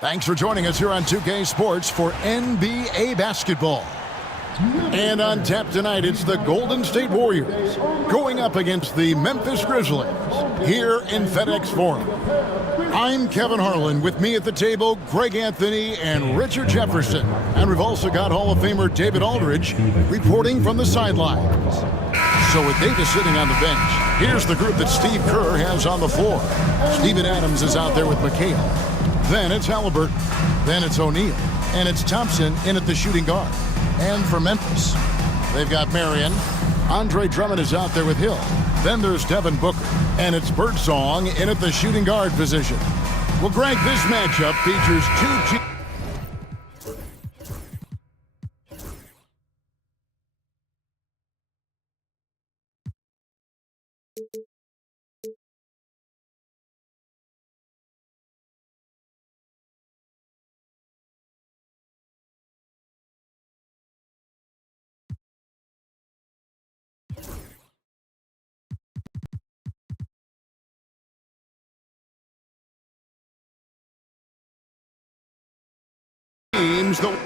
Thanks for joining us here on 2K Sports for NBA basketball. And on tap tonight, it's the Golden State Warriors going up against the Memphis Grizzlies here in FedEx Forum. I'm Kevin Harlan. With me at the table, Greg Anthony and Richard Jefferson. And we've also got Hall of Famer David Aldridge reporting from the sidelines. So with Davis sitting on the bench, here's the group that Steve Kerr has on the floor. Steven Adams is out there with McHale. Then it's Halliburton. Then it's O'Neal. And it's Thompson in at the shooting guard. And for Memphis, they've got Marion. Andre Drummond is out there with Hill. Then there's Devin Booker. And it's Birdsong in at the shooting guard position. Well, Greg, this matchup features two teams that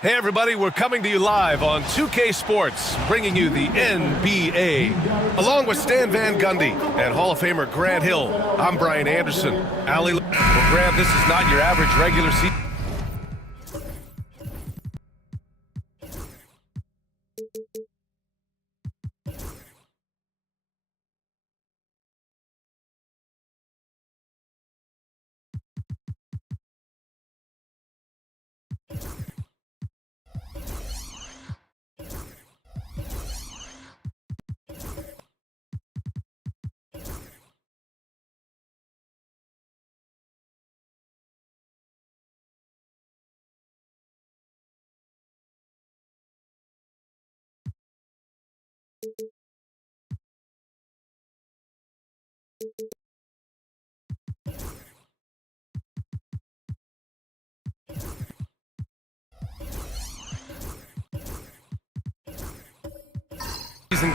Hey everybody, we're coming to you live on 2K Sports, bringing you the NBA. Along with Stan Van Gundy and Hall of Famer Grant Hill, I'm Brian Anderson. Well, Grant, this is not your average regular season.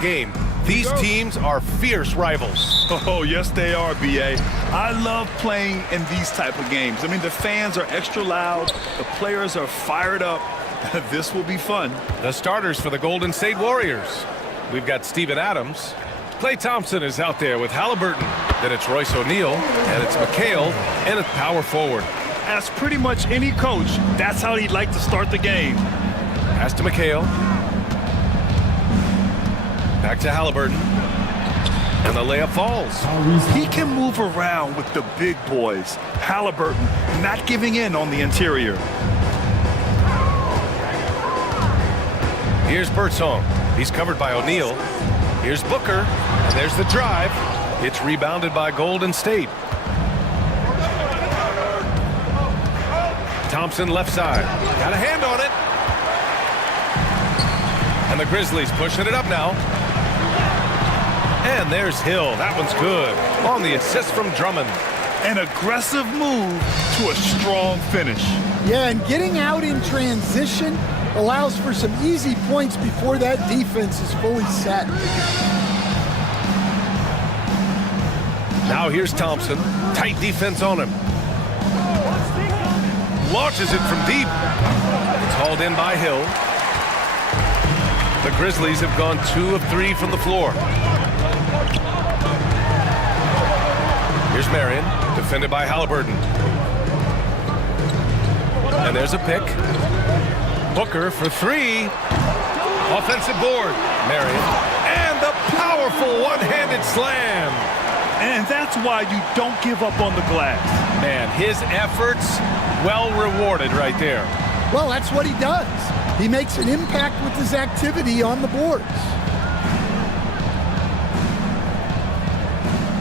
Game. These teams are fierce rivals. Oh, yes, they are, B.A. I love playing in these type of games. I mean, the fans are extra loud. The players are fired up. This will be fun. The starters for the Golden State Warriors. We've got Steven Adams. Klay Thompson is out there with Halliburton. Then it's Royce O'Neal, and it's McHale, and it's power forward. As pretty much any coach, that's how he'd like to start the game. Pass to McHale. Back to Halliburton. And the layup falls. He can move around with the big boys. Halliburton not giving in on the interior. Here's Birdsong. He's covered by O'Neal. Here's Booker. And there's the drive. It's rebounded by Golden State. Thompson left side. Got a hand on it. And the Grizzlies pushing it up now. And there's Hill. That one's good. On the assist from Drummond. An aggressive move to a strong finish. Yeah, and getting out in transition allows for some easy points before that defense is fully set. Now here's Thompson. Tight defense on him. Launches it from deep. It's hauled in by Hill. The Grizzlies have gone 2 of 3 from the floor. Here's Marion, defended by Halliburton. And there's a pick. Booker for 3. Offensive board. Marion. And the powerful one-handed slam. And that's why you don't give up on the glass. Man, his efforts well rewarded right there. Well, that's what he does. He makes an impact with his activity on the boards.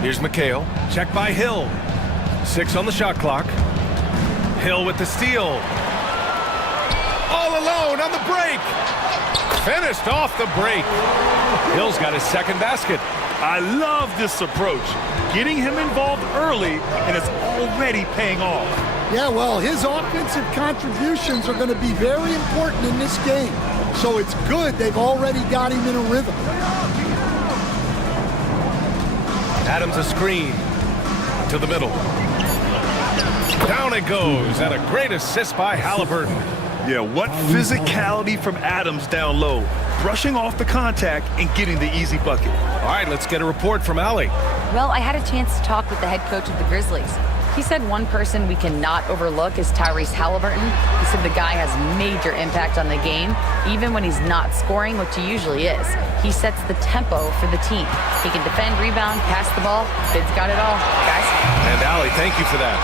Here's McHale. Check by Hill. 6 on the shot clock. Hill with the steal. all alone on the break. Finished off the break. Hill's got his second basket. I love this approach. Getting him involved early, and it's already paying off. Yeah, well, his offensive contributions are going to be very important in this game. So it's good they've already got him in a rhythm. Adams a screen to the middle. Down it goes, and a great assist by Halliburton. Yeah, what physicality from Adams down low. Brushing off the contact and getting the easy bucket. All right, let's get a report from Allie. Well, I had a chance to talk with the head coach of the Grizzlies. He said one person we cannot overlook is Tyrese Halliburton. He said the guy has major impact on the game, even when he's not scoring, which he usually is. He sets the tempo for the team. He can defend, rebound, pass the ball. Kid's got it all, guys. And Allie, thank you for that.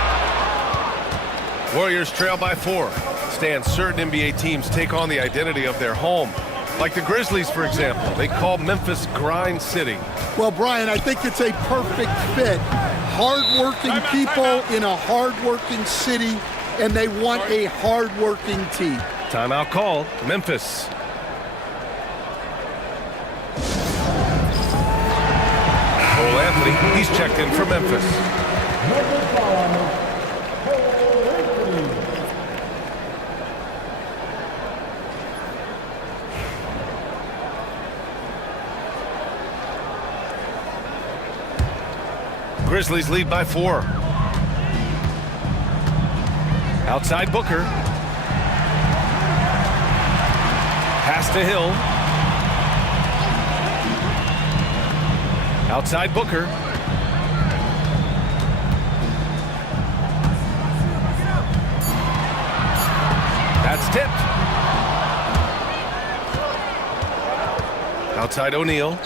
Warriors trail by 4. Stan, certain NBA teams take on the identity of their home. Like the Grizzlies, for example. They call Memphis Grind City. Well, Brian, I think it's a perfect fit. Hard-working people in a hard-working city, and they want a hard-working team. Timeout call, Memphis. Cole Anthony, he's checked in for Memphis. Grizzlies lead by 4. Outside Booker. Pass to Hill. Outside Booker. That's tipped. Outside O'Neal.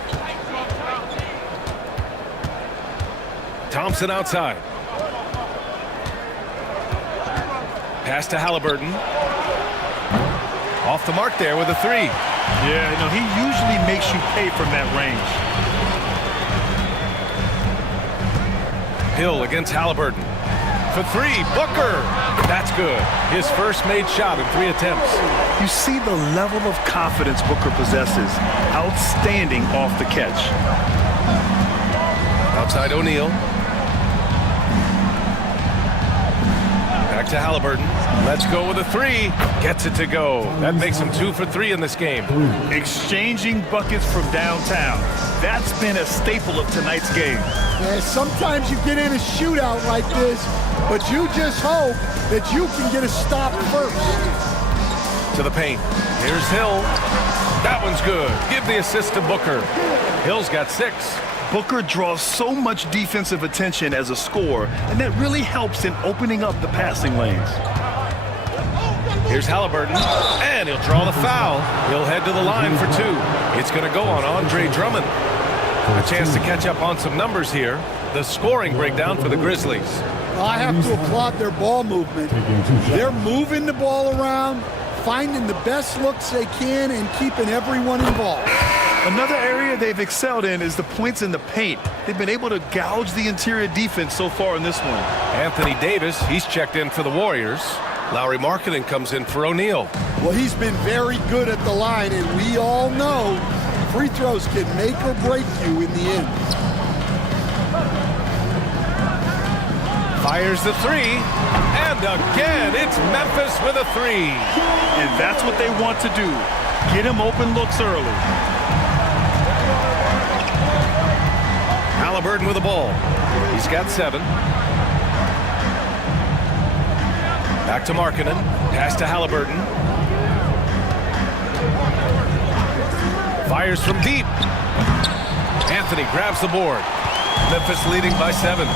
Thompson outside. Pass to Halliburton. Off the mark there with a 3. Yeah, no, he usually makes you pay from that range. Hill against Halliburton. For 3, Booker. That's good. His first made shot in 3 attempts. You see the level of confidence Booker possesses. Outstanding off the catch. Outside O'Neal. Back to Halliburton. Let's go with a 3. Gets it to go. That makes him 2 for 3 in this game. Exchanging buckets from downtown. That's been a staple of tonight's game. Yeah, sometimes you get in a shootout like this, but you just hope that you can get a stop first. To the paint. Here's Hill. That one's good. Give the assist to Booker. Hill's got 6. Booker draws so much defensive attention as a scorer, and that really helps in opening up the passing lanes. Here's Halliburton, and he'll draw the foul. He'll head to the line for 2. It's going to go on Andre Drummond. A chance to catch up on some numbers here. The scoring breakdown for the Grizzlies. I have to applaud their ball movement. They're moving the ball around, finding the best looks they can, and keeping everyone involved. Another area they've excelled in is the points in the paint. They've been able to gouge the interior defense so far in this one. Anthony Davis, he's checked in for the Warriors. Lauri Markkanen comes in for O'Neal. Well, he's been very good at the line, and we all know free throws can make or break you in the end. Fires the 3, and again, it's Memphis with a 3. And that's what they want to do. Get him open looks early. Halliburton with the ball. He's got 7. Back to Markkanen. Pass to Halliburton. Fires from deep. Anthony grabs the board. Memphis leading by 7.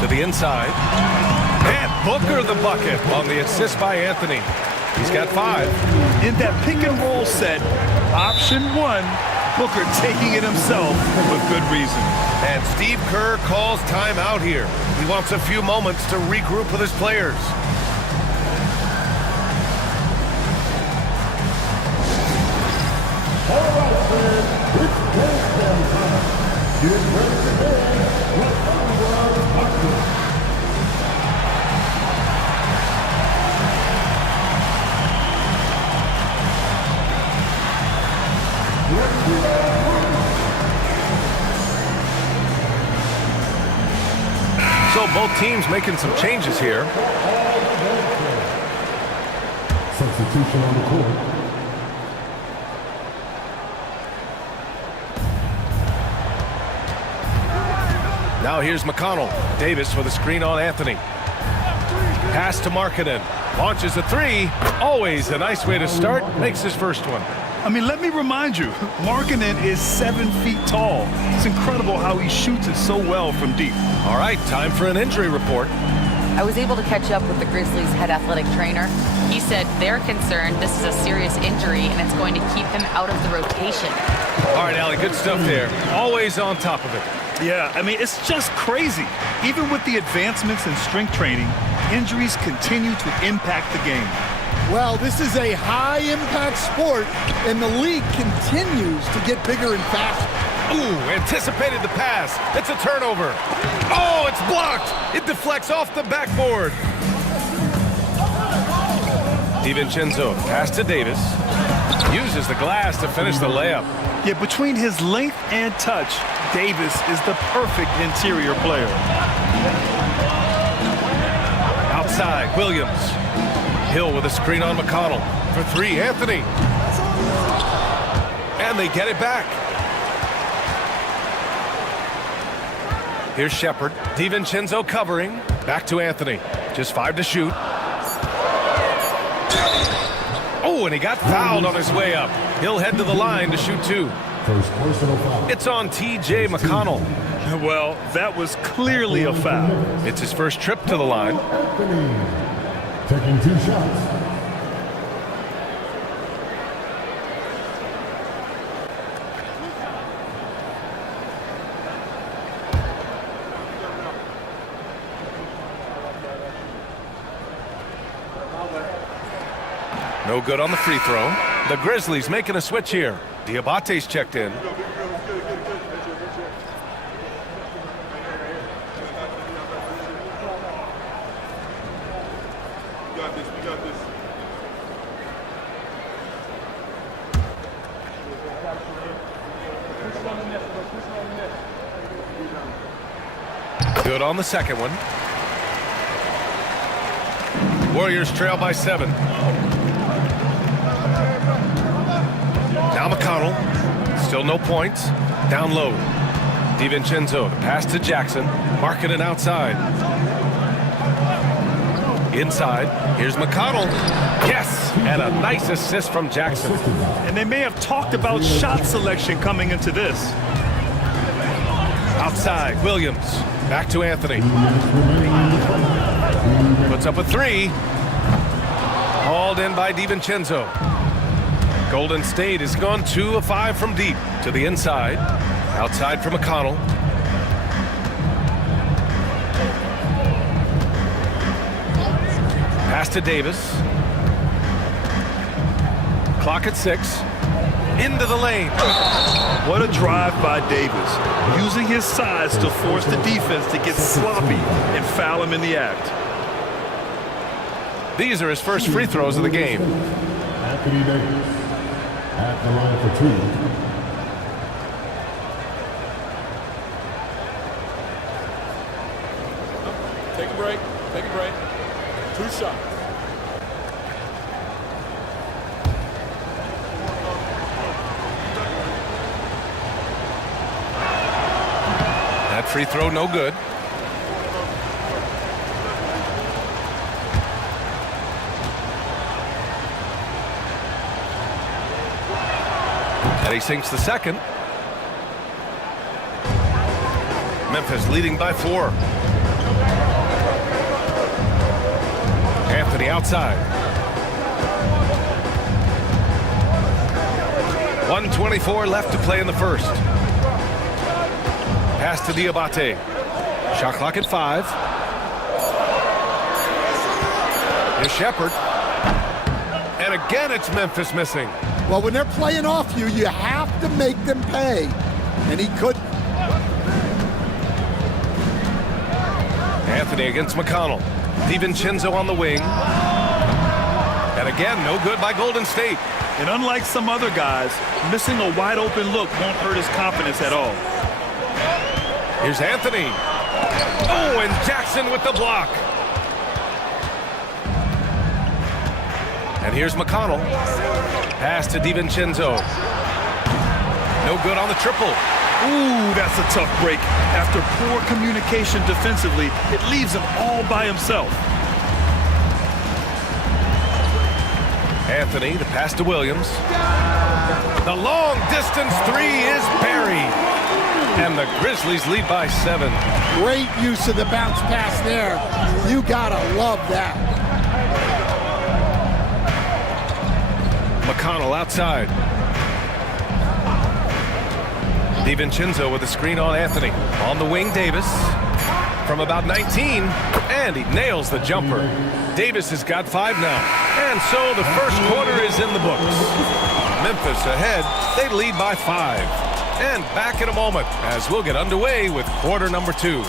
To the inside. And Booker the bucket on the assist by Anthony. He's got 5. In that pick and roll set, option 1, Booker taking it himself with good reason. And Steve Kerr calls timeout here. He wants a few moments to regroup with his players. All right, fans, it's game time. Get ready to Both teams making some changes here. Substitution on the court. Now here's McConnell. Davis with a screen on Anthony. Pass to Markkanen. Launches a three. Always a nice way to start. Makes his first one. I mean, let me remind you, Markkanen is 7 feet tall. It's incredible how he shoots it so well from deep. All right, time for an injury report. I was able to catch up with the Grizzlies' head athletic trainer. He said they're concerned this is a serious injury and it's going to keep him out of the rotation. All right, Allie, good stuff there. Always on top of it. Yeah, I mean, it's just crazy. Even with the advancements in strength training, injuries continue to impact the game. Well, this is a high-impact sport, and the league continues to get bigger and faster. Ooh, anticipated the pass. It's a turnover. Oh, it's blocked. It deflects off the backboard. DiVincenzo, pass to Davis. Uses the glass to finish the layup. Yeah, between his length and touch, Davis is the perfect interior player. Outside, Williams. Hill with a screen on McConnell. For three, Anthony. And they get it back. Here's Shepherd. DiVincenzo covering. Back to Anthony. Just 5 to shoot. Oh, and he got fouled on his way up. He'll head to the line to shoot 2. First personal foul. It's on T.J. McConnell. Well, that was clearly a foul. It's his first trip to the line. Taking 2 shots. No good on the free throw. The Grizzlies making a switch here. Diabate's checked in. Good on the second one. Warriors trail by 7. Now McConnell. Still no points. Down low. DiVincenzo. The pass to Jackson. Markkanen outside. Inside. Here's McConnell. Yes! And a nice assist from Jackson. And they may have talked about shot selection coming into this. Outside. Williams. Back to Anthony. Puts up a 3. Hauled in by DiVincenzo. Golden State has gone 2 of 5 from deep to the inside. Outside for McConnell. Pass to Davis. Clock at 6. Into the lane. What a drive by Davis, using his size to force the defense to get sloppy and foul him in the act. These are his first free throws of the game. Anthony Davis at the line for 2. Take a break. Take a break. 2 shots. That free throw no good. And he sinks the second. Memphis leading by 4. Anthony outside. 1:24 left to play in the first. Pass to Diabate. Shot clock at 5. Here's Shepherd. And again, it's Memphis missing. Well, when they're playing off you, you have to make them pay. And he couldn't. Anthony against McConnell. DiVincenzo on the wing. And again, no good by Golden State. And unlike some other guys, missing a wide open look won't hurt his confidence at all. Here's Anthony. Oh, and Jackson with the block. And here's McConnell. Pass to DiVincenzo. No good on the triple. Ooh, that's a tough break. After poor communication defensively, it leaves him all by himself. Anthony, the pass to Williams. The long distance three is buried. And the Grizzlies lead by 7. Great use of the bounce pass there. You gotta love that. McConnell outside. DiVincenzo with a screen on Anthony. On the wing, Davis. From about 19, and he nails the jumper. Davis has got 5 now. And so the first quarter is in the books. Memphis ahead. They lead by 5. And back in a moment as we'll get underway with quarter number 2.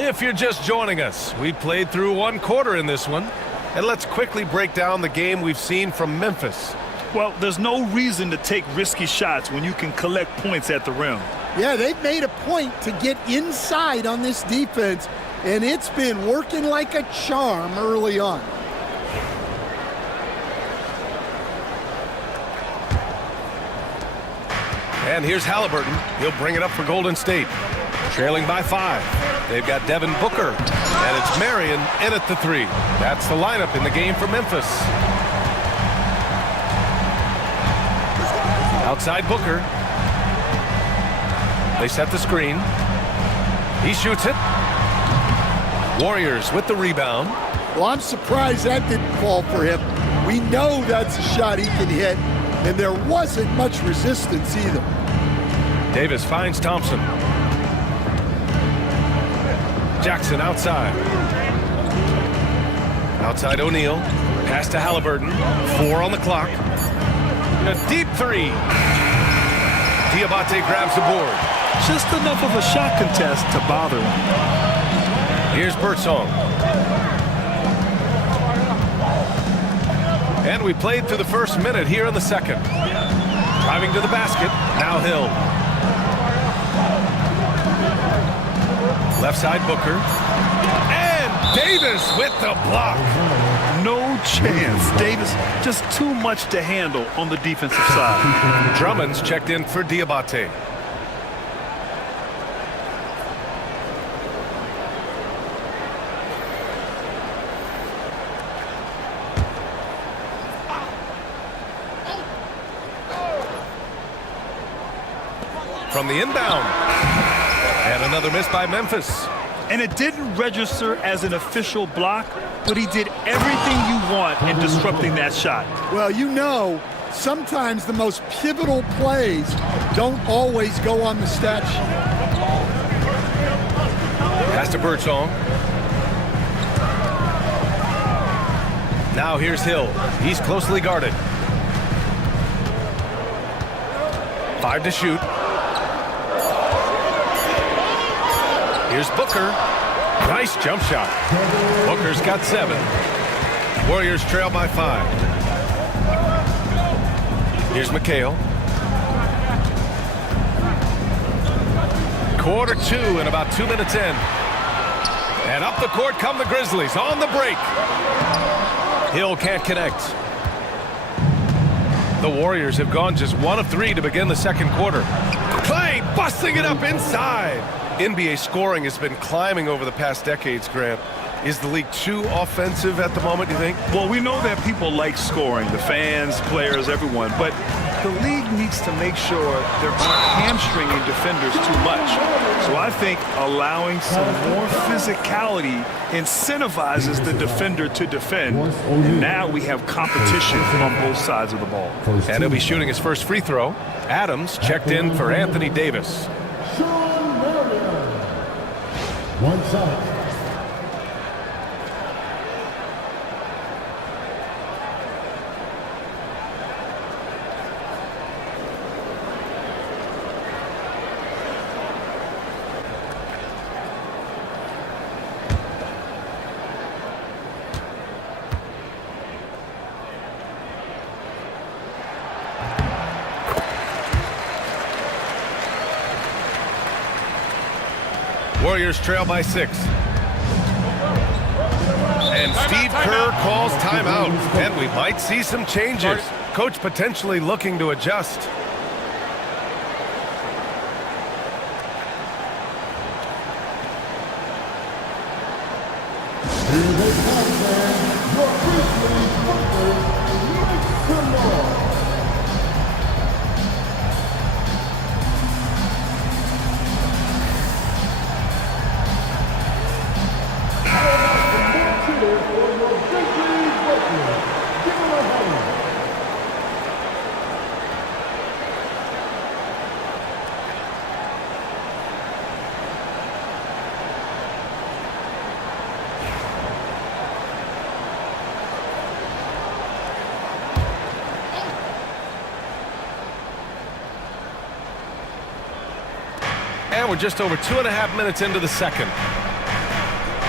If you're just joining us, we played through 1 quarter in this one. And let's quickly break down the game we've seen from Memphis. Well, there's no reason to take risky shots when you can collect points at the rim. Yeah, they've made a point to get inside on this defense, and it's been working like a charm early on. And here's Halliburton. He'll bring it up for Golden State. Trailing by 5. They've got Devin Booker. And it's Marion in at the 3. That's the lineup in the game for Memphis. Outside Booker. They set the screen. He shoots it. Warriors with the rebound. Well, I'm surprised that didn't fall for him. We know that's a shot he can hit, and there wasn't much resistance either. Davis finds Thompson. Jackson outside. Outside O'Neal. Pass to Halliburton. 4 on the clock. A deep 3. Diabate grabs the board. Just enough of a shot contest to bother him. Here's Birdsong. And we played through the first minute here in the second. Driving to the basket. Now Hill. Left side Booker. And Davis with the block. No chance. Davis just too much to handle on the defensive side. Drummond's checked in for Diabate. From the inbound. And another miss by Memphis. And it didn't register as an official block, but he did everything you want in disrupting that shot. Well, you know, sometimes the most pivotal plays don't always go on the stat sheet. Pass to Birdsong. Now here's Hill. He's closely guarded. 5 to shoot. Here's Booker. Nice jump shot. Booker's got 7. Warriors trail by 5. Here's McHale. Quarter 2 and about 2 minutes in. And up the court come the Grizzlies on the break. Hill can't connect. The Warriors have gone just 1 of 3 to begin the second quarter. Clay busting it up inside. NBA scoring has been climbing over the past decades, Grant. Is the league too offensive at the moment, do you think? Well, we know that people like scoring, the fans, players, everyone, but the league needs to make sure they're not hamstringing defenders too much. So I think allowing some more physicality incentivizes the defender to defend. And now we have competition on both sides of the ball. And he'll be shooting his first free throw. Adams checked in for Anthony Davis. One side. Warriors trail by 6. And Steve Kerr calls timeout. And we might see some changes. Coach potentially looking to adjust. Here they come, man. Your Grizzlies Booker, make some noise. And we're just over 2.5 minutes into the second.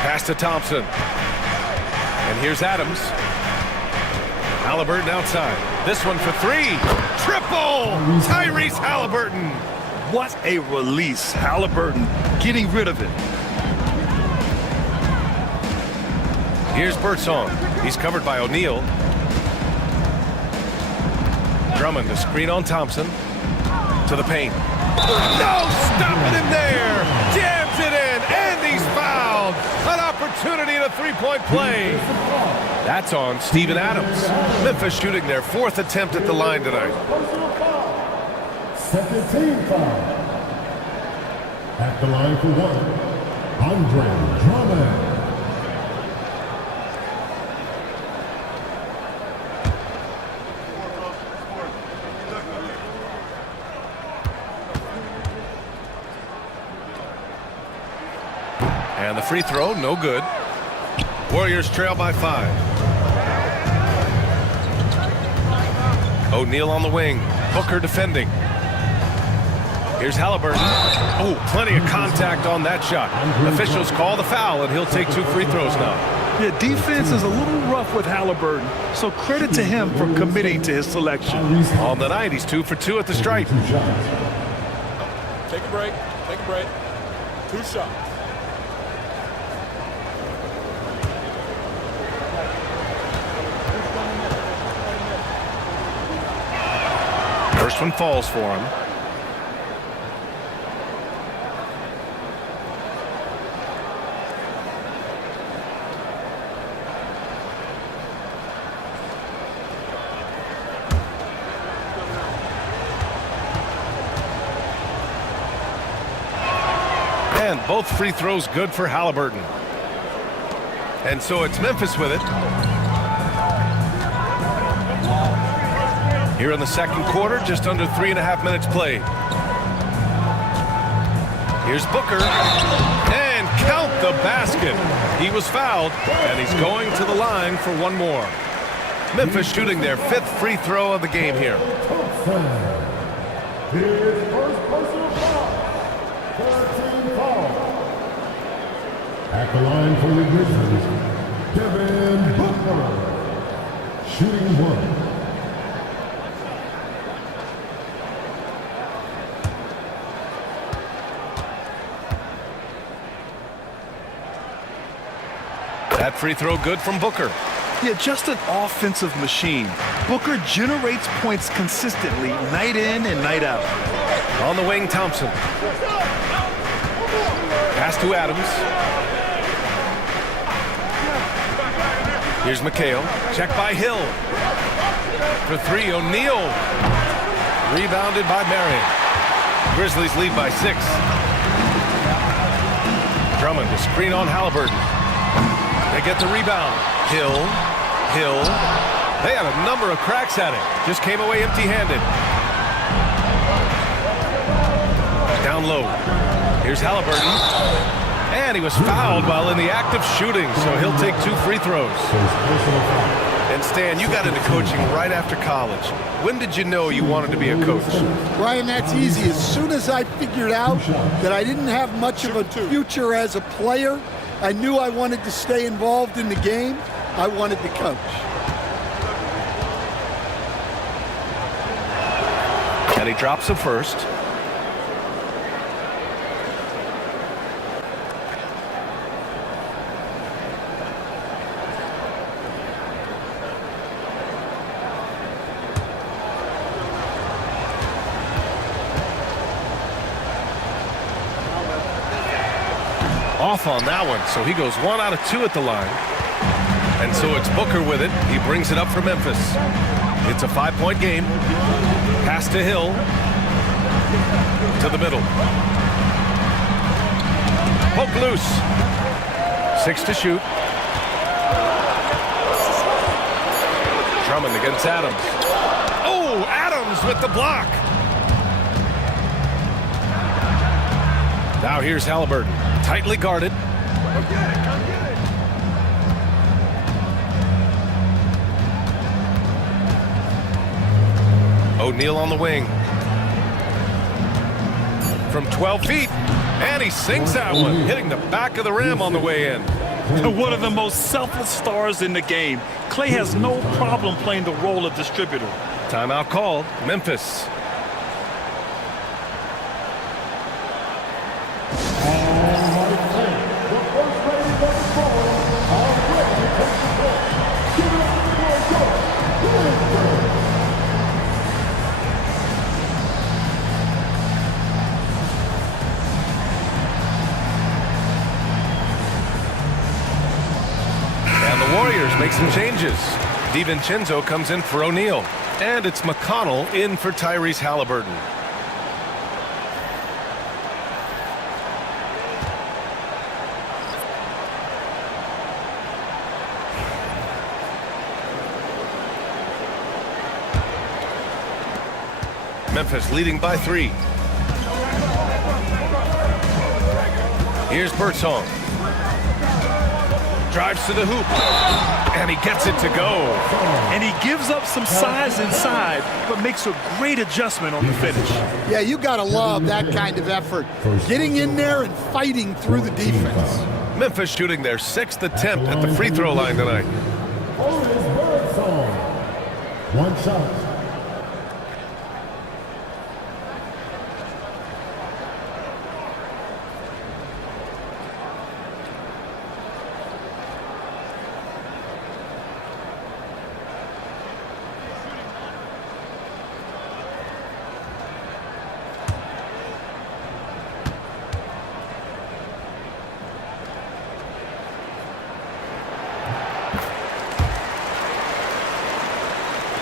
Pass to Thompson. And here's Adams. Halliburton outside. This one for 3. Triple! Tyrese Halliburton. What a release. Halliburton getting rid of it. Here's Birdsong. He's covered by O'Neal. Drummond to screen on Thompson. To the paint. No, stopping him there. Jams it in, and he's fouled. An opportunity in a three-point play. That's on Steven Adams. Memphis shooting their 4th attempt at the line tonight. Second team foul. At the line for 1, Andre Drummond. And the free throw, no good. Warriors trail by 5. O'Neal on the wing. Booker defending. Here's Halliburton. Oh, plenty of contact on that shot. Officials call the foul, and he'll take 2 free throws now. Yeah, defense is a little rough with Halliburton, so credit to him for committing to his selection. On the night, he's 2 for 2 at the stripe. Take a break. Take a break. 2 shots. First one falls for him. And both free throws good for Halliburton. And so it's Memphis with it. Here in the second quarter, just under 3.5 minutes played. Here's Booker. And count the basket. He was fouled, and he's going to the line for one more. Memphis shooting their 5th free throw of the game here. His first personal foul. 13 foul. At the line for the Grizzlies, Devin Booker. Shooting 1. That free throw good from Booker. Yeah, just an offensive machine. Booker generates points consistently, night in and night out. On the wing, Thompson. Pass to Adams. Here's McHale. Check by Hill. For 3, O'Neal. Rebounded by Marion. Grizzlies lead by 6. Drummond to screen on Halliburton. They get the rebound. Hill. They had a number of cracks at it. Just came away empty-handed. Down low. Here's Halliburton. And he was fouled while in the act of shooting, so he'll take 2 free throws. And Stan, you got into coaching right after college. When did you know you wanted to be a coach? Ryan, that's easy. As soon as I figured out that I didn't have much of a future as a player, I knew I wanted to stay involved in the game. I wanted to coach. And he drops the first. Off on that one, so he goes 1 out of 2 at the line. And so it's Booker with it. He brings it up for Memphis. It's a 5-point game. Pass to Hill. To the middle. Poke loose. 6 to shoot. Drummond against Adams. Oh, Adams with the block. Now here's Halliburton. Tightly guarded. O'Neal on the wing. From 12 feet. And he sinks that one, hitting the back of the rim on the way in. One of the most selfless stars in the game. Klay has no problem playing the role of distributor. Timeout called. Memphis. Make some changes. DiVincenzo comes in for O'Neal. And it's McConnell in for Tyrese Halliburton. Memphis leading by 3. Here's Birdsong. Drives to the hoop, and he gets it to go. And he gives up some size inside, but makes a great adjustment on the finish. Yeah, you got to love that kind of effort. Getting in there and fighting through the defense. Memphis shooting their 6th attempt at the free throw line tonight. One shot.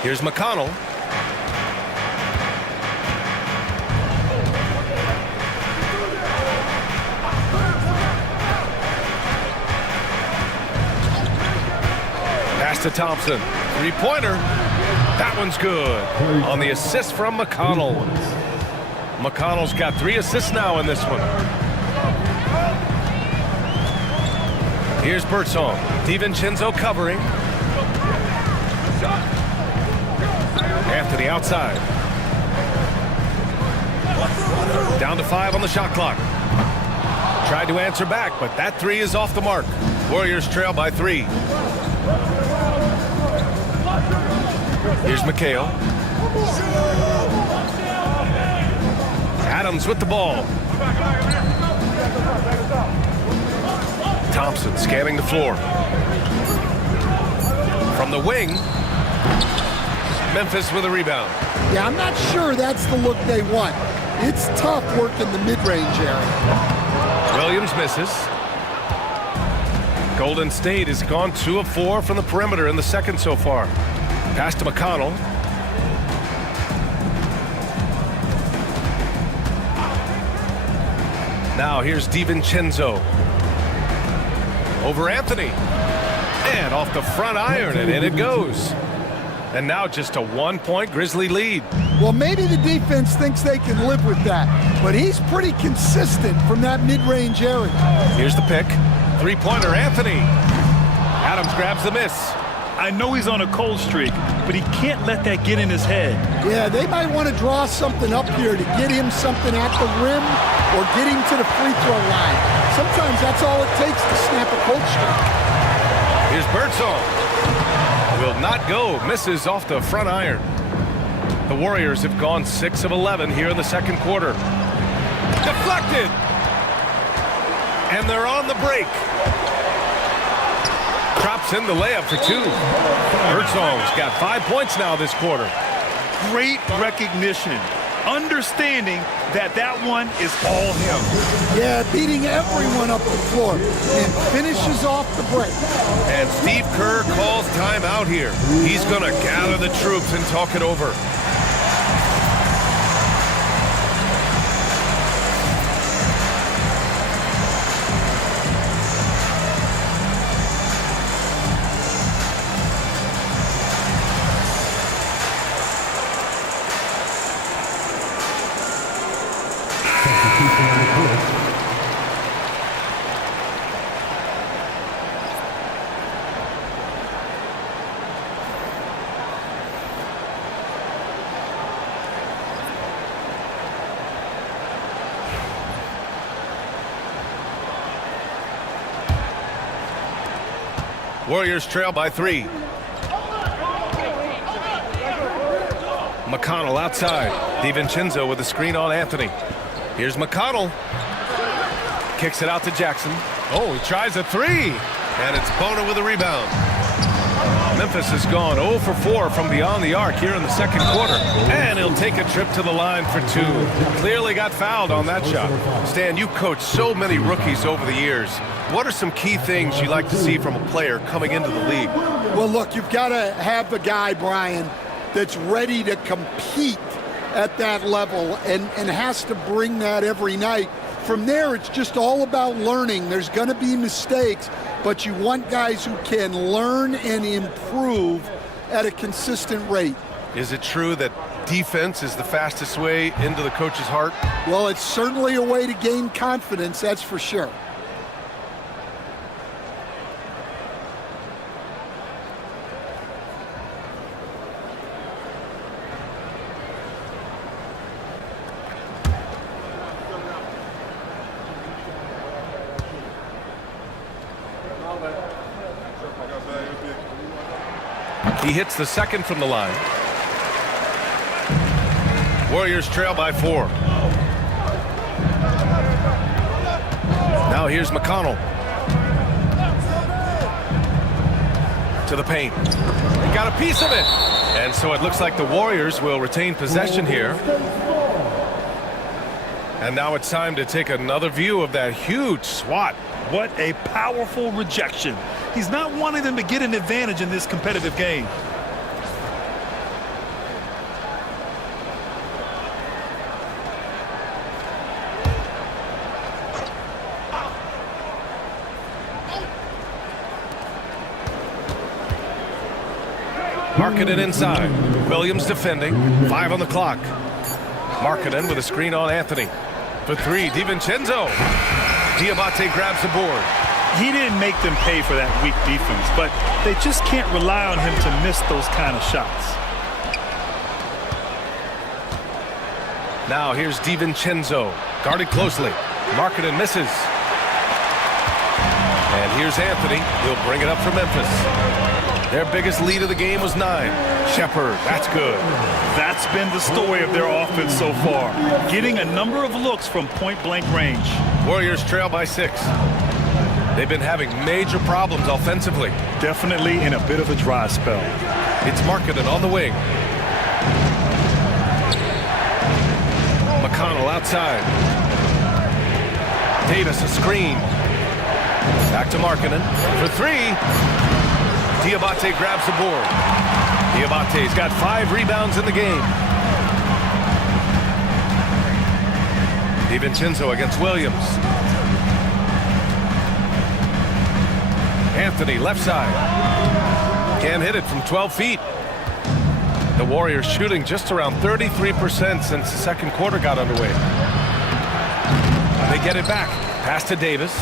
Here's McConnell. Pass to Thompson. 3-pointer. That one's good. On the assist from McConnell. McConnell's got 3 assists now in this one. Here's Birdsong. DiVincenzo covering. Anthony outside. Down to 5 on the shot clock. Tried to answer back, but that 3 is off the mark. Warriors trail by 3. Here's McHale. Adams with the ball. Thompson scanning the floor. From the wing. Memphis with a rebound. Yeah, I'm not sure that's the look they want. It's tough working the mid-range area. Williams misses. Golden State has gone 2 of 4 from the perimeter in the second so far. Pass to McConnell. Now here's DiVincenzo. Over Anthony. And off the front iron, and in it goes. And now just a 1-point Grizzly lead. Well, maybe the defense thinks they can live with that, but he's pretty consistent from that mid-range area. Here's the pick. 3-pointer, Anthony. Adams grabs the miss. I know he's on a cold streak, but he can't let that get in his head. Yeah, they might want to draw something up here to get him something at the rim or get him to the free throw line. Sometimes that's all it takes to snap a cold streak. Here's Birdsong. Will not go. Misses off the front iron. The Warriors have gone 6 of 11 here in the second quarter. Deflected. And they're on the break. Drops in the layup for 2. Birdsong's got 5 points now this quarter. Great recognition. understanding that that one is all him. Yeah, beating everyone up the floor and finishes off the break. And Steve Kerr calls timeout here. He's going to gather the troops and talk it over. Warriors trail by 3. McConnell outside. DiVincenzo with a screen on Anthony. Here's McConnell. Kicks it out to Jackson. Oh, he tries a 3. And it's Bona with a rebound. Memphis has gone 0 for 4 from beyond the arc here in the second quarter. And he'll take a trip to the line for 2. Clearly got fouled on that shot. Stan, you coached so many rookies over the years. What are some key things you like to see from a player coming into the league? Well, look, you've got to have a guy, Brian, that's ready to compete at that level and has to bring that every night. From there, it's just all about learning. There's going to be mistakes, but you want guys who can learn and improve at a consistent rate. Is it true that defense is the fastest way into the coach's heart? Well, it's certainly a way to gain confidence, that's for sure. He hits the second from the line. Warriors trail by 4. Now here's McConnell. To the paint. He got a piece of it. And so it looks like the Warriors will retain possession here. And now it's time to take another view of that huge swat. What a powerful rejection. He's not wanting them to get an advantage in this competitive game. Markkanen inside. Williams defending. 5 on the clock. Markkanen with a screen on Anthony. For 3, DiVincenzo. Diabate grabs the board. He didn't make them pay for that weak defense, but they just can't rely on him to miss those kind of shots. Now here's DiVincenzo. Guarded closely. Markkanen misses. And here's Anthony. He'll bring it up for Memphis. Their biggest lead of the game was 9. Shepherd, that's good. That's been the story of their offense so far. Getting a number of looks from point-blank range. Warriors trail by 6. They've been having major problems offensively. Definitely in a bit of a dry spell. It's Markkanen on the wing. McConnell outside. Davis a screen. Back to Markkanen for 3. Diabate grabs the board. Diabate's got 5 rebounds in the game. DiVincenzo against Williams. Anthony left side. Can't hit it from 12 feet. The Warriors shooting just around 33% since the second quarter got underway. They get it back. Pass to Davis.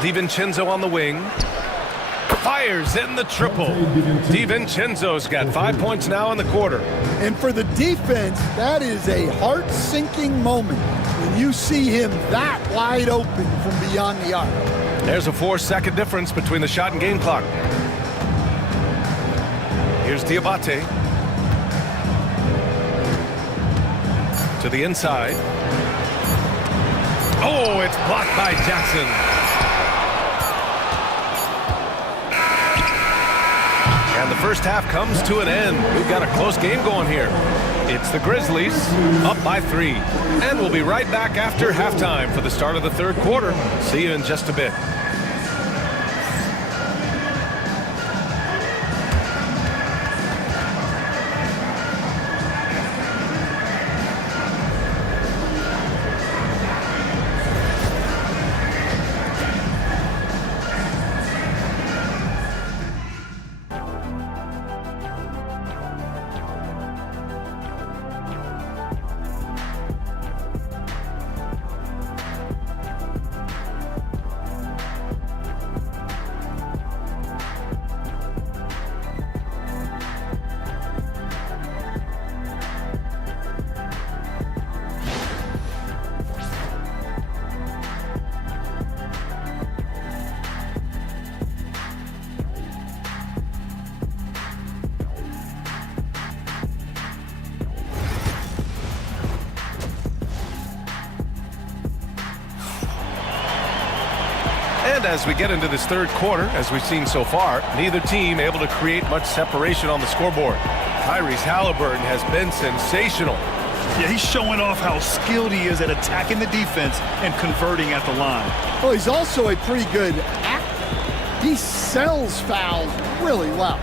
DiVincenzo on the wing. Fires in the triple. DiVincenzo's got 5 points now in the quarter. And for the defense, that is a heart-sinking moment when you see him that wide open from beyond the arc. There's a 4-second difference between the shot and game clock. Here's Diabate. To the inside. Oh, it's blocked by Jackson. And the first half comes to an end. We've got a close game going here. It's the Grizzlies up by 3. And we'll be right back after halftime for the start of the third quarter. See you in just a bit. And as we get into this third quarter, as we've seen so far, neither team able to create much separation on the scoreboard. Tyrese Haliburton has been sensational. Yeah, he's showing off how skilled he is at attacking the defense and converting at the line. Well, he's also a pretty good actor. He sells fouls really well.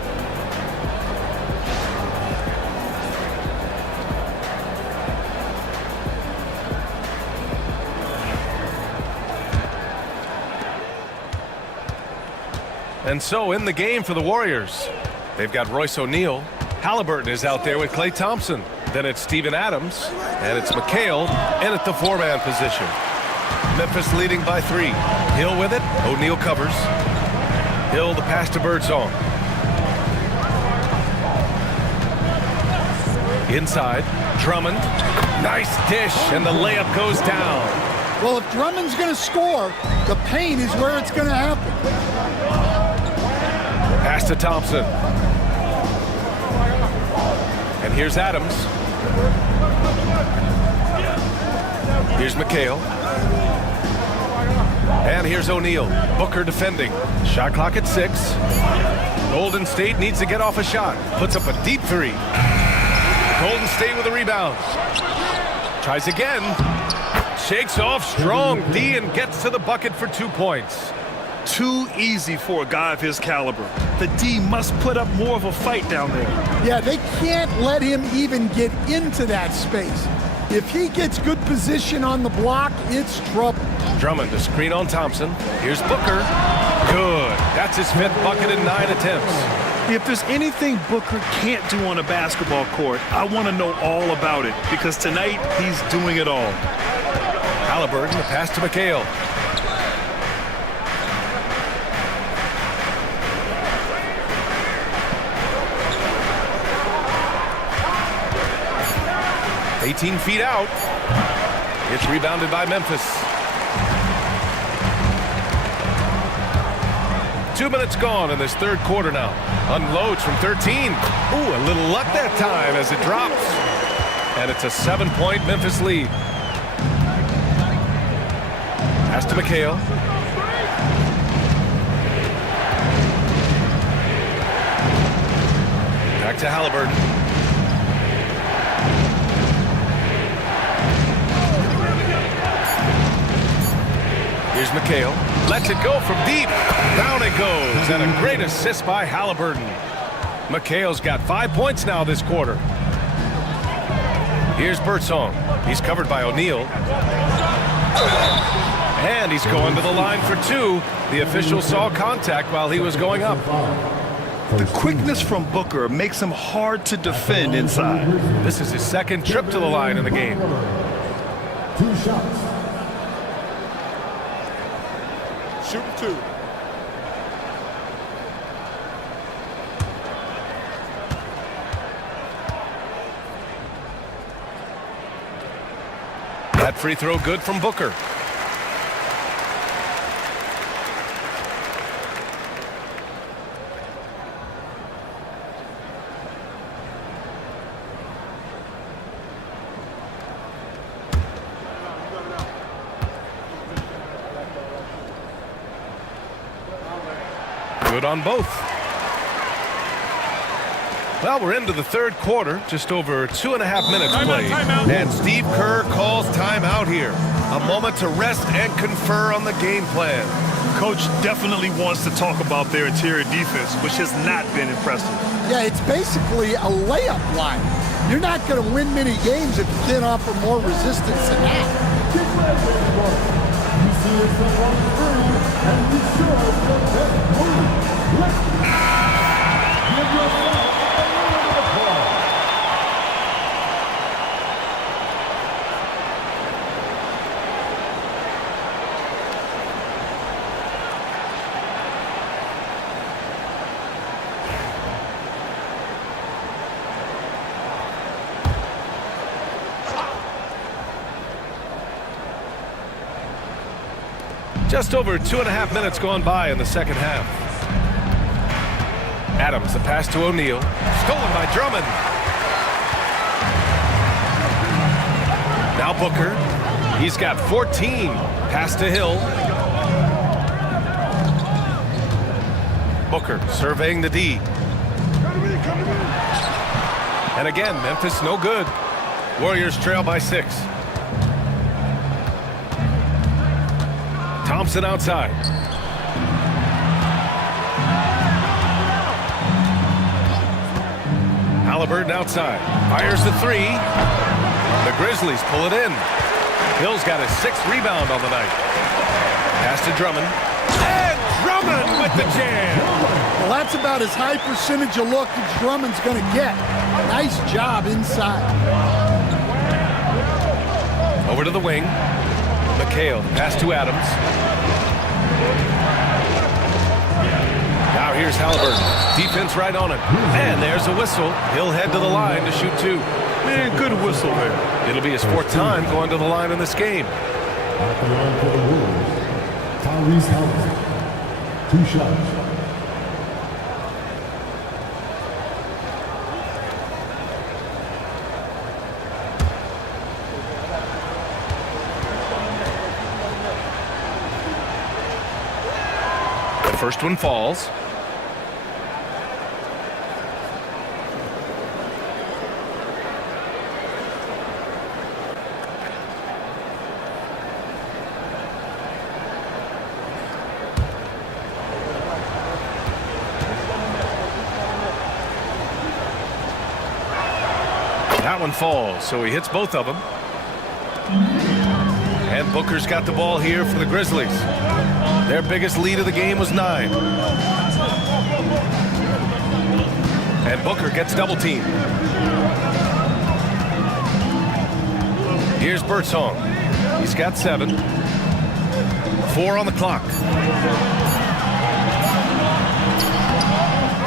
And so in the game for the Warriors, they've got Royce O'Neal. Haliburton is out there with Klay Thompson. Then it's Steven Adams, and it's McHale, and at the 4-man position. Memphis leading by 3. Hill with it. O'Neal covers. Hill the pass to Birdsong. Inside, Drummond. Nice dish, and the layup goes down. Well, if Drummond's going to score, the paint is where it's going to happen. Pass to Thompson. And here's Adams. Here's McHale. And here's O'Neal. Booker defending. Shot clock at 6. Golden State needs to get off a shot. Puts up a deep 3. Golden State with a rebound. Tries again. Shakes off strong D and gets to the bucket for 2 points. Too easy for a guy of his caliber. The D must put up more of a fight down there. Yeah, they can't let him even get into that space. If he gets good position on the block, it's trouble. Drummond to screen on Thompson. Here's Booker. Good. That's his 5th bucket in 9 attempts. If there's anything Booker can't do on a basketball court, I want to know all about it, because tonight he's doing it all. Haliburton, the pass to McHale. $18 feet out. It's rebounded by Memphis. 2 minutes gone in this third quarter now. Unloads from 13. Ooh, a little luck that time as it drops. And it's a 7-point Memphis lead. Pass to McHale. Back to Haliburton. Here's McHale. Lets it go from deep. Down it goes. And a great assist by Haliburton. McHale's got 5 points now this quarter. Here's Birdsong. He's covered by O'Neal. And he's going to the line for 2. The official saw contact while he was going up. The quickness from Booker makes him hard to defend inside. This is his 2nd trip to the line in the game. 2 shots. Shooting 2. That free throw good from Booker. Good on both. Well, we're into the third quarter, just over 2.5 minutes played. Timeout. And Steve Kerr calls timeout here. A moment to rest and confer on the game plan. Coach definitely wants to talk about their interior defense, which has not been impressive. Yeah, it's basically a layup line. You're not going to win many games if you can't offer more resistance than that. You see yourself on the screen, and you sure the best move. Let's give yourself a round of applause. Just over 2.5 minutes gone by in the second half. Adams, the pass to O'Neal. Stolen by Drummond. Now Booker. He's got 14. Pass to Hill. Booker surveying the D. And again, Memphis no good. Warriors trail by 6. Thompson outside. Haliburton outside. Fires the 3. The Grizzlies pull it in. Hill's got his 6th rebound on the night. Pass to Drummond. And Drummond with the jam. Well, that's about as high percentage of look as Drummond's going to get. Nice job inside. Over to the wing. McHale, pass to Adams. Now here's Haliburton. Defense right on him. And there's a whistle. He'll head to the line to shoot 2. Man, good whistle there. It'll be his 4th time going to the line in this game. At the line for the Warriors, Tyrese Halliburton. 2 shots. The first one falls. That one falls, so he hits both of them. And Booker's got the ball here for the Grizzlies. Their biggest lead of the game was 9. And Booker gets double teamed. Here's Birdsong. He's got 7. 4 on the clock.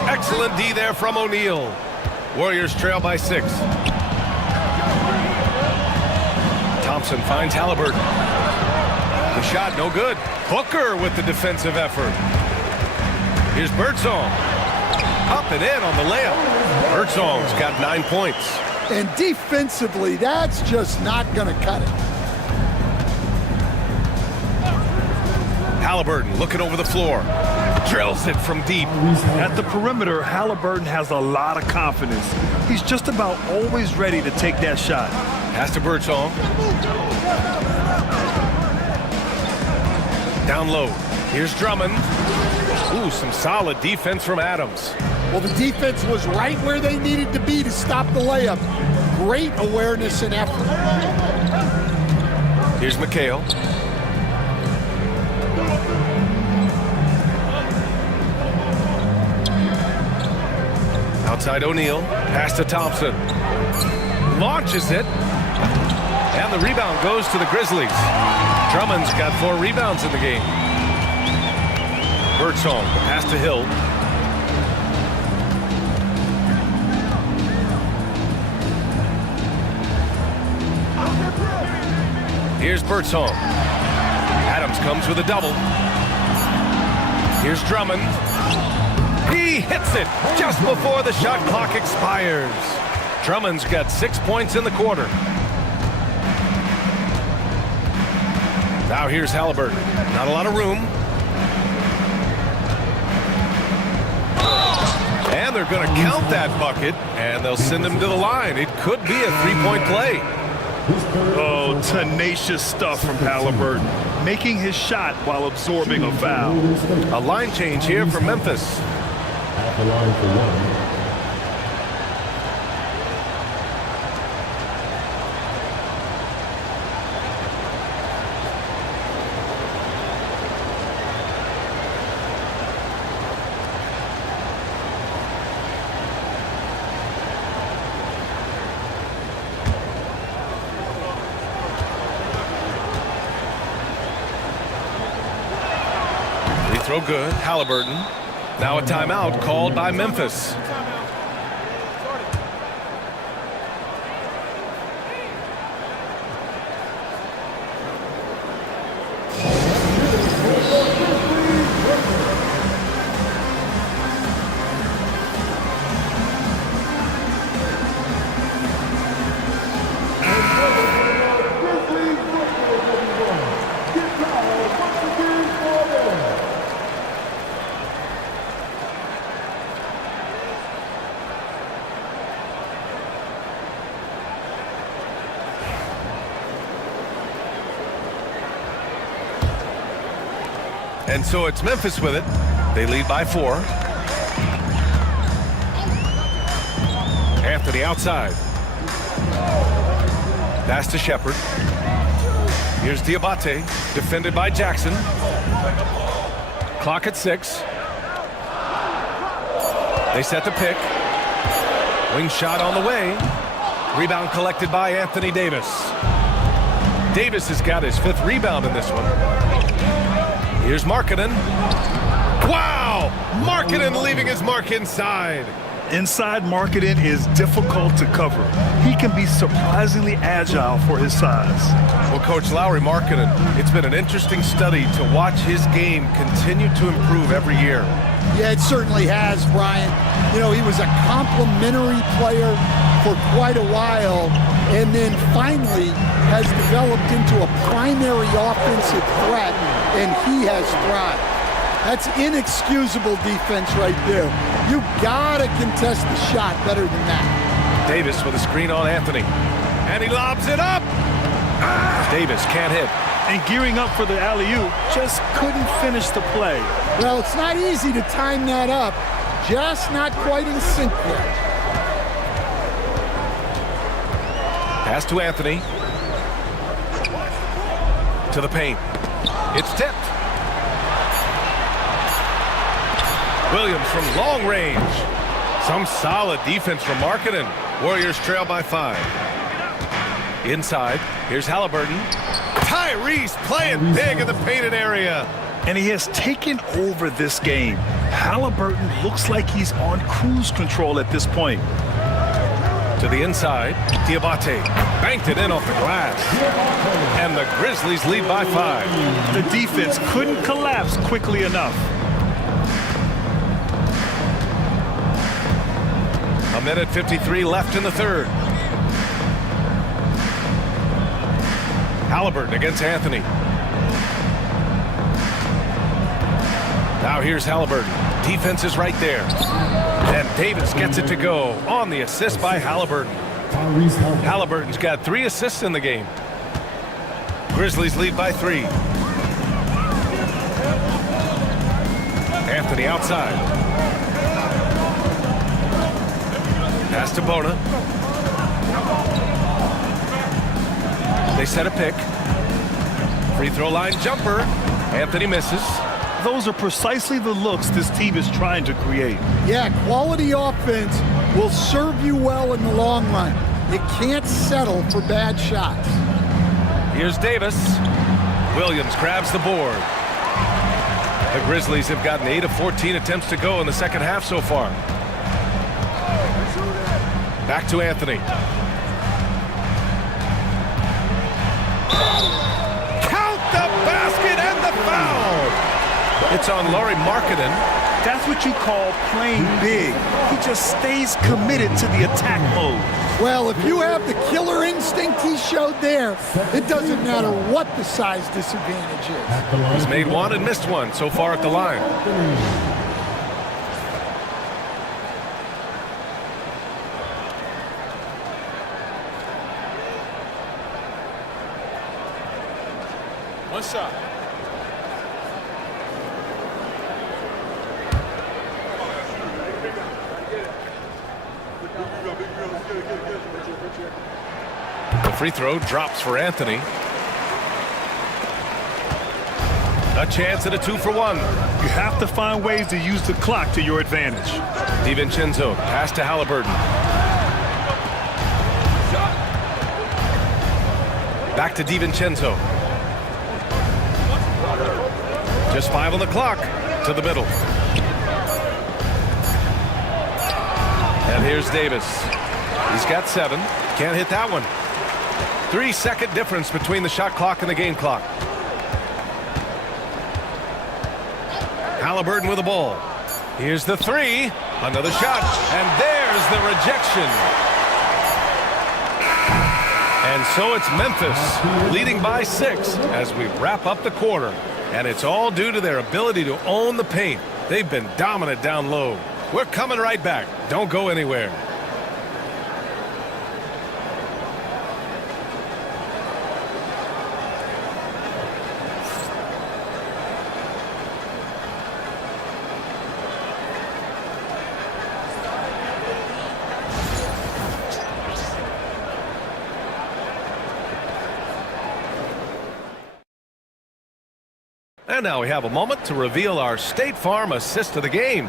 Excellent D there from O'Neal. Warriors trail by 6. Thompson finds Haliburton. The shot no good. Booker with the defensive effort. Here's Birdsong. Up and in on the layup. Birdsong's got 9 points. And defensively, that's just not going to cut it. Haliburton looking over the floor. Drills it from deep. At the perimeter, Haliburton has a lot of confidence. He's just about always ready to take that shot. Pass to Birdsong. Down low. Here's Drummond. Ooh, some solid defense from Adams. Well, the defense was right where they needed to be to stop the layup. Great awareness and effort. Here's McHale. Outside O'Neal. Pass to Thompson. Launches it. And the rebound goes to the Grizzlies. Drummond's got 4 rebounds in the game. Birdsong, pass to Hill. Here's Birdsong. Adams comes with a double. Here's Drummond. He hits it just before the shot clock expires. Drummond's got 6 points in the quarter. Now here's Haliburton. Not a lot of room. And they're going to count that bucket, and they'll send him to the line. It could be a three-point play. Oh, tenacious stuff from Halliburton, making his shot while absorbing a foul. A line change here for Memphis. At the line for one. Throw good, Halliburton. Now a timeout called by Memphis. And so it's Memphis with it. They lead by 4. Anthony outside. Pass to Shepard. Here's Diabate, defended by Jackson. Clock at 6. They set the pick. Wing shot on the way. Rebound collected by Anthony Davis. Davis has got his 5th rebound in this one. Here's Markkanen. Wow! Markkanen leaving his mark inside. Inside Markkanen is difficult to cover. He can be surprisingly agile for his size. Well, Coach Lauri Markkanen, it's been an interesting study to watch his game continue to improve every year. Yeah, it certainly has, Brian. You know, he was a complimentary player for quite a while, and then finally has developed into a primary offensive threat, and he has thrived. That's inexcusable defense right there. You gotta contest the shot better than that. Davis with a screen on Anthony, and he lobs it up. Davis can't hit. And gearing up for the alley-oop, just couldn't finish the play. Well, it's not easy to time that up, just not quite in sync yet. Pass to Anthony. To the paint. It's tipped. Williams from long range. Some solid defense from Markkanen. Warriors trail by 5. Inside, here's Halliburton. Tyrese playing big in the painted area. And he has taken over this game. Halliburton looks like he's on cruise control at this point. To the inside, Diabate banked it in off the glass. And the Grizzlies lead by 5. The defense couldn't collapse quickly enough. A minute 53 left in the 3rd. Halliburton against Anthony. Now here's Halliburton. Defense is right there. And Davis gets it to go on the assist by Halliburton. Halliburton's got 3 assists in the game. Grizzlies lead by 3. Anthony outside. Pass to Bona. They set a pick. Free throw line jumper. Anthony misses. Those are precisely the looks this team is trying to create. Yeah, quality offense will serve you well in the long run. You can't settle for bad shots. Here's Davis. Williams grabs the board. The Grizzlies have gotten 8 of 14 attempts to go in the second half so far. Back to Anthony. Count the basket and the foul. It's on Lauri Markkanen. That's what you call playing big. He just stays committed to the attack mode. Well, if you have the killer instinct he showed there, it doesn't matter what the size disadvantage is. He's made 1 and missed 1 so far at the line. shot. The free throw drops for Anthony. A chance at a 2-for-1. You have to find ways to use the clock to your advantage. DiVincenzo pass to Halliburton. Back to DiVincenzo. Just 5 on the clock. To the middle. And here's Davis. He's got 7. Can't hit that one. 3-second difference between the shot clock and the game clock. Halliburton with the ball. Here's the 3. Another shot. And there's the rejection. And so it's Memphis leading by 6 as we wrap up the quarter. And it's all due to their ability to own the paint. They've been dominant down low. We're coming right back. Don't go anywhere. And now we have a moment to reveal our State Farm assist of the game.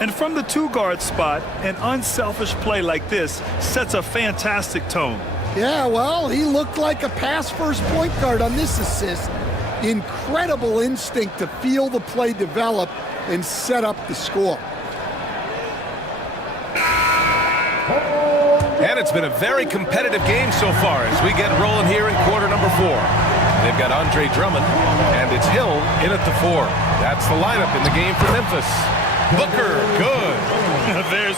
And from the 2-guard spot, an unselfish play like this sets a fantastic tone. Yeah, well, he looked like a pass-first point guard on this assist. Incredible instinct to feel the play develop and set up the score. And it's been a very competitive game so far as we get rolling here in quarter number 4. They've got Andre Drummond, and it's Hill in at the 4. That's the lineup in the game for Memphis. Booker, good. There's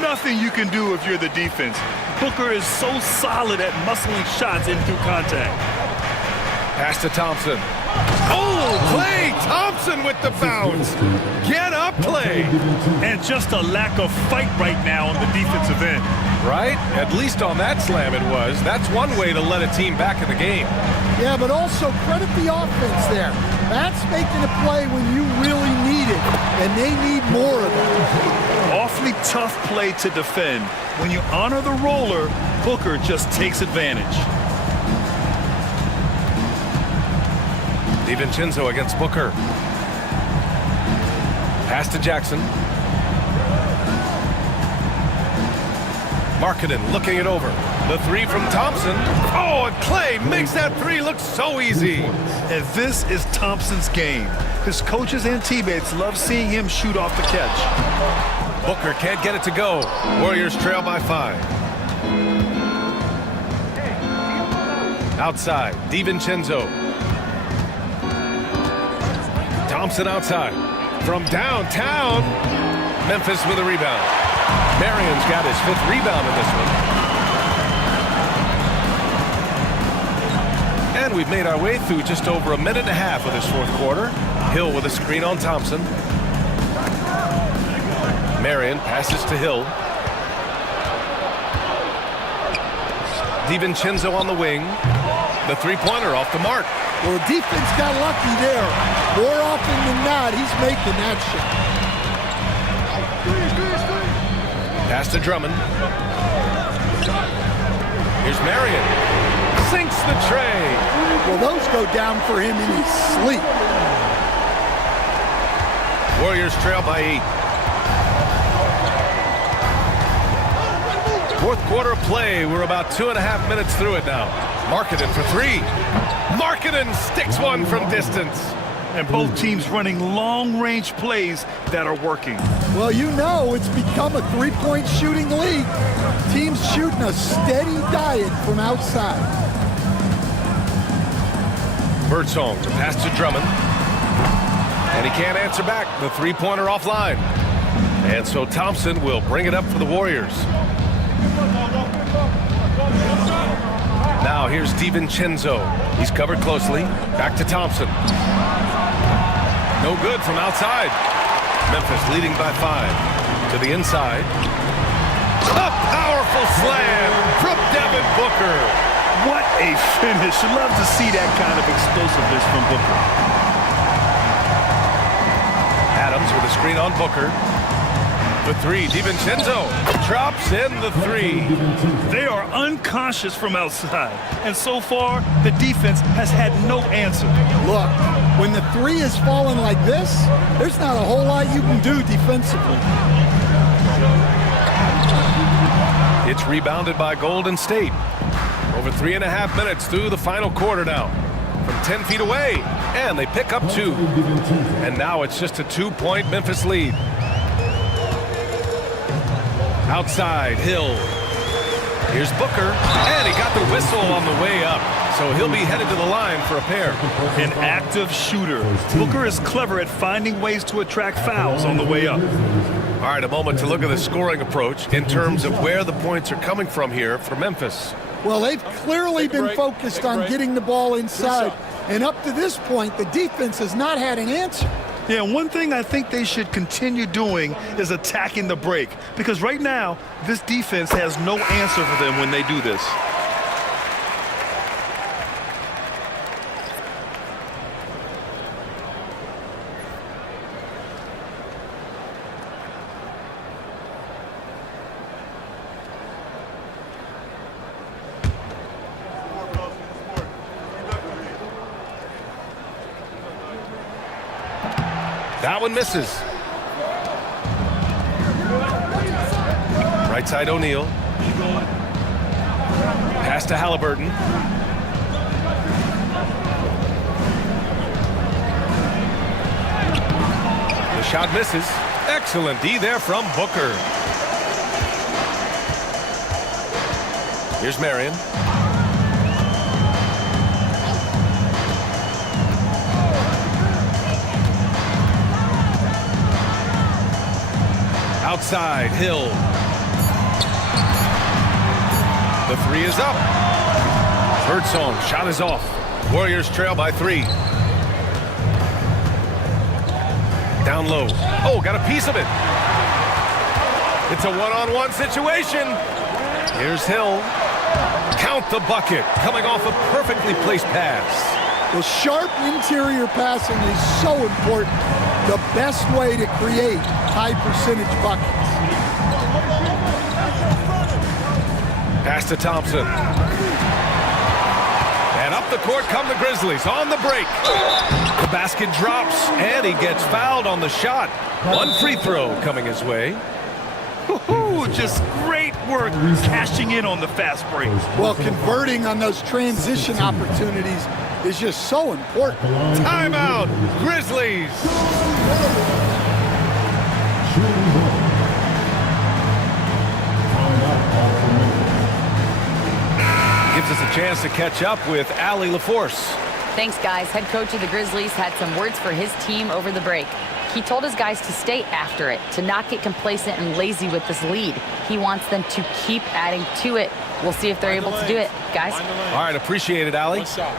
nothing you can do if you're the defense. Booker is so solid at muscling shots in through contact. Pass to Thompson. Oh, Klay Thompson with the bounce. Get up, Klay. And just a lack of fight right now on the defensive end. Right? At least on that slam it was. That's one way to let a team back in the game. Yeah, but also credit the offense there. That's making a play when you really need it, and they need more of it. Awfully tough play to defend. When you honor the roller, Booker just takes advantage. DiVincenzo against Booker. Pass to Jackson. Markkanen looking it over. The 3 from Thompson. Oh, and Klay makes that 3 look so easy. And this is Thompson's game. His coaches and teammates love seeing him shoot off the catch. Booker can't get it to go. Warriors trail by 5. Outside, DiVincenzo. Thompson outside. From downtown, Memphis with a rebound. Marion's got his 5th rebound in this one. And we've made our way through just over a minute and a half of this 4th quarter. Hill with a screen on Thompson. Marion passes to Hill. DiVincenzo on the wing. The 3-pointer off the mark. Well, the defense got lucky there. More often than not, he's making that shot. Pass to Drummond. Here's Marion. Sinks the tray. Well, those go down for him in his sleep. Warriors trail by 8. 4th quarter play. We're about 2.5 minutes through it now. Markkanen for 3. Markkanen sticks one from distance. And both teams running long-range plays that are working. Well, you know it's become a 3-point shooting league. Teams shooting a steady diet from outside. Birdsong to pass to Drummond. And he can't answer back. The 3-pointer offline. And so Thompson will bring it up for the Warriors. Now here's DiVincenzo. He's covered closely. Back to Thompson. No good from outside. Memphis leading by 5. To the inside. A powerful slam from Devin Booker. What a finish. Love to see that kind of explosiveness from Booker. Adams with a screen on Booker. The three, DiVincenzo drops in the three. They are unconscious from outside, and so far, the defense has had no answer. Look, when the three is falling like this, there's not a whole lot you can do defensively. It's rebounded by Golden State. Over 3.5 minutes through the final quarter now. From 10 feet away, and they pick up 2. And now it's just a 2-point Memphis lead. Outside, Hill. Here's Booker, and he got the whistle on the way up. So he'll be headed to the line for a pair. An active shooter. Booker is clever at finding ways to attract fouls on the way up. All right, a moment to look at the scoring approach in terms of where the points are coming from here for Memphis. Well, they've clearly been focused on getting the ball inside. And up to this point, the defense has not had an answer. Yeah, one thing I think they should continue doing is attacking the break. Because right now, this defense has no answer for them when they do this. That one misses. Right side O'Neal. Pass to Halliburton. The shot misses. Excellent D there from Booker. Here's Marion. Outside, Hill. The three is up. Birdsong, shot is off. Warriors trail by 3. Down low. Oh, got a piece of it. It's a one-on-one situation. Here's Hill. Count the bucket. Coming off a perfectly placed pass. The sharp interior passing is so important. The best way to create high percentage buckets. Pass to Thompson. And up the court come the Grizzlies on the break. The basket drops, and he gets fouled on the shot. One free throw coming his way. Just great work cashing in on the fast break. Well, converting on those transition opportunities is just so important. Timeout, Grizzlies. Gives us a chance to catch up with Allie LaForce. Thanks, guys. Head coach of the Grizzlies had some words for his team over the break. He told his guys to stay after it, to not get complacent and lazy with this lead. He wants them to keep adding to it. We'll see if they're able to do it, guys. All right, appreciate it, Allie. One shot.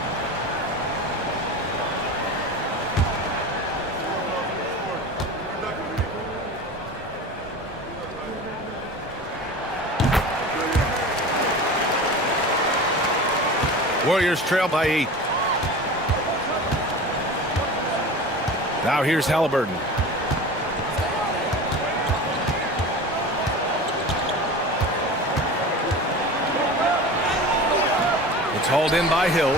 Warriors trail by 8. Now here's Halliburton. It's hauled in by Hill.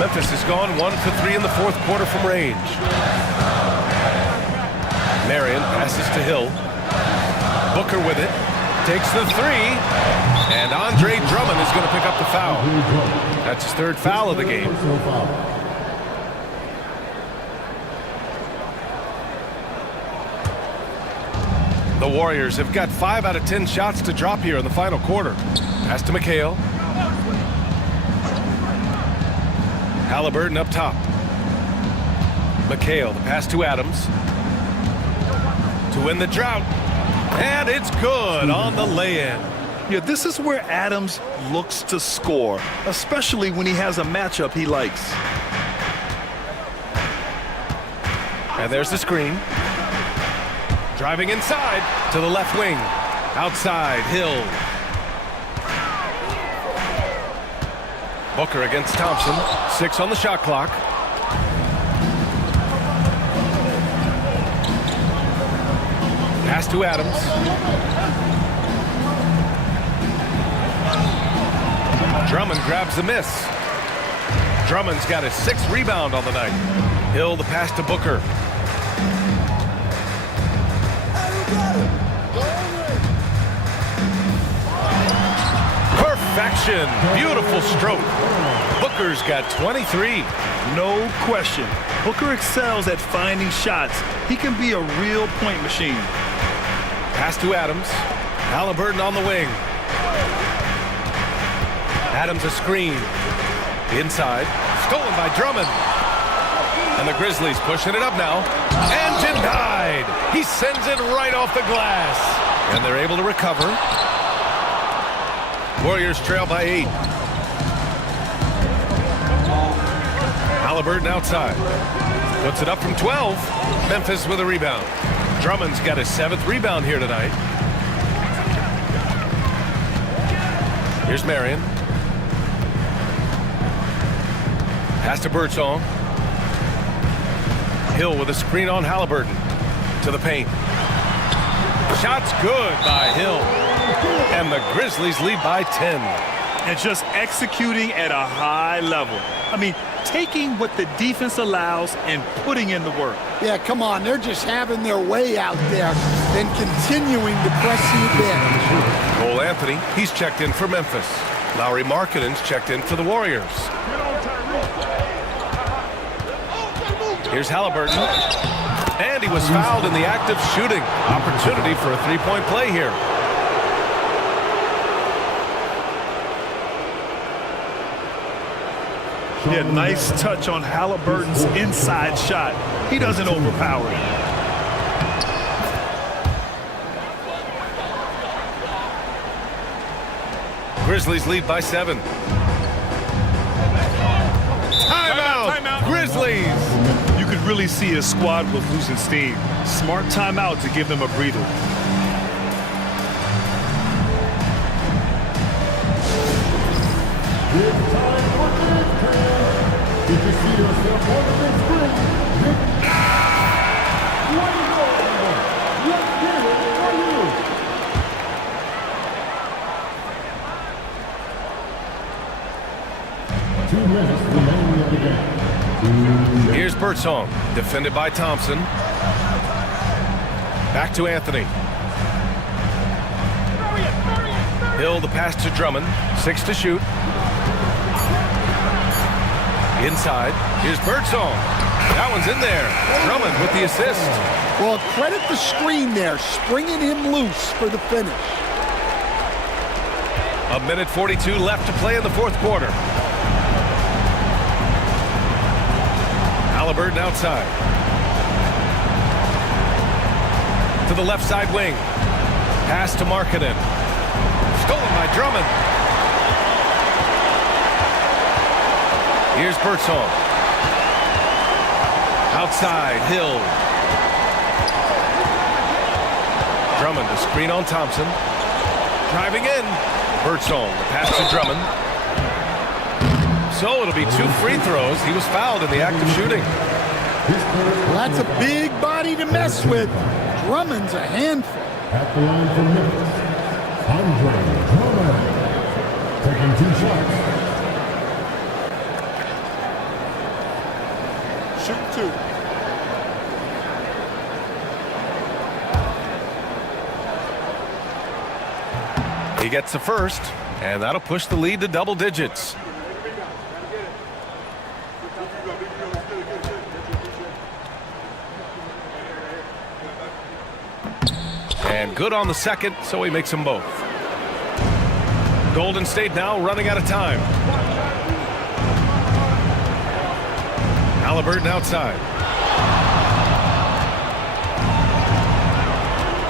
Memphis has gone 1 for 3 in the fourth quarter from range. Marion passes to Hill. Booker with it. Takes the 3. And Andre Drummond is going to pick up the foul. That's his 3rd foul of the game. The Warriors have got 5 out of 10 shots to drop here in the final quarter. Pass to McHale. Halliburton up top. McHale, the pass to Adams. To win the drought. And it's good on the lay-in. Yeah, this is where Adams looks to score, especially when he has a matchup he likes. And there's the screen. Driving inside to the left wing. Outside, Hill. Booker against Thompson. 6 on the shot clock. Pass to Adams. Drummond grabs the miss. Drummond's got his 6th rebound on the night. Hill the pass to Booker. Perfection. Beautiful stroke. Booker's got 23. No question. Booker excels at finding shots. He can be a real point machine. Pass to Adams. Halliburton on the wing. Adams a screen. Inside. Stolen by Drummond. And the Grizzlies pushing it up now. And denied. He sends it right off the glass. And they're able to recover. Warriors trail by 8. Halliburton outside. Puts it up from 12. Memphis with a rebound. Drummond's got his 7th rebound here tonight. Here's Marion. Pass to Birdsong. Hill with a screen on Halliburton. To the paint. Shot's good by Hill. And the Grizzlies lead by 10. And just executing at a high level. I mean, taking what the defense allows and putting in the work. Yeah, come on. They're just having their way out there and continuing to press the advantage. Cole Anthony, he's checked in for Memphis. Lauri Markkanen's checked in for the Warriors. Here's Halliburton. And he was fouled in the act of shooting. Opportunity for a 3-point play here. Yeah, nice touch on Halliburton's inside shot. He doesn't overpower it. Grizzlies lead by 7. Timeout! Grizzlies! You could really see his squad was losing steam. Smart timeout to give them a breather. It's time for the next round. Get to see yourself on the big screen. Let's get it for you. Two minutes remaining of the game. Here's Birdsong, defended by Thompson. Back to Anthony. Hill the pass to Drummond. 6 to shoot. Inside. Here's Birdsong. That one's in there. Drummond with the assist. Well, credit the screen there, springing him loose for the finish. 1:42 left to play in the 4th quarter. Halliburton outside. To the left side wing. Pass to Markkanen. Stolen by Drummond. Here's Birdsong. Outside, Hill. Drummond, a screen on Thompson. Driving in. Birdsong, the pass to Drummond. So it'll be 2 free throws. He was fouled in the act of shooting. Well, that's a big body to mess with. Drummond's a handful. At the line for Memphis, Andre Drummond. Taking 2 shots. Shoot 2. He gets the first, and that'll push the lead to double digits. And good on the second, so he makes them both. Golden State now running out of time. Halliburton outside.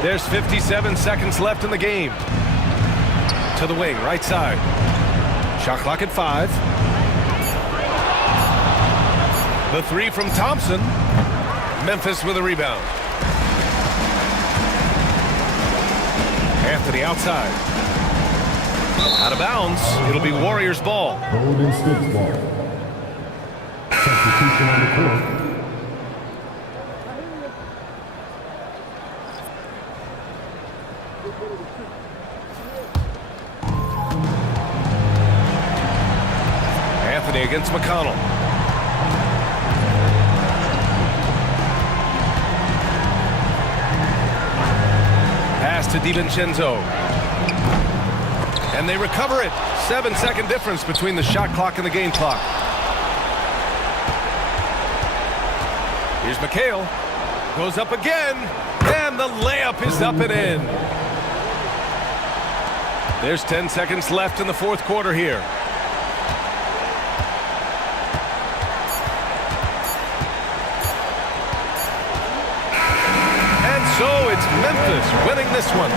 There's 57 seconds left in the game. To the wing, right side. Shot clock at 5. The 3 from Thompson. Memphis with a rebound. Anthony outside. Out of bounds. It'll be Warriors ball. Golden State ball. Substitution on the court. Anthony against McConnell. Pass to DiVincenzo. And they recover it. 7-second difference between the shot clock and the game clock. Here's McHale. Goes up again. And the layup is up and in. There's 10 seconds left in the fourth quarter here. So it's Memphis winning this one.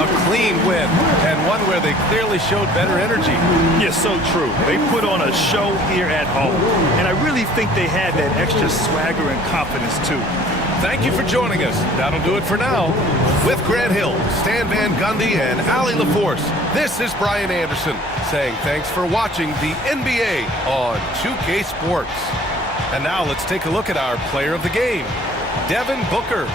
A clean win, and one where they clearly showed better energy. Yeah, so true. They put on a show here at home, and I really think they had that extra swagger and confidence too. Thank you for joining us. That'll do it for now. With Grant Hill, Stan Van Gundy, and Allie LaForce, this is Brian Anderson saying thanks for watching the NBA on 2K Sports. And now let's take a look at our player of the game, Devin Booker.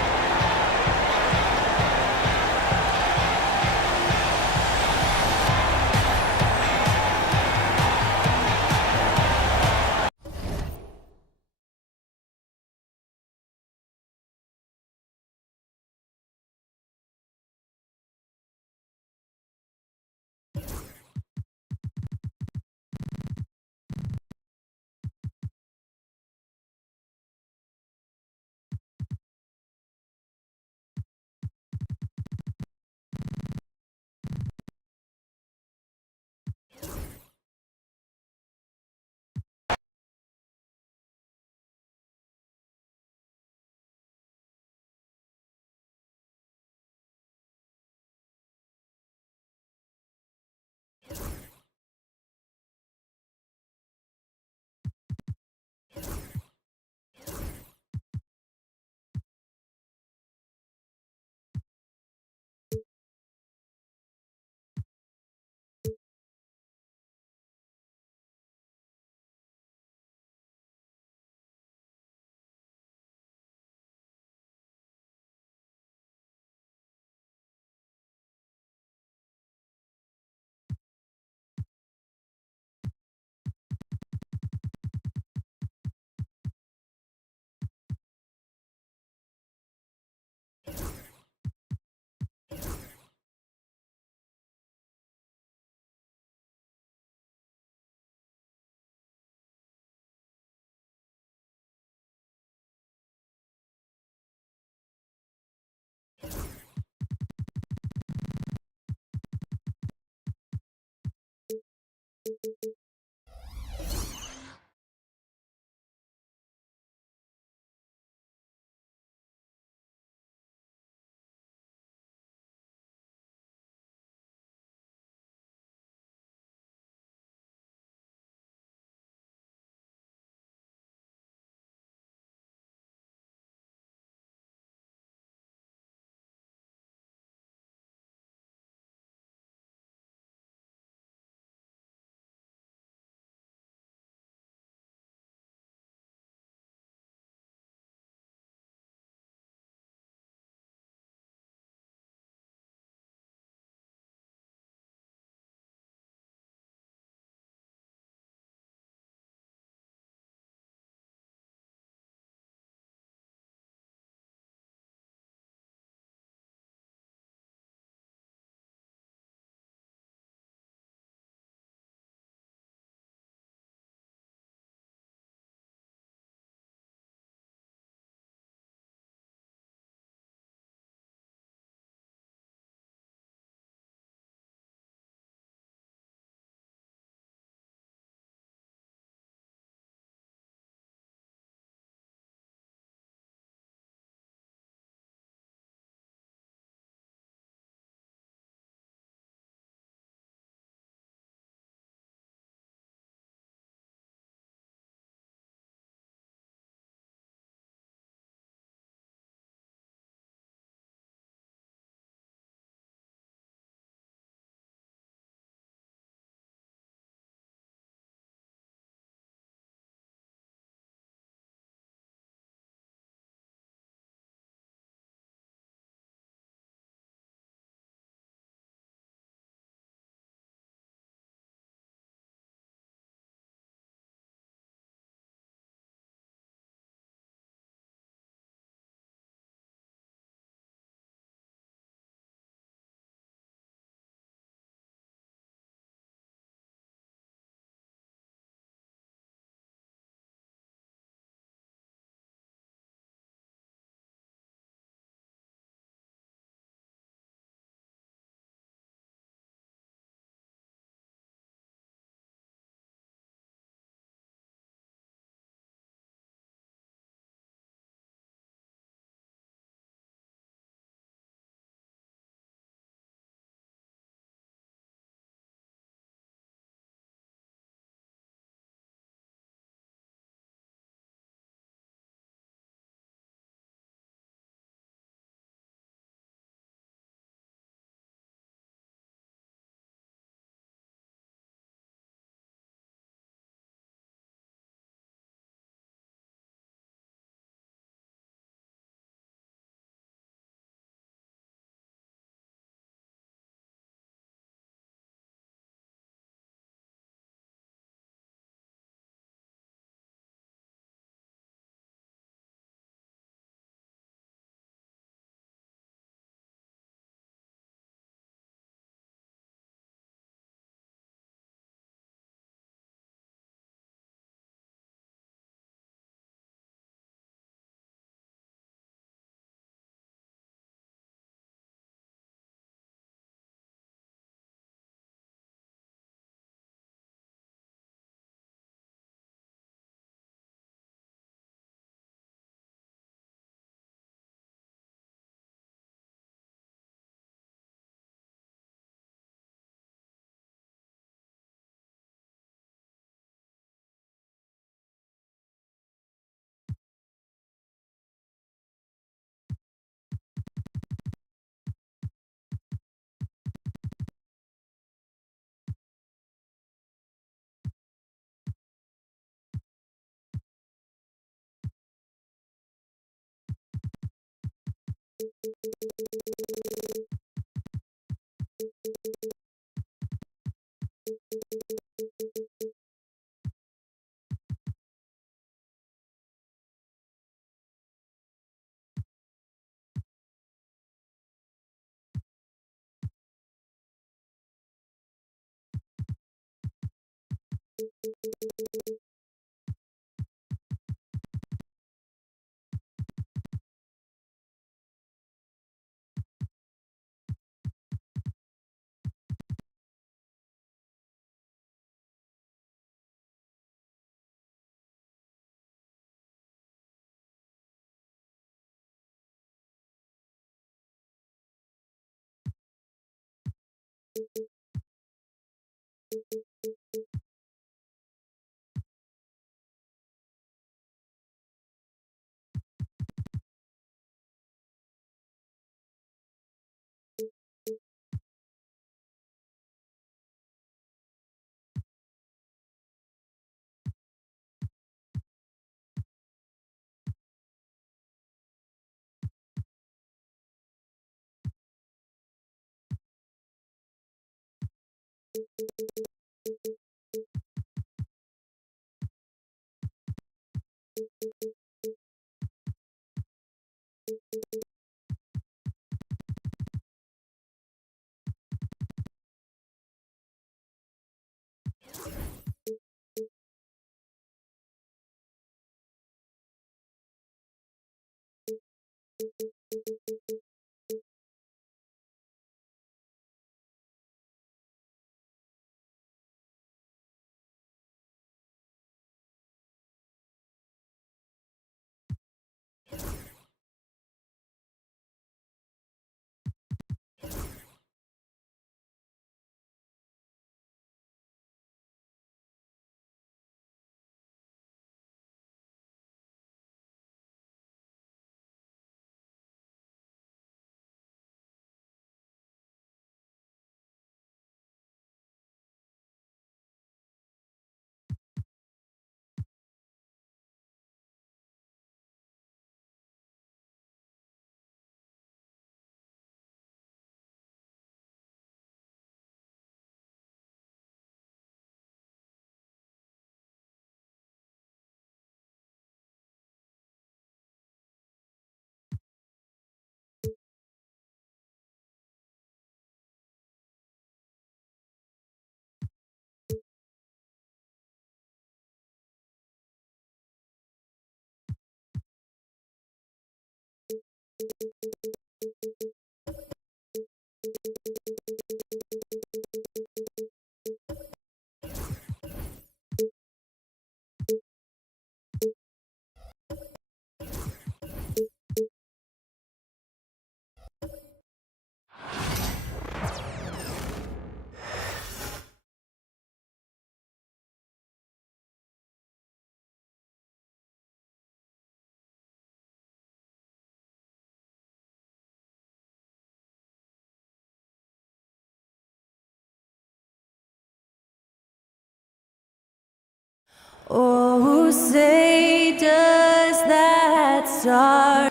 Oh, say does that star.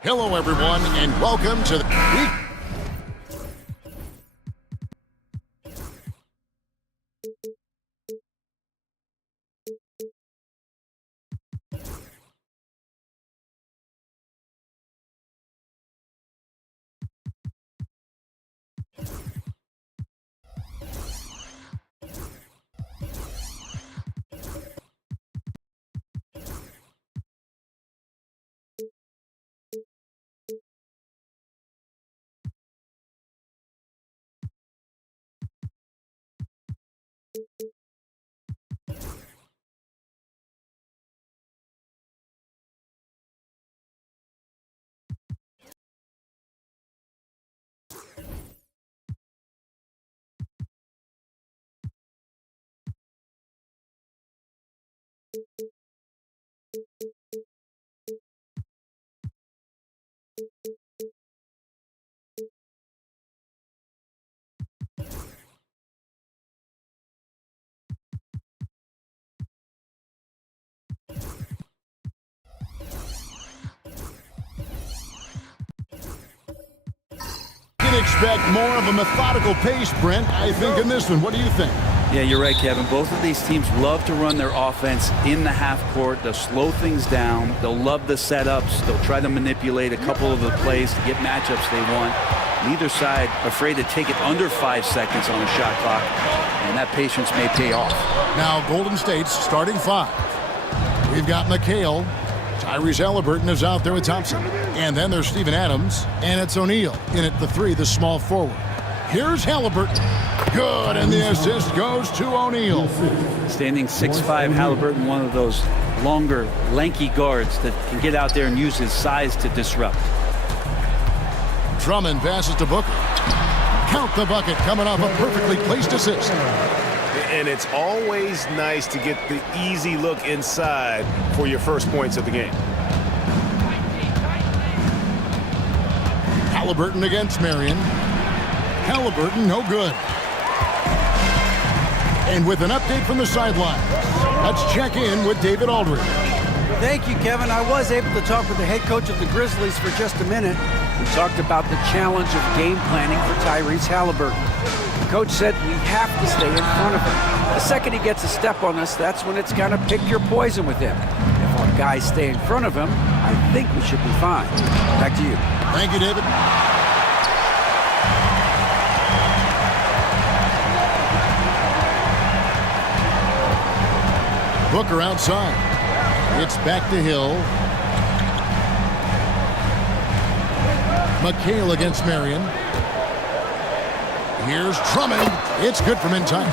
Hello, everyone, and welcome to the week. expect more of a methodical pace, Brent, I think, in this one. What do you think? Yeah, you're right, Kevin. Both of these teams love to run their offense in the half court. They'll slow things down. They'll love the setups. They'll try to manipulate a couple of the plays to get matchups they want. Neither side afraid to take it under 5 seconds on the shot clock, and that patience may pay off. Now Golden State's starting 5. We've got McHale. Tyrese Halliburton is out there with Thompson. And then there's Steven Adams, and it's O'Neal in at the 3, the small forward. Here's Halliburton. Good, and the assist goes to O'Neal. Standing 6'5", Halliburton, one of those longer, lanky guards that can get out there and use his size to disrupt. Drummond passes to Booker. Count the bucket coming off a perfectly placed assist. And it's always nice to get the easy look inside for your first points of the game. Halliburton against Marion. Halliburton, no good. And with an update from the sideline, let's check in with David Aldridge. Thank you, Kevin. I was able to talk with the head coach of the Grizzlies for just a minute. We talked about the challenge of game planning for Tyrese Halliburton. The coach said we have to stay in front of him. The second he gets a step on us, that's when it's got to pick your poison with him. If our guys stay in front of him, I think we should be fine. Back to you. Thank you, David. Booker outside. It's back to Hill. McHale against Marion. Here's Drummond. It's good from in time.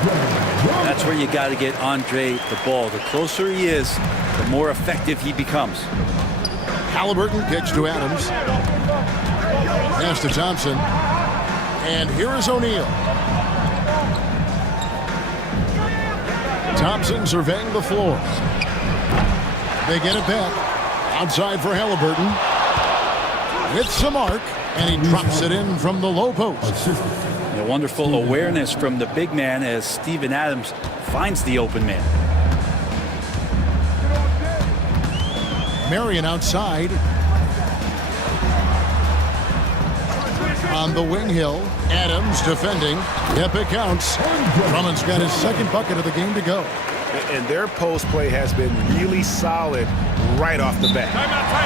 That's where you got to get Andre the ball. The closer he is, the more effective he becomes. Halliburton kicks to Adams. Pass to Thompson. And here is O'Neal. Thompson surveying the floor. They get it back. Outside for Halliburton. With some arc. And he drops it in from the low post. A wonderful awareness from the big man as Steven Adams finds the open man. Marion outside. On the wing, Hill. Adams defending. Yep, it counts. Drummond's got his second bucket of the game to go. And their post play has been really solid right off the bat.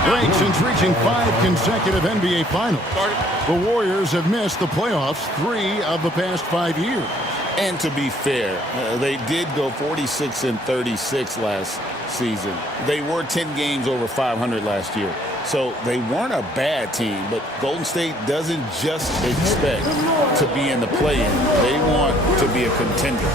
Great since reaching 5 consecutive NBA Finals. The Warriors have missed the playoffs 3 of the past 5 years. And to be fair, they did go 46-36 last season. They were 10 games over 500 last year. So they weren't a bad team, but Golden State doesn't just expect to be in the play-in. They want to be a contender.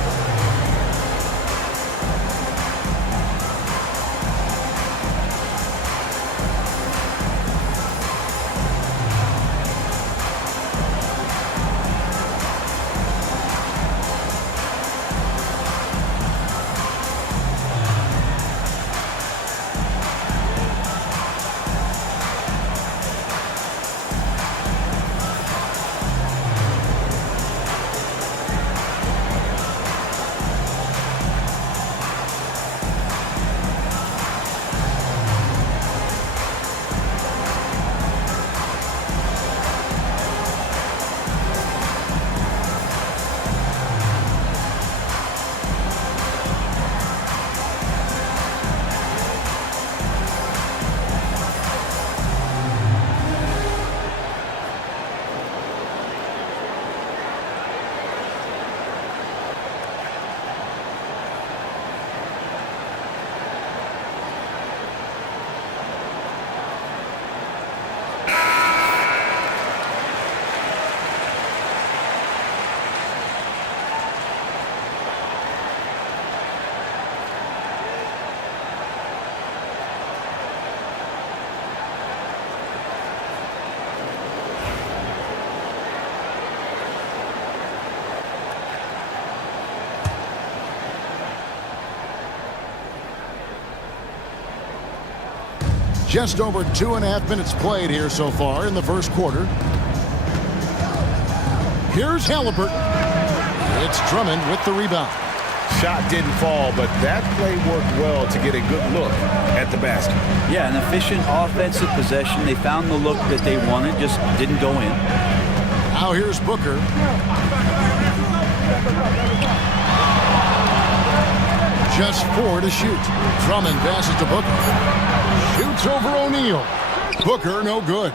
Just over 2.5 minutes played here so far in the first quarter. Here's Halliburton. It's Drummond with the rebound. Shot didn't fall, but that play worked well to get a good look at the basket. Yeah, an efficient offensive possession. They found the look that they wanted, just didn't go in. Now here's Booker. Just 4 to shoot. Drummond passes to Booker. Shoots over O'Neal. Booker, no good.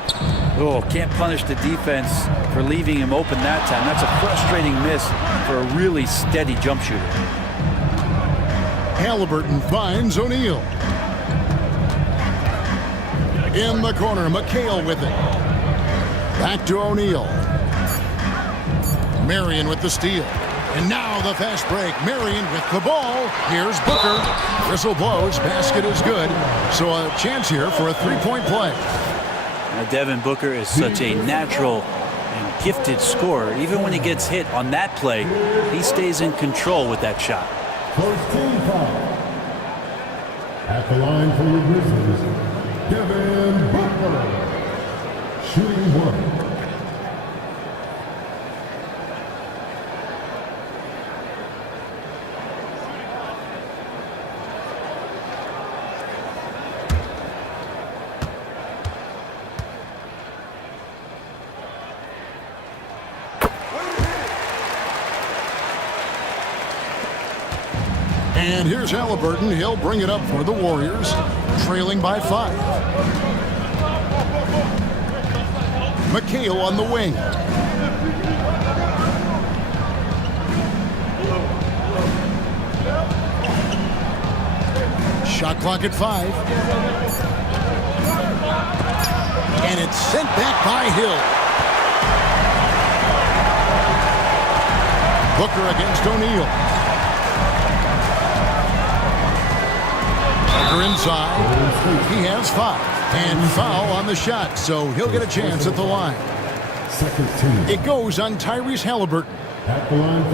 Oh, can't punish the defense for leaving him open that time. That's a frustrating miss for a really steady jump shooter. Halliburton finds O'Neal. In the corner, McHale with it. Back to O'Neal. Marion with the steal. And now the fast break. Marion with the ball. Here's Booker. Whistle blows. Basket is good. So a chance here for a three-point play. Now, Devin Booker is such a natural and gifted scorer. Even when he gets hit on that play, he stays in control with that shot. First team foul. At the line for the Grizzlies, Devin Booker. Shooting 1. And here's Halliburton. He'll bring it up for the Warriors, trailing by 5. McHale on the wing. Shot clock at 5. And it's sent back by Hill. Booker against O'Neal. Booker inside. He has 5. And foul on the shot, so he'll get a chance at the line. It goes on Tyrese Halliburton.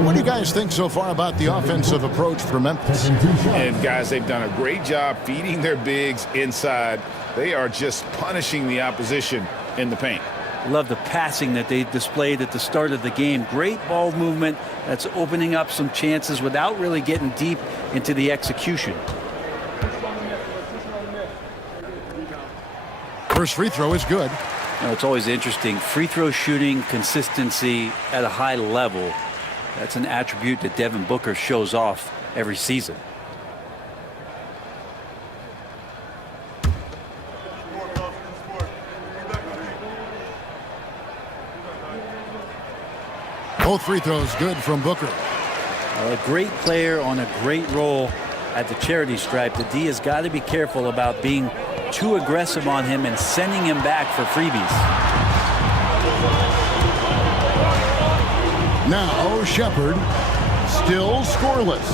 What do you guys think so far about the offensive approach for Memphis? And guys, they've done a great job feeding their bigs inside. They are just punishing the opposition in the paint. Love the passing that they displayed at the start of the game. Great ball movement that's opening up some chances without really getting deep into the execution. First free throw is good. You know, it's always interesting. Free throw shooting consistency at a high level. That's an attribute that Devin Booker shows off every season. Both free throws good from Booker. A great player on a great role at the charity stripe. The D has got to be careful about being too aggressive on him and sending him back for freebies. Now Shepherd, still scoreless.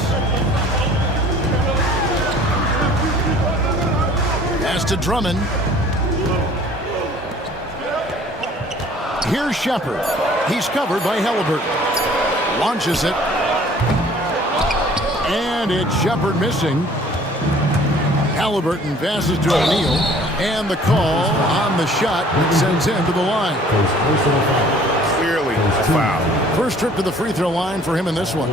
Pass to Drummond. Here's Shepherd. He's covered by Halliburton. Launches it. And it's Shepherd missing. Halliburton passes to O'Neal. And the call on the shot that sends him to the line. Clearly a foul. First trip to the free throw line for him in this one.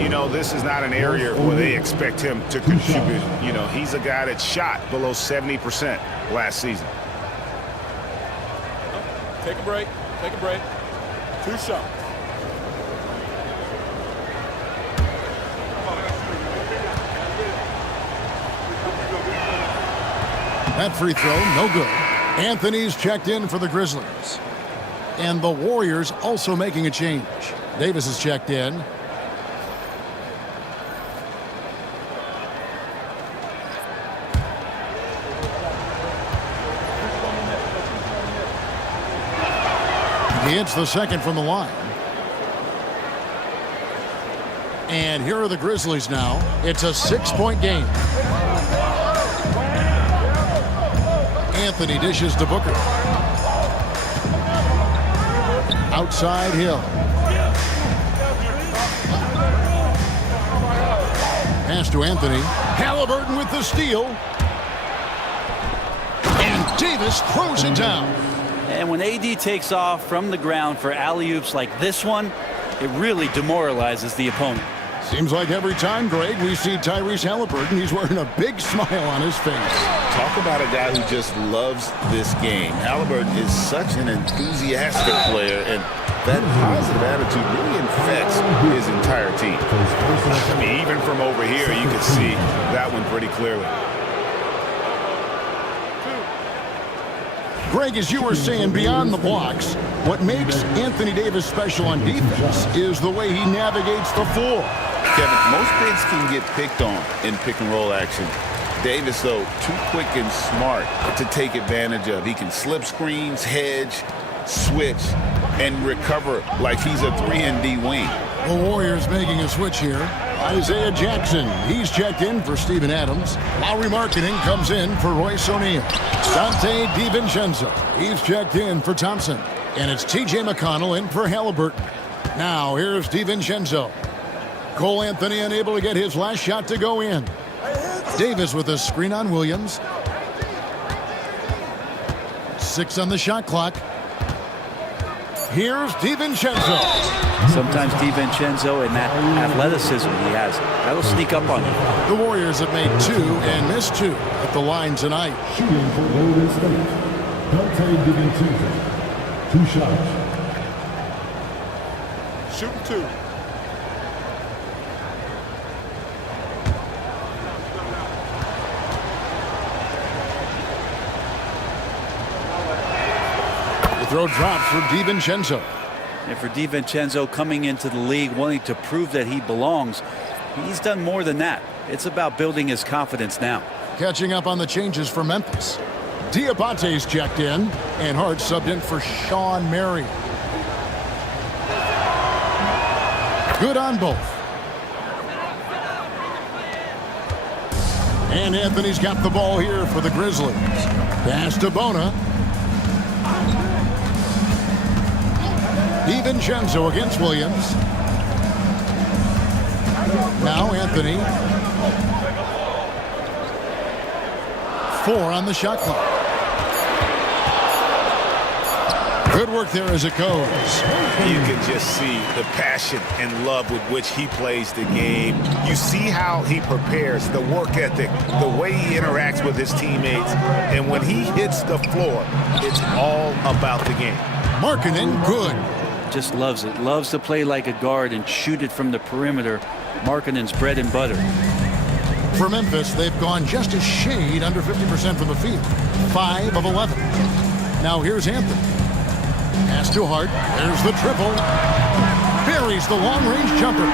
You know, this is not an area where they expect him to contribute. You know, he's a guy that shot below 70% last season. Take a break. Take a break. 2 shots. That free throw, no good. Anthony's checked in for the Grizzlies. And the Warriors also making a change. Davis is checked in. He hits the second from the line. And here are the Grizzlies now. It's a 6-point game. Anthony dishes to Booker. Outside Hill. Pass to Anthony. Halliburton with the steal. And Davis throws it down. And when AD takes off from the ground for alley-oops like this one, it really demoralizes the opponent. Seems like every time, Greg, we see Tyrese Halliburton, he's wearing a big smile on his face. Talk about a guy who just loves this game. Halliburton is such an enthusiastic player, and that positive attitude really infects his entire team. I mean, even from over here, you can see that one pretty clearly. Greg, as you were saying, beyond the blocks, what makes Anthony Davis special on defense is the way he navigates the floor. Kevin, most bigs can get picked on in pick-and-roll action. Davis, though, too quick and smart to take advantage of. He can slip screens, hedge, switch, and recover like he's a 3-and-D wing. The Warriors making a switch here. Isaiah Jackson, he's checked in for Steven Adams. Lauri Markkanen comes in for Royce O'Neal. Dante DiVincenzo, he's checked in for Thompson. And it's T.J. McConnell in for Halliburton. Now here's DiVincenzo. Cole Anthony unable to get his last shot to go in. Davis with a screen on Williams. 6 on the shot clock. Here's DiVincenzo. Sometimes DiVincenzo and that athleticism he has, that'll sneak up on you. The Warriors have made 2 and missed 2 at the line tonight. Shooting for Golden State, Dante DiVincenzo. 2 shots. Shooting 2. The throw drops for DiVincenzo. And for DiVincenzo coming into the league wanting to prove that he belongs, he's done more than that. It's about building his confidence now. Catching up on the changes for Memphis. Diabate's checked in, and Hart subbed in for Sean Marion. Good on both. And Anthony's got the ball here for the Grizzlies. Pass to Bona. DiVincenzo against Williams. Now Anthony. 4 on the shot clock. Good work there as it goes. You can just see the passion and love with which he plays the game. You see how he prepares, the work ethic, the way he interacts with his teammates. And when he hits the floor, it's all about the game. Markkanen, good. Just loves it. Loves to play like a guard and shoot it from the perimeter. Markkanen's bread and butter. For Memphis, they've gone just a shade under 50% from the field. 5 of 11. Now here's Anthony. Pass to Hart. There's the triple. Buries the long-range jumper.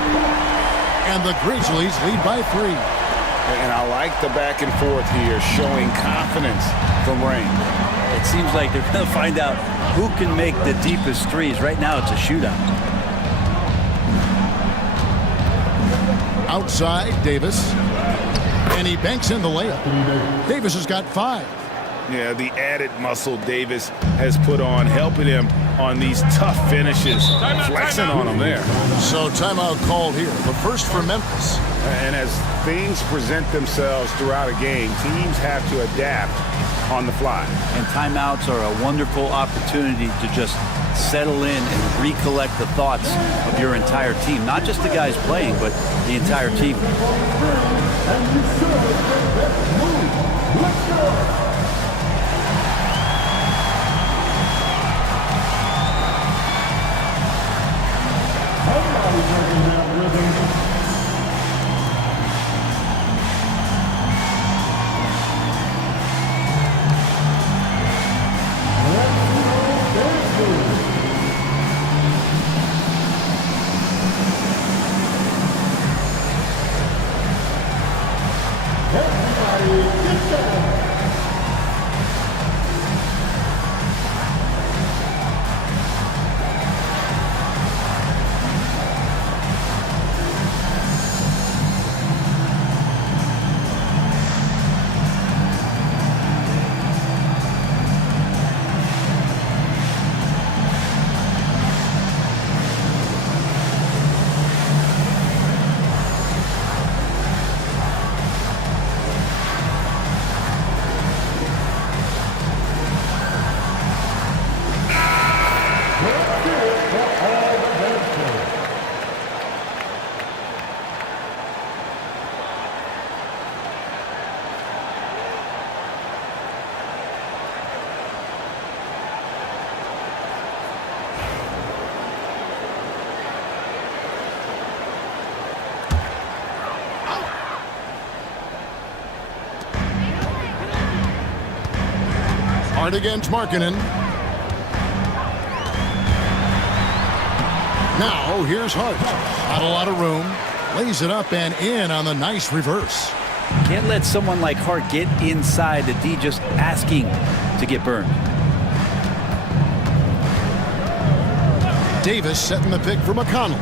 And the Grizzlies lead by 3. And I like the back and forth here, showing confidence from Rain. It seems like they're going to find out who can make the deepest threes. Right now, it's a shootout. Outside, Davis. And he banks in the layup. Davis has got 5. Yeah, the added muscle Davis has put on, helping him on these tough finishes, flexing on him there. So timeout called here, the first for Memphis. And as things present themselves throughout a game, teams have to adapt on the fly. And timeouts are a wonderful opportunity to just settle in and recollect the thoughts of your entire team. Not just the guys playing, but the entire team. Hart against Markkanen. Now here's Hart. Not a lot of room. Lays it up and in on the nice reverse. Can't let someone like Hart get inside the D just asking to get burned. Davis setting the pick for McConnell.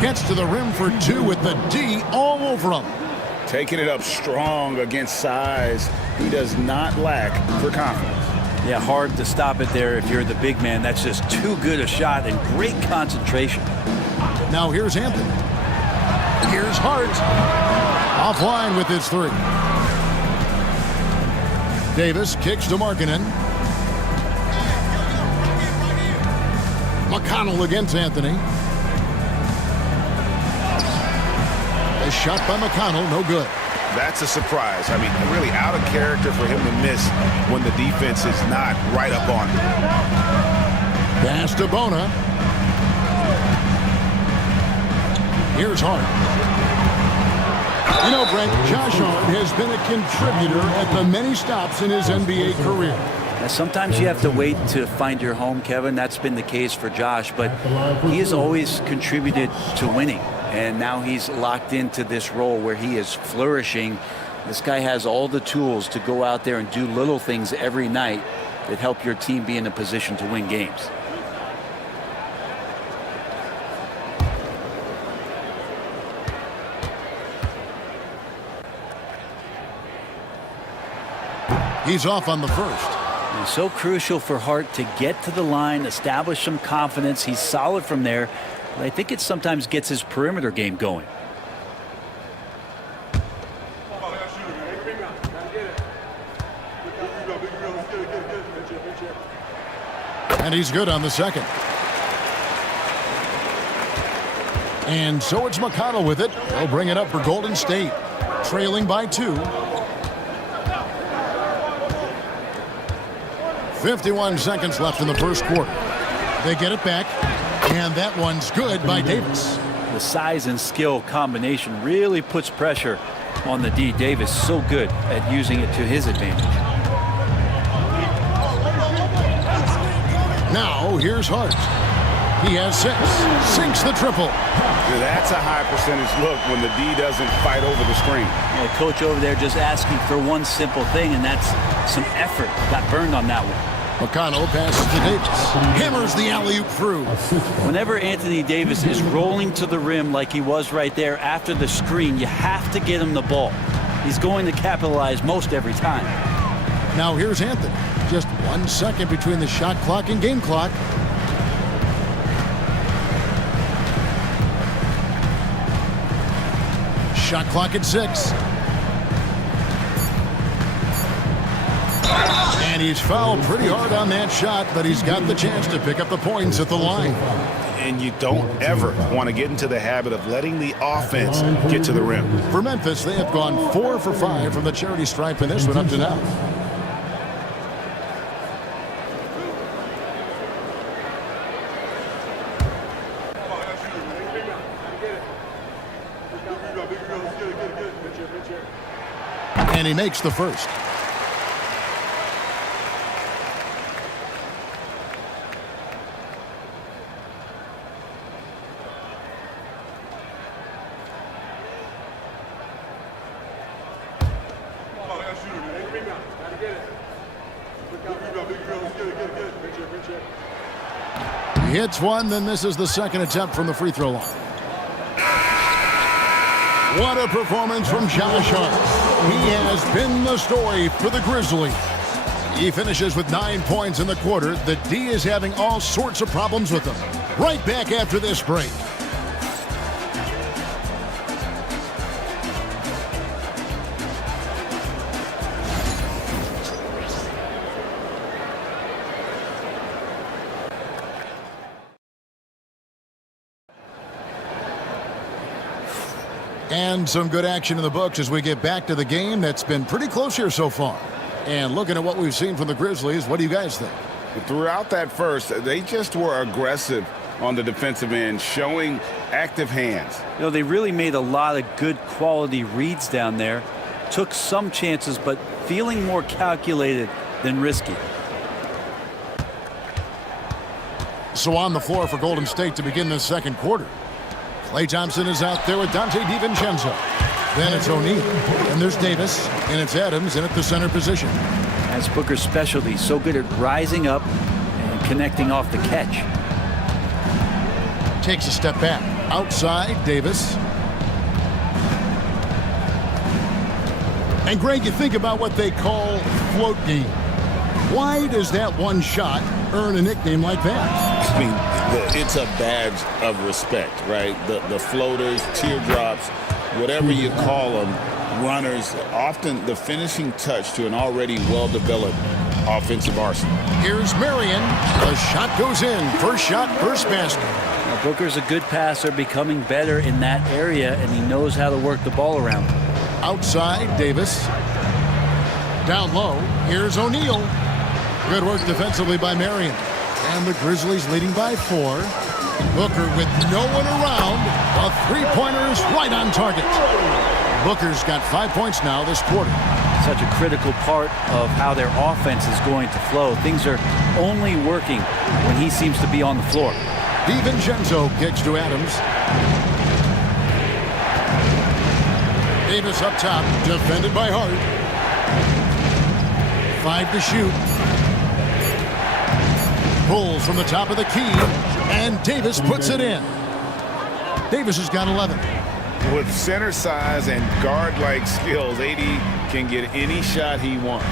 Gets to the rim for two with the D all over him. Taking it up strong against size. He does not lack for confidence. Yeah, hard to stop it there if you're the big man. That's just too good a shot and great concentration. Now here's Anthony. Here's Hart. Offline with his three. Davis kicks to Markkanen. McConnell against Anthony. A shot by McConnell, no good. That's a surprise. I mean, really out of character for him to miss when the defense is not right up on him. Pass to Bona. Here's Hart. You know, Brent, Josh Hart has been a contributor at the many stops in his NBA career. Now, sometimes you have to wait to find your home, Kevin. That's been the case for Josh, but he has always contributed to winning. And now he's locked into this role where he is flourishing. This guy has all the tools to go out there and do little things every night that help your team be in a position to win games. He's off on the first. It's so crucial for Hart to get to the line, establish some confidence. He's solid from there. But I think it sometimes gets his perimeter game going. And he's good on the second. And so it's McConnell with it. They'll bring it up for Golden State. Trailing by 2. 51 seconds left in the first quarter. They get it back. And that one's good by Davis. The size and skill combination really puts pressure on the D. Davis so good at using it to his advantage. Now here's Hart. He has 6. Sinks the triple. That's a high percentage look when the D doesn't fight over the screen. The coach over there just asking for one simple thing, and that's some effort. Got burned on that one. McConnell passes to Davis. Hammers the alley-oop through. Whenever Anthony Davis is rolling to the rim like he was right there after the screen, you have to get him the ball. He's going to capitalize most every time. Now here's Anthony. Just 1 second between the shot clock and game clock. Shot clock at 6. And he's fouled pretty hard on that shot, but he's got the chance to pick up the points at the line. And you don't ever want to get into the habit of letting the offense get to the rim. For Memphis, they have gone 4 for 5 from the charity stripe in this one up to now. And he makes the first. He hits one, then this is the second attempt from the free throw line. What a performance from Josh Hart. He has been the story for the Grizzlies. He finishes with 9 points in the quarter. The D is having all sorts of problems with him. Right back after this break. And some good action in the books as we get back to the game that's been pretty close here so far. And looking at what we've seen from the Grizzlies, what do you guys think? Throughout that first, they just were aggressive on the defensive end, showing active hands. You know, they really made a lot of good quality reads down there. Took some chances, but feeling more calculated than risky. So on the floor for Golden State to begin this second quarter. Klay Thompson is out there with Dante DiVincenzo. Then it's O'Neal. And there's Davis. And it's Adams in at the center position. That's Booker's specialty. So good at rising up and connecting off the catch. Takes a step back. Outside, Davis. And Greg, you think about what they call float game. Why does that one shot earn a nickname like that? I mean, it's a badge of respect, right? The floaters, teardrops, whatever you call them, runners, often the finishing touch to an already well-developed offensive arsenal. Here's Marion. The shot goes in. First shot, first basket. Now, Booker's a good passer, becoming better in that area, and he knows how to work the ball around. Outside, Davis. Down low, here's O'Neal. Good work defensively by Marion. And the Grizzlies leading by 4. Booker with no one around. A three-pointer is right on target. Booker's got 5 points now this quarter. Such a critical part of how their offense is going to flow. Things are only working when he seems to be on the floor. DiVincenzo kicks to Adams. Davis up top, defended by Hart. 5 to shoot. Pulls from the top of the key, and Davis puts it in. Davis has got 11. With center size and guard-like skills, AD can get any shot he wants.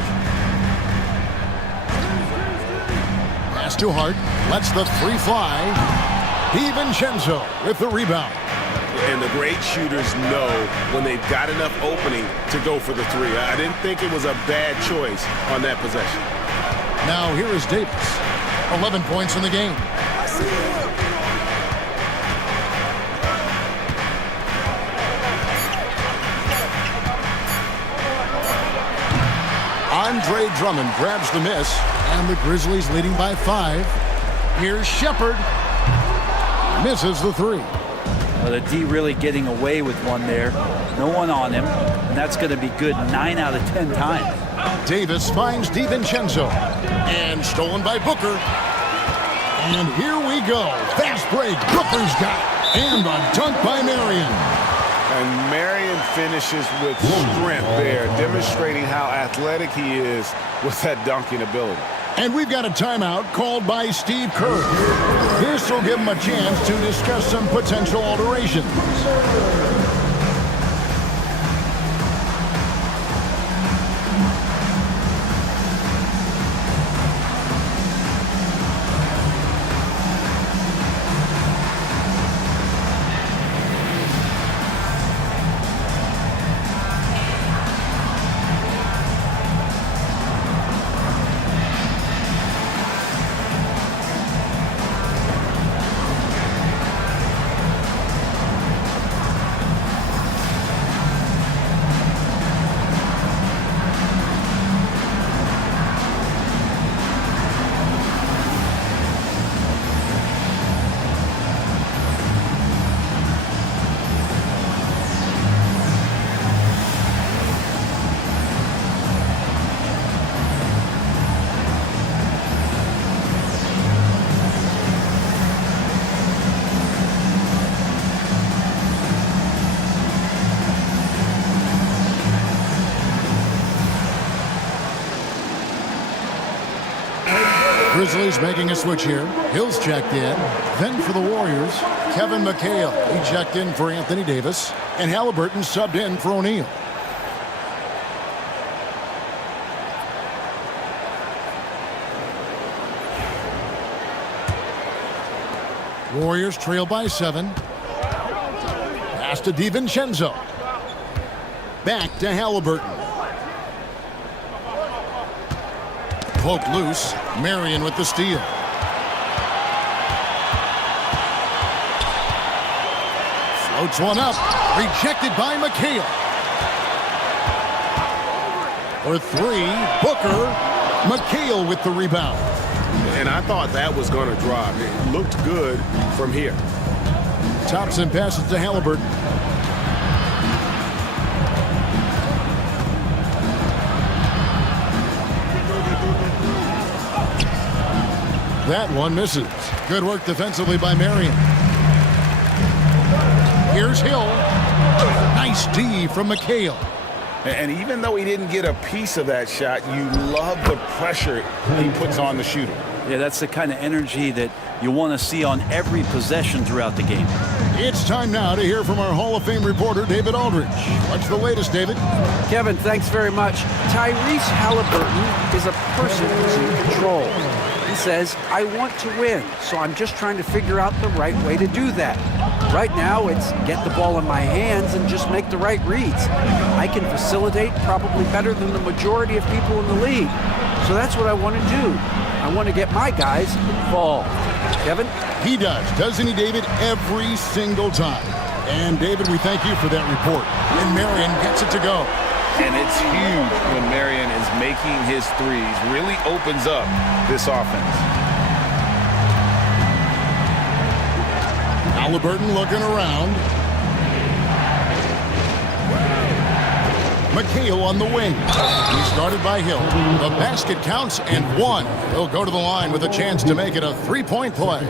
Pass to Hart, lets the 3 fly. DiVincenzo with the rebound. And the great shooters know when they've got enough opening to go for the 3. I didn't think it was a bad choice on that possession. Now here is Davis. 11 points in the game. Andre Drummond grabs the miss, and the Grizzlies leading by 5. Here's Shepherd. Misses the 3. The D really getting away with one there. No one on him, and that's going to be good 9 out of 10 times. Davis finds DiVincenzo, and stolen by Booker. And here we go. Fast break. Booker's got it. And a dunk by Marion. And Marion finishes with strength there, demonstrating how athletic he is with that dunking ability. And we've got a timeout called by Steve Kerr. This will give him a chance to discuss some potential alterations. Grizzlies making a switch here. Hill's checked in. Then for the Warriors, Kevin McHale. He checked in for Anthony Davis. And Halliburton subbed in for O'Neal. Warriors trail by 7. Pass to DiVincenzo. Back to Halliburton. Poked loose. Marion with the steal. Floats one up. Rejected by McHale. For 3, Booker. McHale with the rebound. And I thought that was going to drop. It looked good from here. Thompson passes to Halliburton. That one misses. Good work defensively by Marion. Here's Hill. Nice D from McHale. And even though he didn't get a piece of that shot, you love the pressure he puts on the shooter. Yeah, that's the kind of energy that you want to see on every possession throughout the game. It's time now to hear from our Hall of Fame reporter, David Aldridge. What's the latest, David? Kevin, thanks very much. Tyrese Halliburton is a person who's in control. He says, I want to win, so I'm just trying to figure out the right way to do that. Right now, it's get the ball in my hands and just make the right reads. I can facilitate probably better than the majority of people in the league. So that's what I want to do. I want to get my guys involved. Kevin? He does, doesn't he, David? Every single time. And, David, we thank you for that report. And Marion gets it to go. And it's huge when Marion is making his threes. Really opens up this offense. Halliburton looking around. McHale on the wing. He started by Hill. The basket counts and one. He'll go to the line with a chance to make it a three-point play.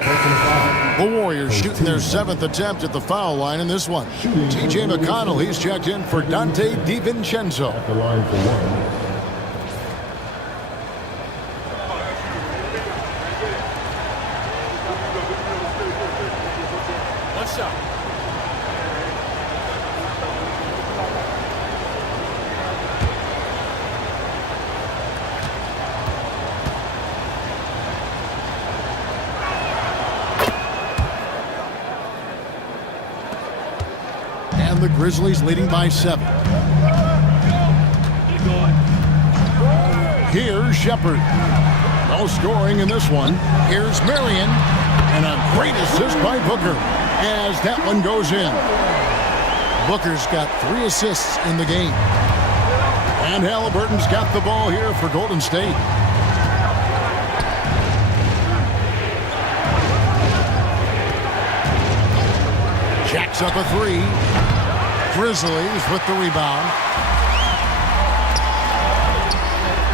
The Warriors shooting their 7th attempt at the foul line in this one. T.J. McConnell, he's checked in for Dante DiVincenzo. At the line for one. One shot. The Grizzlies leading by 7. Here's Shepherd. No scoring in this one. Here's Marion. And a great assist by Booker as that one goes in. Booker's got 3 assists in the game. And Halliburton's got the ball here for Golden State. Jacks up a 3. Grizzlies with the rebound.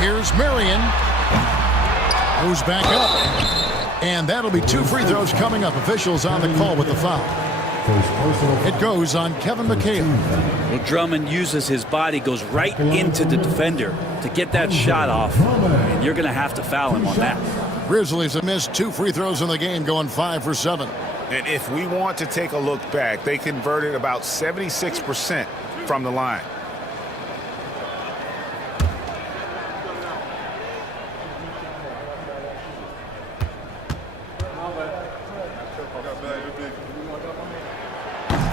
Here's Marion. Goes back up. And that'll be 2 free throws coming up. Officials on the call with the foul. It goes on Kevin McHale. Well, Drummond uses his body, goes right into the defender to get that shot off. And you're going to have to foul him on that. Grizzlies have missed 2 free throws in the game, going 5 for 7. And if we want to take a look back, they converted about 76% from the line.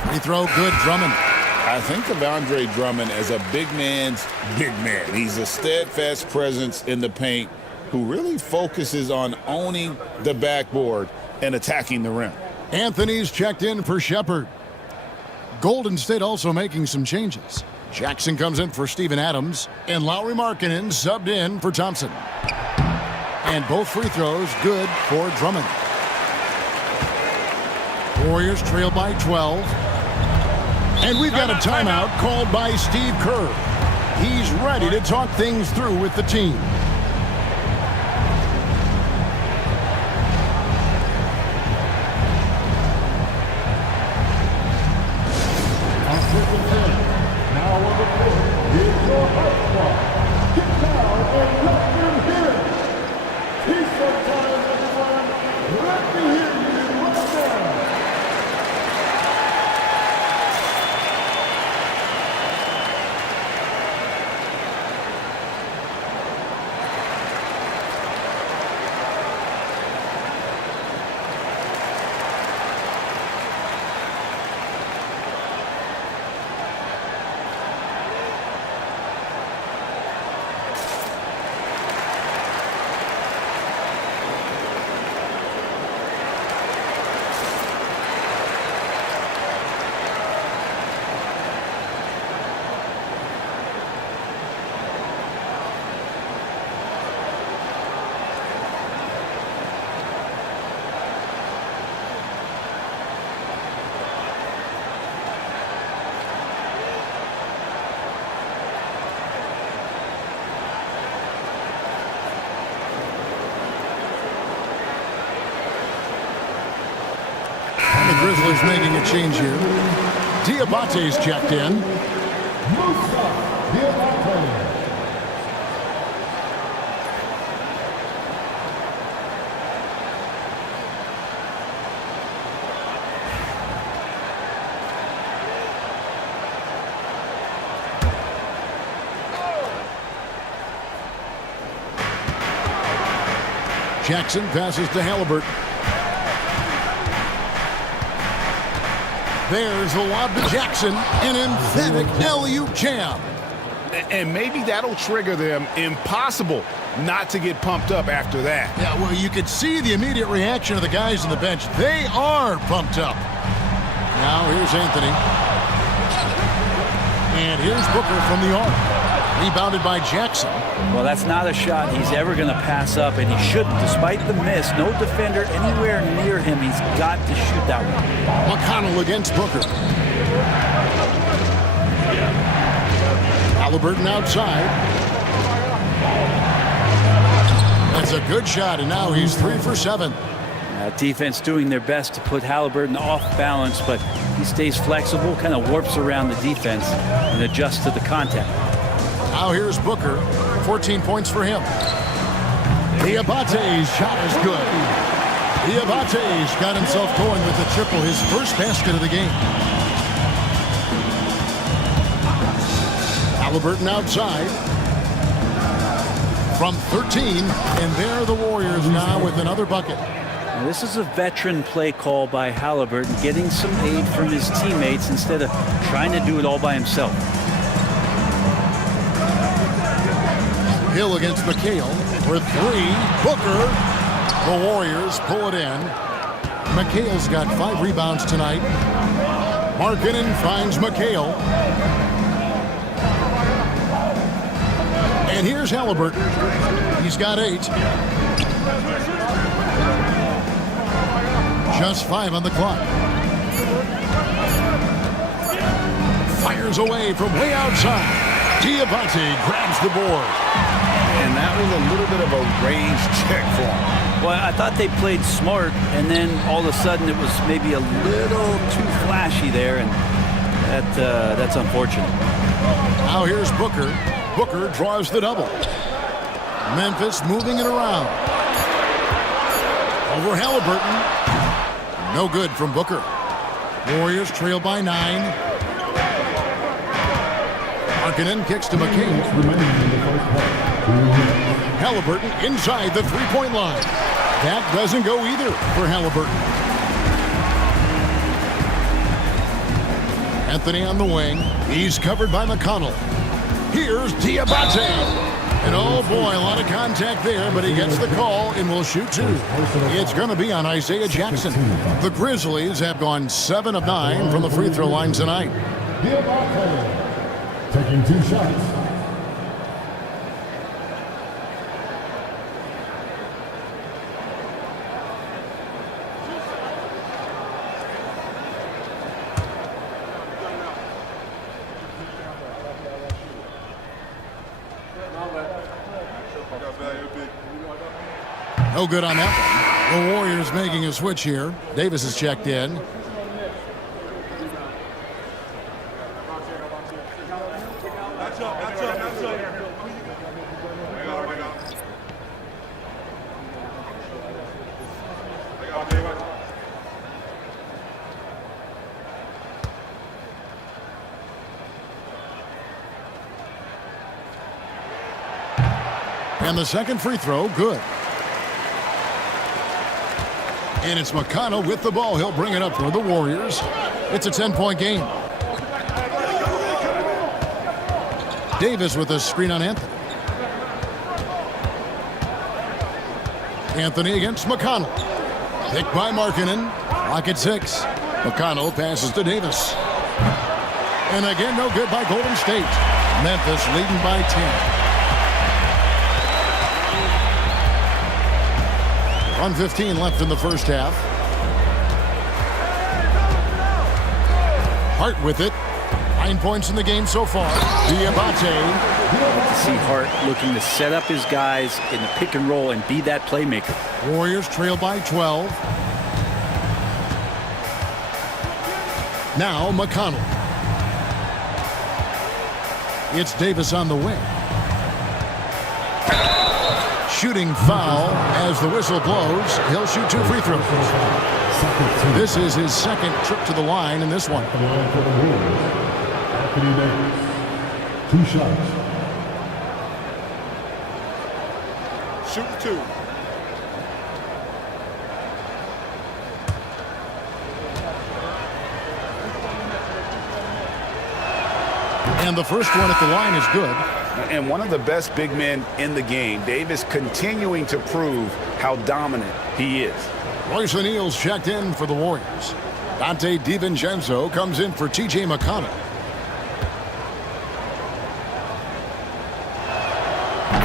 Free throw good, Drummond. I think of Andre Drummond as a big man's big man. He's a steadfast presence in the paint who really focuses on owning the backboard and attacking the rim. Anthony's checked in for Shepherd. Golden State also making some changes. Jackson comes in for Steven Adams, and Lauri Markkanen subbed in for Thompson. And both free throws good for Drummond. Warriors trail by 12. And we've got a timeout called by Steve Kerr. He's ready to talk things through with the team. Now on the court, here's your hot spot. Get down and let them hear it. Peace sometime, everyone. Let me hear you right now. The Grizzlies making a change here. Diabate's checked in. Jackson passes to Halliburton. There's the lob to Jackson, an emphatic alley-oop jam. And maybe that'll trigger them. Impossible not to get pumped up after that. Yeah, well, you could see the immediate reaction of the guys on the bench. They are pumped up. Now here's Anthony. And here's Booker from the arc. Rebounded by Jackson. Well, that's not a shot he's ever going to pass up, and he shouldn't. Despite the miss, no defender anywhere near him. He's got to shoot that one. McConnell against Booker. Halliburton outside. That's a good shot, and now he's 3 for 7. Defense doing their best to put Halliburton off balance, but he stays flexible, kind of warps around the defense and adjusts to the contact. Now here's Booker. 14 points for him. Diabate's shot is good. Diabate's got himself going with a triple, his first basket of the game. Halliburton outside. From 13, and there are the Warriors now with another bucket. Now, this is a veteran play call by Halliburton, getting some aid from his teammates instead of trying to do it all by himself. Hill against McHale for 3. Booker. The Warriors pull it in. McHale's got 5 rebounds tonight. Markkanen finds McHale. And here's Halliburton. He's got 8. Just 5 on the clock. Fires away from way outside. Diabate grabs the board. And that was a little bit of a range check for him. Well, I thought they played smart, and then all of a sudden it was maybe a little too flashy there, and that's unfortunate. Now here's Booker. Booker draws the double. Memphis moving it around. Over Halliburton. No good from Booker. Warriors trail by 9. Markkanen kicks to McCain. Halliburton inside the three-point line. That doesn't go either for Halliburton. Anthony on the wing. He's covered by McConnell. Here's Diabate. And oh boy, a lot of contact there, but he gets the call and will shoot 2. It's going to be on Isaiah Jackson. The Grizzlies have gone 7 of 9 from the free throw line tonight. Diabate taking 2 shots. No good on that one. The Warriors making a switch here. Davis is checked in. And the second free throw, good. And it's McConnell with the ball. He'll bring it up for the Warriors. It's a 10-point game. Davis with a screen on Anthony. Anthony against McConnell. Picked by Markkanen. Lock at 6. McConnell passes to Davis. And again, no good by Golden State. Memphis leading by 10. 1:15 left in the first half. Hart with it. 9 points in the game so far. Diabate. See Hart looking to set up his guys in the pick and roll and be that playmaker. Warriors trail by 12. Now McConnell. It's Davis on the wing. Shooting foul as the whistle blows. He'll shoot 2 free throws. This is his second trip to the line in this one. Anthony Davis, 2 shots. Shoot 2. And the first one at the line is good. And one of the best big men in the game. Davis continuing to prove how dominant he is. Royce O'Neal's checked in for the Warriors. Dante DiVincenzo comes in for T.J. McConnell.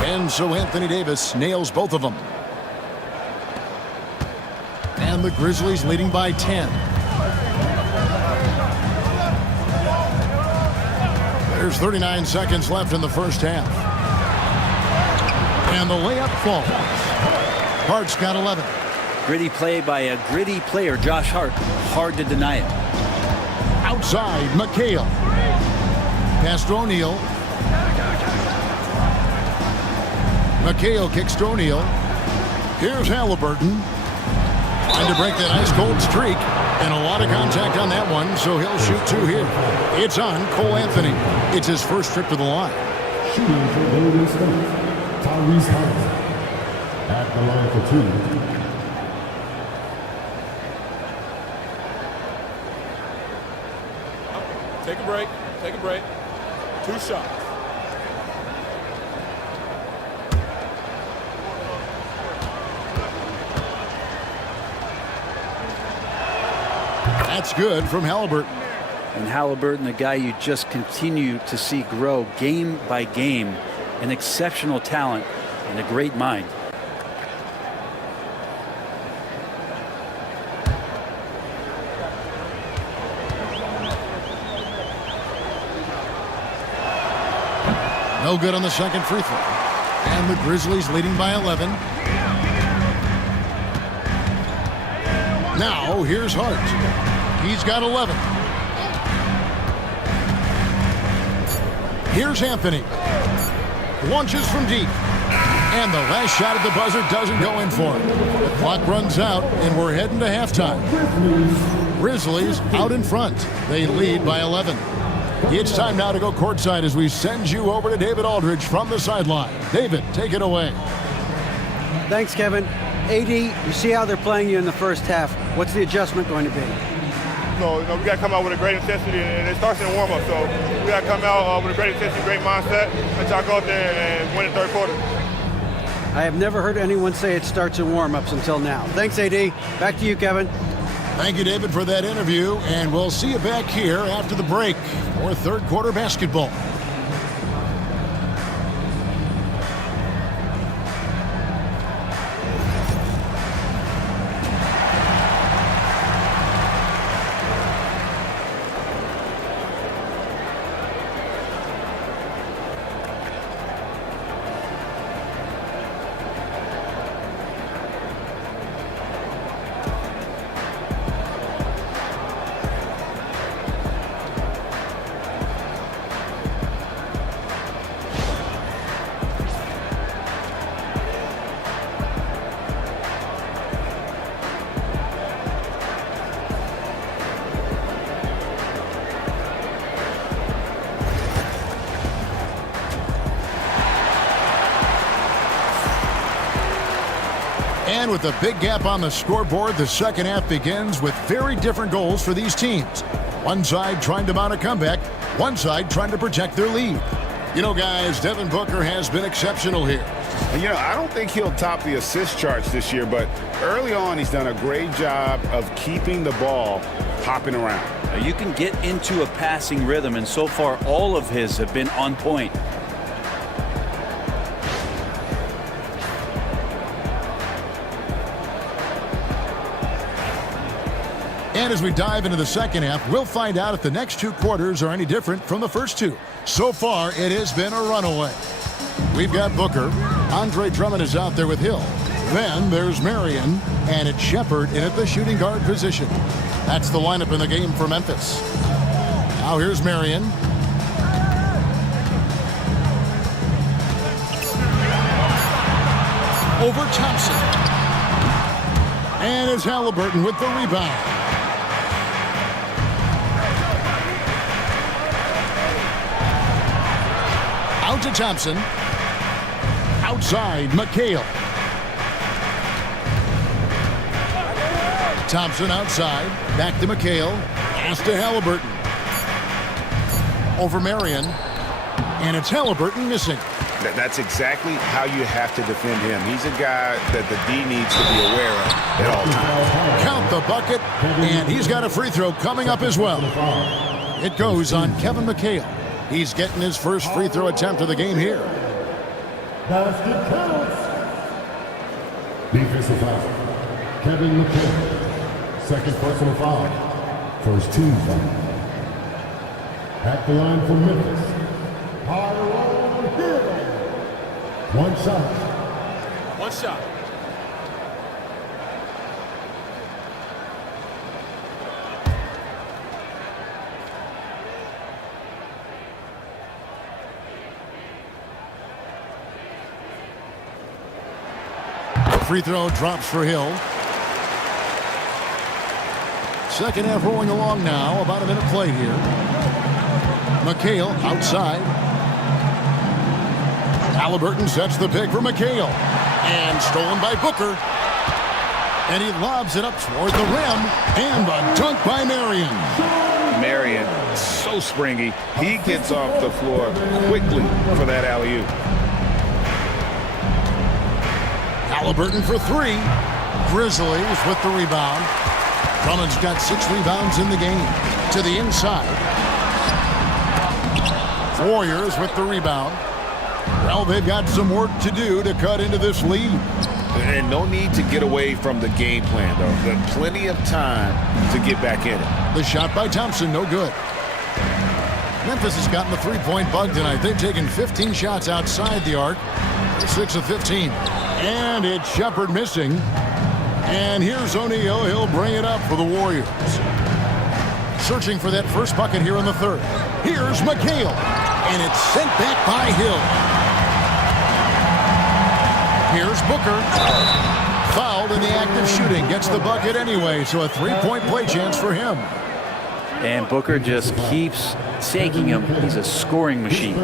And so Anthony Davis nails both of them. And the Grizzlies leading by 10. There's 39 seconds left in the first half. And the layup falls. Hart's got 11. Gritty play by a gritty player, Josh Hart. Hard to deny it. Outside, McHale. Pass to O'Neal. McHale kicks to O'Neal. Here's Halliburton. Trying to break that ice-cold streak. And a lot of contact on that one, so he'll shoot 2 here. It's on Cole Anthony. It's his first trip to the line. Shooting for Golden State, Tyrese Halliburton. At the line for 2. Take a break. Take a break. 2 shots. That's good from Halliburton. And Halliburton, the guy you just continue to see grow game by game, an exceptional talent and a great mind. No good on the second free throw. And the Grizzlies leading by 11. Now here's Hart. He's got 11. Here's Anthony. Launches from deep. And the last shot at the buzzer doesn't go in for him. The clock runs out, and we're heading to halftime. Grizzlies out in front. They lead by 11. It's time now to go courtside as we send you over to David Aldridge from the sideline. David, take it away. Thanks, Kevin. AD, you see how they're playing you in the first half. What's the adjustment going to be? So, we got to come out with a great intensity, and it starts in the warm-up. So we got to come out with a great intensity, great mindset, and try to go out there and win the third quarter. I have never heard anyone say it starts in warm-ups until now. Thanks, AD. Back to you, Kevin. Thank you, David, for that interview, and we'll see you back here after the break for third quarter basketball. And with a big gap on the scoreboard, the second half begins with very different goals for these teams. One side trying to mount a comeback, one side trying to protect their lead. You know, guys, Devin Booker has been exceptional here. And, I don't think he'll top the assist charts this year, but early on he's done a great job of keeping the ball hopping around. You can get into a passing rhythm, and so far all of his have been on point. And as we dive into the second half, we'll find out if the next 2 quarters are any different from the first 2. So far, it has been a runaway. We've got Booker. Andre Drummond is out there with Hill. Then there's Marion, and it's Shepard in at the shooting guard position. That's the lineup in the game for Memphis. Now here's Marion. Over Thompson. And it's Haliburton with the rebound. Out to Thompson. Outside, McHale. Thompson outside. Back to McHale. Pass to Haliburton. Over Marion. And it's Haliburton missing. That's exactly how you have to defend him. He's a guy that the D needs to be aware of at all times. Count the bucket, and he's got a free throw coming up as well. It goes on Kevin McHale. He's getting his first free throw attempt of the game here. Basket counts. Defensive foul. Kevin McHale. Second personal foul. First team foul. At the line for Memphis. Tyrone Hill. One shot. One shot. Free throw drops for Hill. Second half rolling along now. About a minute play here. McHale outside. Haliburton sets the pick for McHale. And stolen by Booker. And he lobs it up toward the rim. And a dunk by Marion. Marion, so springy. He gets off the floor quickly for that alley-oop. Haliburton for three. Grizzlies with the rebound. Drummond's got 6 rebounds in the game. To the inside. Warriors with the rebound. Well, they've got some work to do to cut into this lead. And no need to get away from the game plan, though. There's plenty of time to get back in it. The shot by Thompson, no good. Memphis has gotten the three-point bug tonight. They've taken 15 shots outside the arc. 6 of 15. And it's Shepard missing. And here's O'Neal. He'll bring it up for the Warriors. Searching for that first bucket here in the third. Here's McHale. And it's sent back by Hill. Here's Booker. Fouled in the act of shooting. Gets the bucket anyway, so a three-point play chance for him. And Booker just keeps taking him. He's a scoring machine.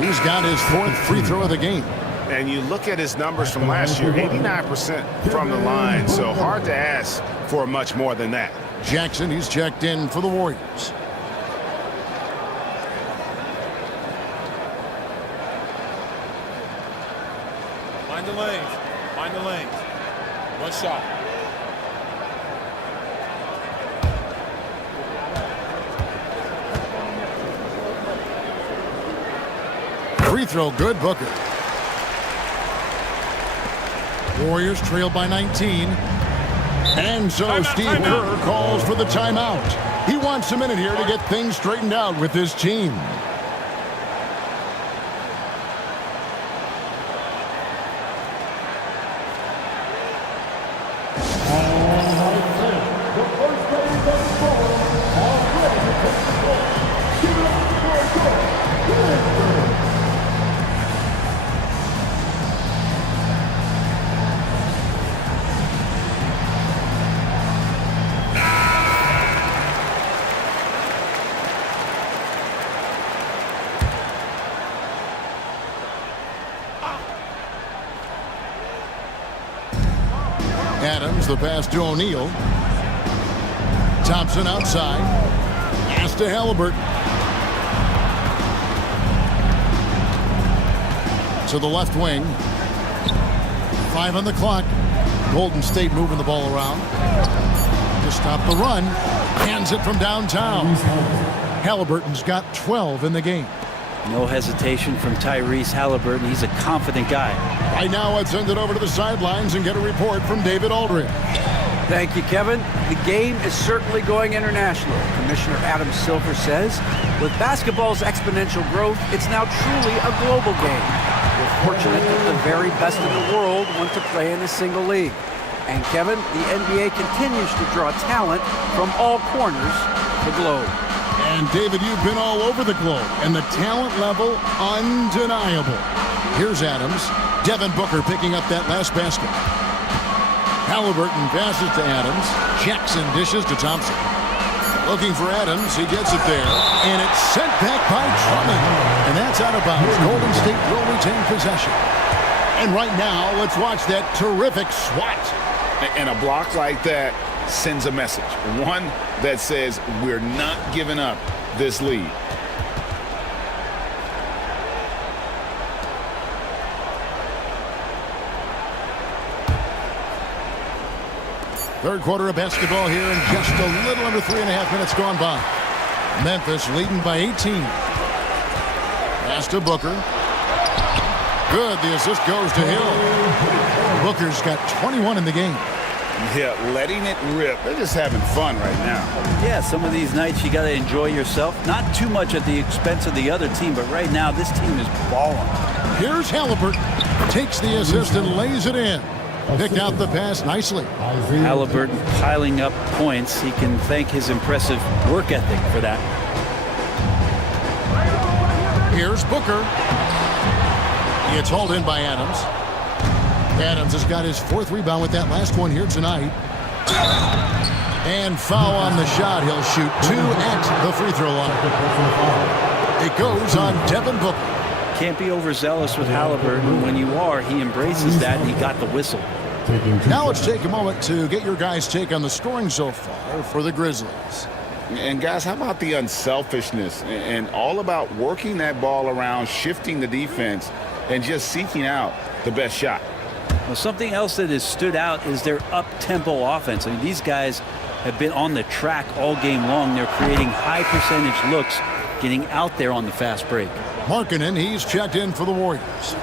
He's got his 4th free throw of the game. And you look at his numbers from last year, 89% from the line, so hard to ask for much more than that. Jackson, he's checked in for the Warriors. Find the lanes. Find the lanes. One shot. Free throw good, Booker. Warriors trail by 19. And so Steve Kerr calls for the timeout. He wants a minute here to get things straightened out with his team. Adams, the pass to O'Neal. Thompson outside. Pass to Haliburton. To the left wing. 5 on the clock. Golden State moving the ball around. To stop the run. Hands it from downtown. Haliburton's got 12 in the game. No hesitation from Tyrese Haliburton. He's a confident guy. Right now, let's send it over to the sidelines and get a report from David Aldridge. Thank you, Kevin. The game is certainly going international. Commissioner Adam Silver says, with basketball's exponential growth, it's now truly a global game. We're fortunate that the very best in the world want to play in a single league. And Kevin, the NBA continues to draw talent from all corners of the globe. And David, you've been all over the globe, and the talent level undeniable. Here's Adams. Devin Booker picking up that last basket. Halliburton passes to Adams. Jackson dishes to Thompson. Looking for Adams. He gets it there. And it's sent back by Drummond. And that's out of bounds. Golden State will retain possession. And right now, let's watch that terrific swat. And a block like that sends a message. One that says we're not giving up this lead. Third quarter of basketball here, and just a little under 3.5 minutes gone by. Memphis leading by 18. Pass to Booker. Good. The assist goes to Hill. Booker's got 21 in the game. Yeah, letting it rip. They're just having fun right now. Yeah, some of these nights you got to enjoy yourself. Not too much at the expense of the other team, but right now this team is balling. Here's Halliburton. Takes the assist and lays it in. Picked out the pass nicely. Halliburton piling up points. He can thank his impressive work ethic for that. Here's Booker. It's hauled in by Adams. Adams has got his 4th rebound with that last one here tonight. And foul on the shot. He'll shoot 2 at the free throw line. It goes on Devin Booker. Can't be overzealous with Halliburton. When you are, he embraces that, and he got the whistle. Now let's take a moment to get your guys' take on the scoring so far for the Grizzlies. And guys, how about the unselfishness and all about working that ball around, shifting the defense, and just seeking out the best shot? Well, something else that has stood out is their up-tempo offense. I mean, these guys have been on the track all game long. They're creating high-percentage looks, getting out there on the fast break. Markkanen, he's checked in for the Warriors.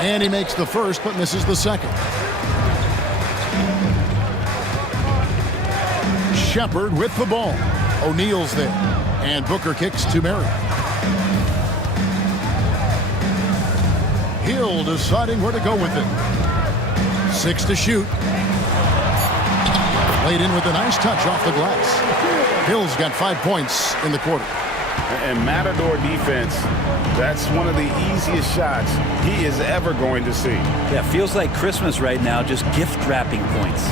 And he makes the first, but misses the second. Shepard with the ball. O'Neal's there. And Booker kicks to Murray. Hill deciding where to go with it. 6 to shoot. Laid in with a nice touch off the glass. Hill's got 5 points in the quarter. And Matador defense, that's one of the easiest shots he is ever going to see. Yeah, feels like Christmas right now, just gift wrapping points.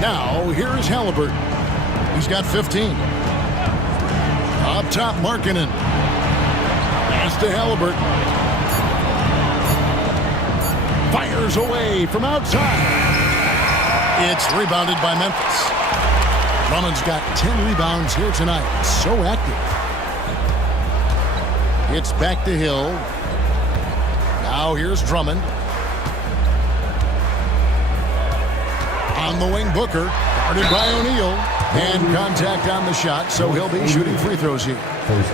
Now, here is Halliburton. He's got 15. Up top, Markkanen. Pass to Halliburton. Fires away from outside. It's rebounded by Memphis. Drummond's got 10 rebounds here tonight. So active. It's back to Hill. Now here's Drummond. On the wing, Booker. Guarded by O'Neal. And contact on the shot, so he'll be shooting free throws here.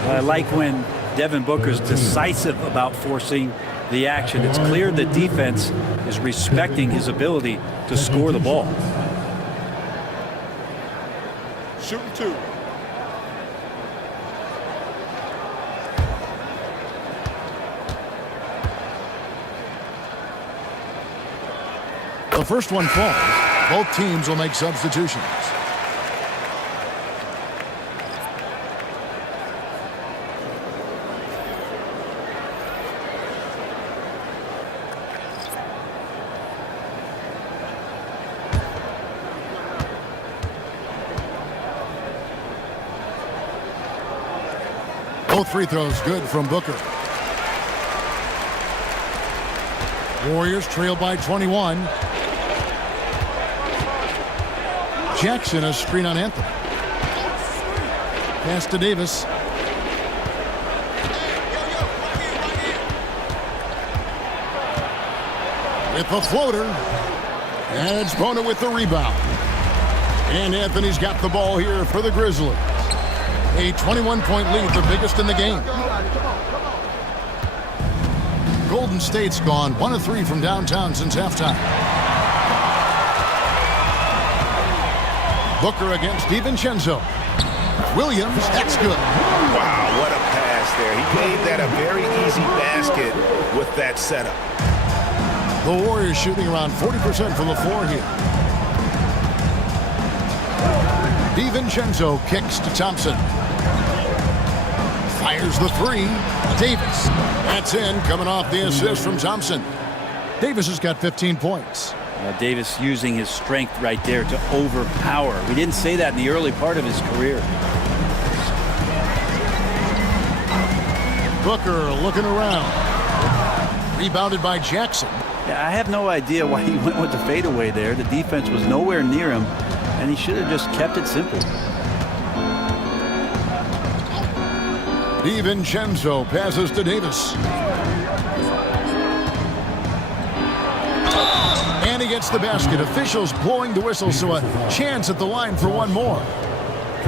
I like when Devin Booker's decisive about forcing the action. It's clear the defense is respecting his ability to score the ball. Shooting 2. The first one falls. Both teams will make substitutions. Both free throws good from Booker. Warriors trail by 21. Jackson, a screen on Anthony. Pass to Davis. With the floater. And it's Bona with the rebound. And Anthony's got the ball here for the Grizzlies. A 21-point lead, the biggest in the game. Golden State's gone 1 of 3 from downtown since halftime. Booker against DiVincenzo. Williams, that's good. Wow, what a pass there. He made that a very easy basket with that setup. The Warriors shooting around 40% from the floor here. DiVincenzo kicks to Thompson. Fires the three. Davis. That's in, coming off the assist from Thompson. Davis has got 15 points. Davis using his strength right there to overpower. We didn't say that in the early part of his career. Booker looking around. Rebounded by Jackson. Yeah, I have no idea why he went with the fadeaway there. The defense was nowhere near him, and he should have just kept it simple. DiVincenzo passes to Davis. And he gets the basket. Officials blowing the whistle, so a chance at the line for one more.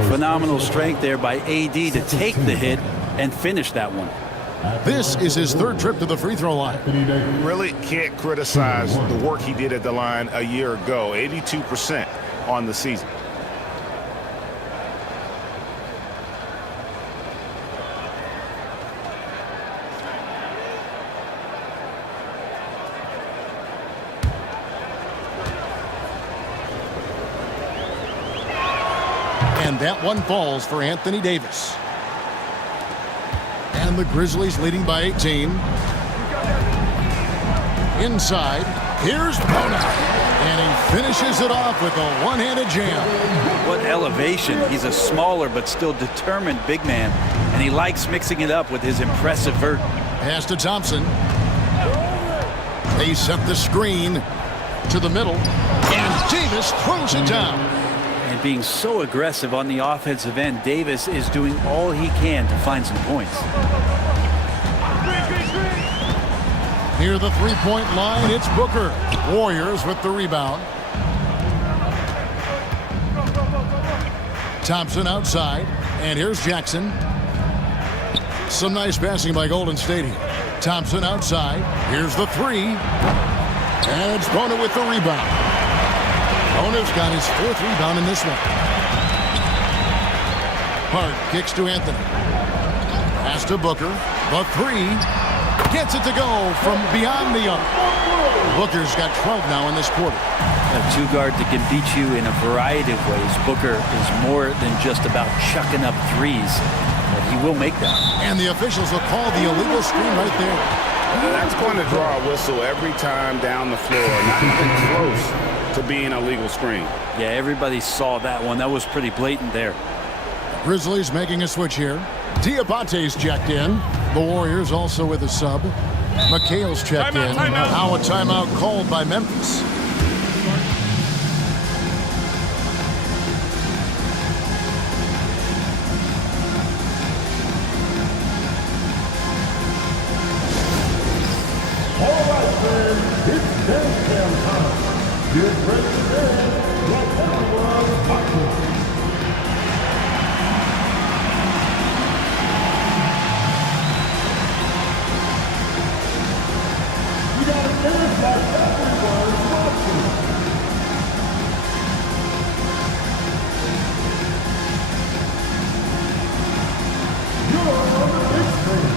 Phenomenal strength there by AD to take the hit and finish that one. This is his third trip to the free throw line. Really can't criticize the work he did at the line a year ago. 82% on the season. And that one falls for Anthony Davis. And the Grizzlies leading by 18. Inside, here's Bona. And he finishes it off with a one-handed jam. What elevation. He's a smaller but still determined big man, and he likes mixing it up with his impressive vert. Pass to Thompson. They set the screen to the middle, and Davis throws it down. And being so aggressive on the offensive end, Davis is doing all he can to find some points. Near the three-point line, it's Booker. Warriors with the rebound. Thompson outside, and here's Jackson. Some nice passing by Golden State here. Thompson outside, here's the three. And it's Bona with the rebound. Bona's got his fourth rebound in this one. Hart kicks to Anthony. Pass to Booker. The three. Gets it to go from beyond the arc. Booker's got 12 now in this quarter. A two guard that can beat you in a variety of ways. Booker is more than just about chucking up threes, but he will make that. And the officials will call the illegal screen right there. That's going to draw a whistle every time down the floor. Not even close to being a legal screen. Yeah, everybody saw that one. That was pretty blatant there. Grizzlies making a switch here. Diabate's checked in. The Warriors also with a sub. McHale's checked in. Now a timeout called by Memphis. All right, fans, it's dance cam time. Get ready to dance like everyone's boxing. You gotta dance like everyone's watching. You're on the big screen.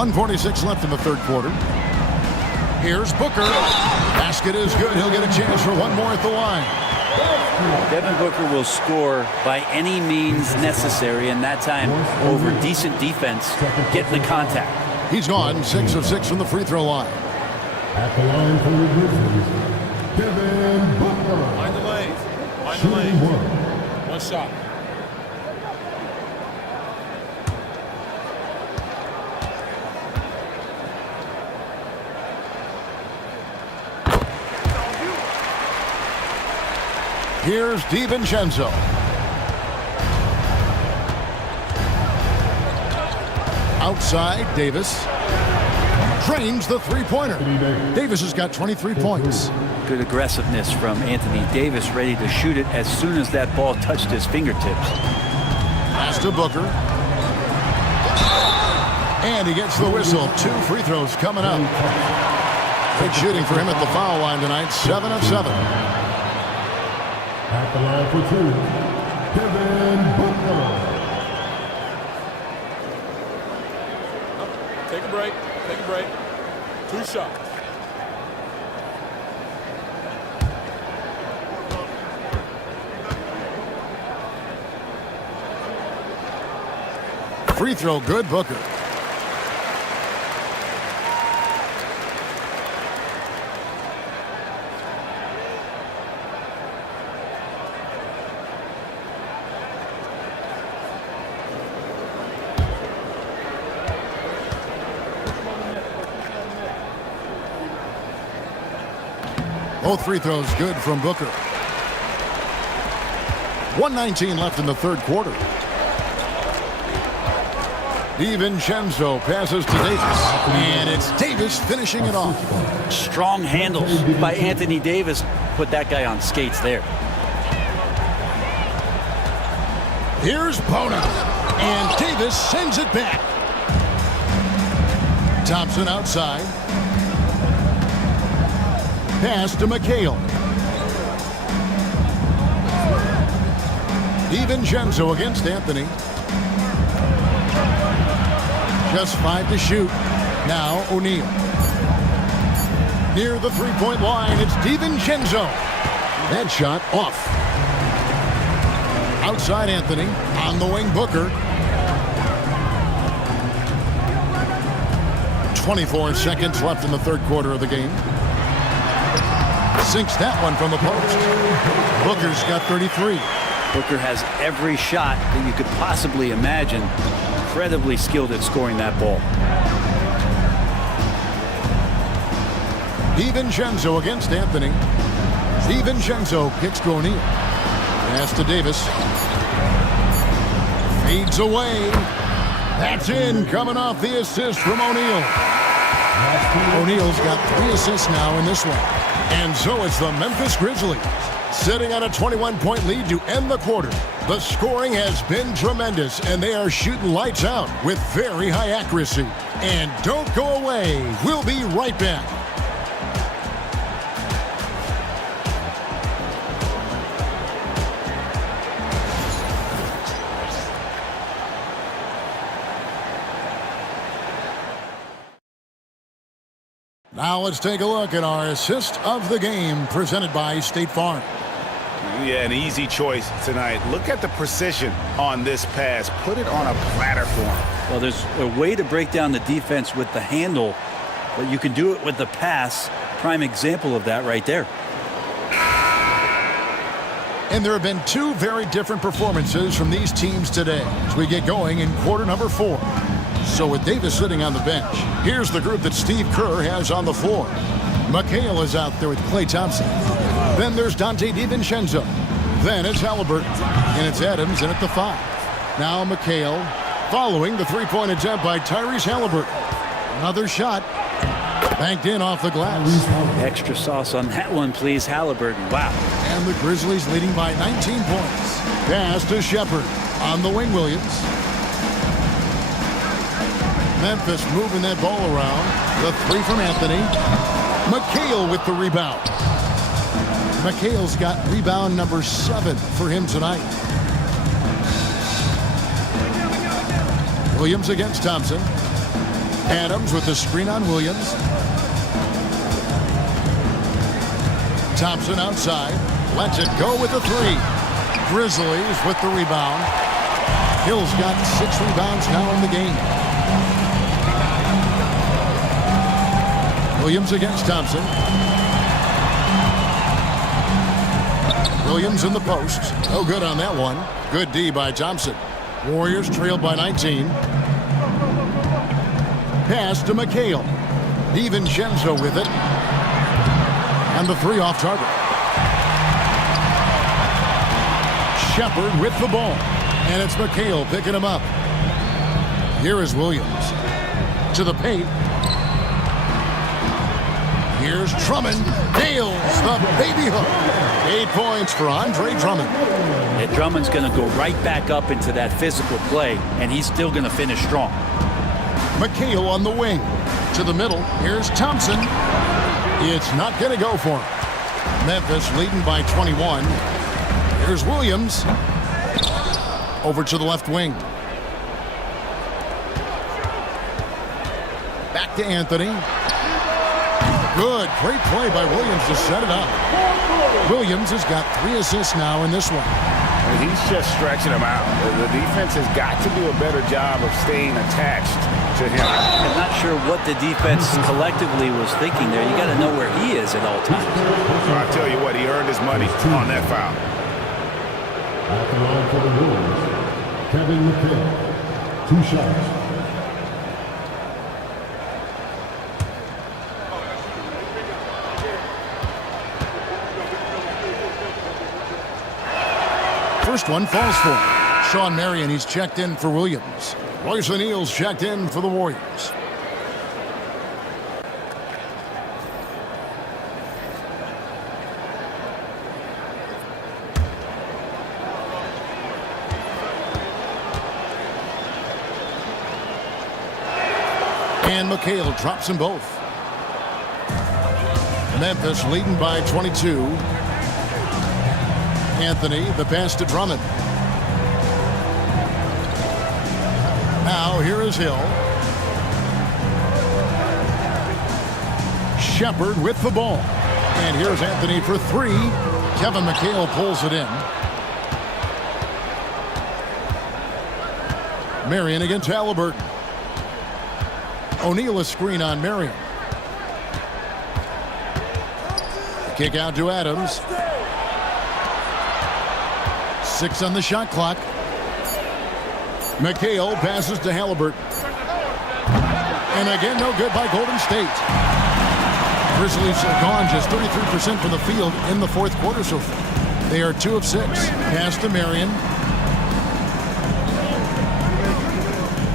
1:46 left in the third quarter. Here's Booker. Basket is good. He'll get a chance for one more at the line. Devin Booker will score by any means necessary, and that time over decent defense, getting the contact. He's gone 6 of 6 from the free throw line. At the line for the Grizzlies, Devin Booker. Find the lanes. Find the lanes. One shot. Here's DiVincenzo. Outside, Davis drains the three-pointer. Davis has got 23 points. Good aggressiveness from Anthony Davis, ready to shoot it as soon as that ball touched his fingertips. Pass to Booker. And he gets the whistle. 2 free throws coming up. Good shooting for him at the foul line tonight. 7 of 7. At the line for 2, Devin Booker. Take a break. Take a break. 2 shots. Free throw good, Booker. Both free throws good from Booker. 1:19 left in the third quarter. DiVincenzo passes to Davis. And it's Davis finishing it off. Strong handles by Anthony Davis. Put that guy on skates there. Here's Bona. And Davis sends it back. Thompson outside. Pass to McHale. DiVincenzo against Anthony. Just 5 to shoot. Now O'Neal. Near the three-point line, it's DiVincenzo. That shot off. Outside Anthony. On the wing, Booker. 24 seconds left in the third quarter of the game. Sinks that one from the post. Booker's got 33. Booker has every shot that you could possibly imagine. Incredibly skilled at scoring that ball. DiVincenzo against Anthony. DiVincenzo kicks to O'Neal. Pass to Davis. Fades away. That's in, coming off the assist from O'Neal. O'Neal's got 3 assists now in this one. And so it's the Memphis Grizzlies sitting on a 21-point lead to end the quarter. The scoring has been tremendous, and they are shooting lights out with very high accuracy. And don't go away. We'll be right back. Now let's take a look at our assist of the game presented by State Farm. Yeah, an easy choice tonight. Look at the precision on this pass. Put it on a platter for him. Well, there's a way to break down the defense with the handle, but you can do it with the pass. Prime example of that right there. And there have been 2 very different performances from these teams today as we get going in quarter number 4. So with Davis sitting on the bench, here's the group that Steve Kerr has on the floor. McHale is out there with Klay Thompson. Then there's Donte DiVincenzo. Then it's Halliburton. And it's Adams in at the 5. Now McHale following the three-point attempt by Tyrese Halliburton. Another shot. Banked in off the glass. Extra sauce on that one, please, Halliburton. Wow. And the Grizzlies leading by 19 points. Pass to Shepard. On the wing, Williams. Memphis moving that ball around. The 3 from Anthony. McHale with the rebound. McHale's got rebound number 7 for him tonight. Williams against Thompson. Adams with the screen on Williams. Thompson outside. Lets it go with the three. Grizzlies with the rebound. Hill's got 6 rebounds now in the game. Williams against Thompson. Williams in the post. No good on that one. Good D by Thompson. Warriors trailed by 19. Pass to McHale. DiVincenzo with it. And the three off target. Shepard with the ball. And it's McHale picking him up. Here is Williams. To the paint. Here's Drummond. Nails the baby hook. 8 points for Andre Drummond. And Drummond's going to go right back up into that physical play, and he's still going to finish strong. McHale on the wing. To the middle. Here's Thompson. It's not going to go for him. Memphis leading by 21. Here's Williams. Over to the left wing. Back to Anthony. Good. Great play by Williams to set it up. Williams has got 3 assists now in this one. He's just stretching them out. The defense has got to do a better job of staying attached to him. I'm not sure what the defense collectively was thinking there. You got to know where he is at all times. Well, I tell you what, he earned his money on that foul. At the line for the Wolves, Kevin McHale. 2 shots. First one falls for him. Sean Marion, he's checked in for Williams. Royce O'Neal's checked in for the Warriors. And McHale drops them both. Memphis leading by 22. Anthony, the pass to Drummond. Now here is Hill. Shepard with the ball. And here's Anthony for 3. Kevin McHale pulls it in. Marion against Halliburton. O'Neal a screen on Marion. Kick out to Adams. 6 on the shot clock. McHale passes to Halliburton. And again, no good by Golden State. Grizzlies have gone just 33% from the field in the 4th quarter so far. They are 2 of 6. Pass to Marion.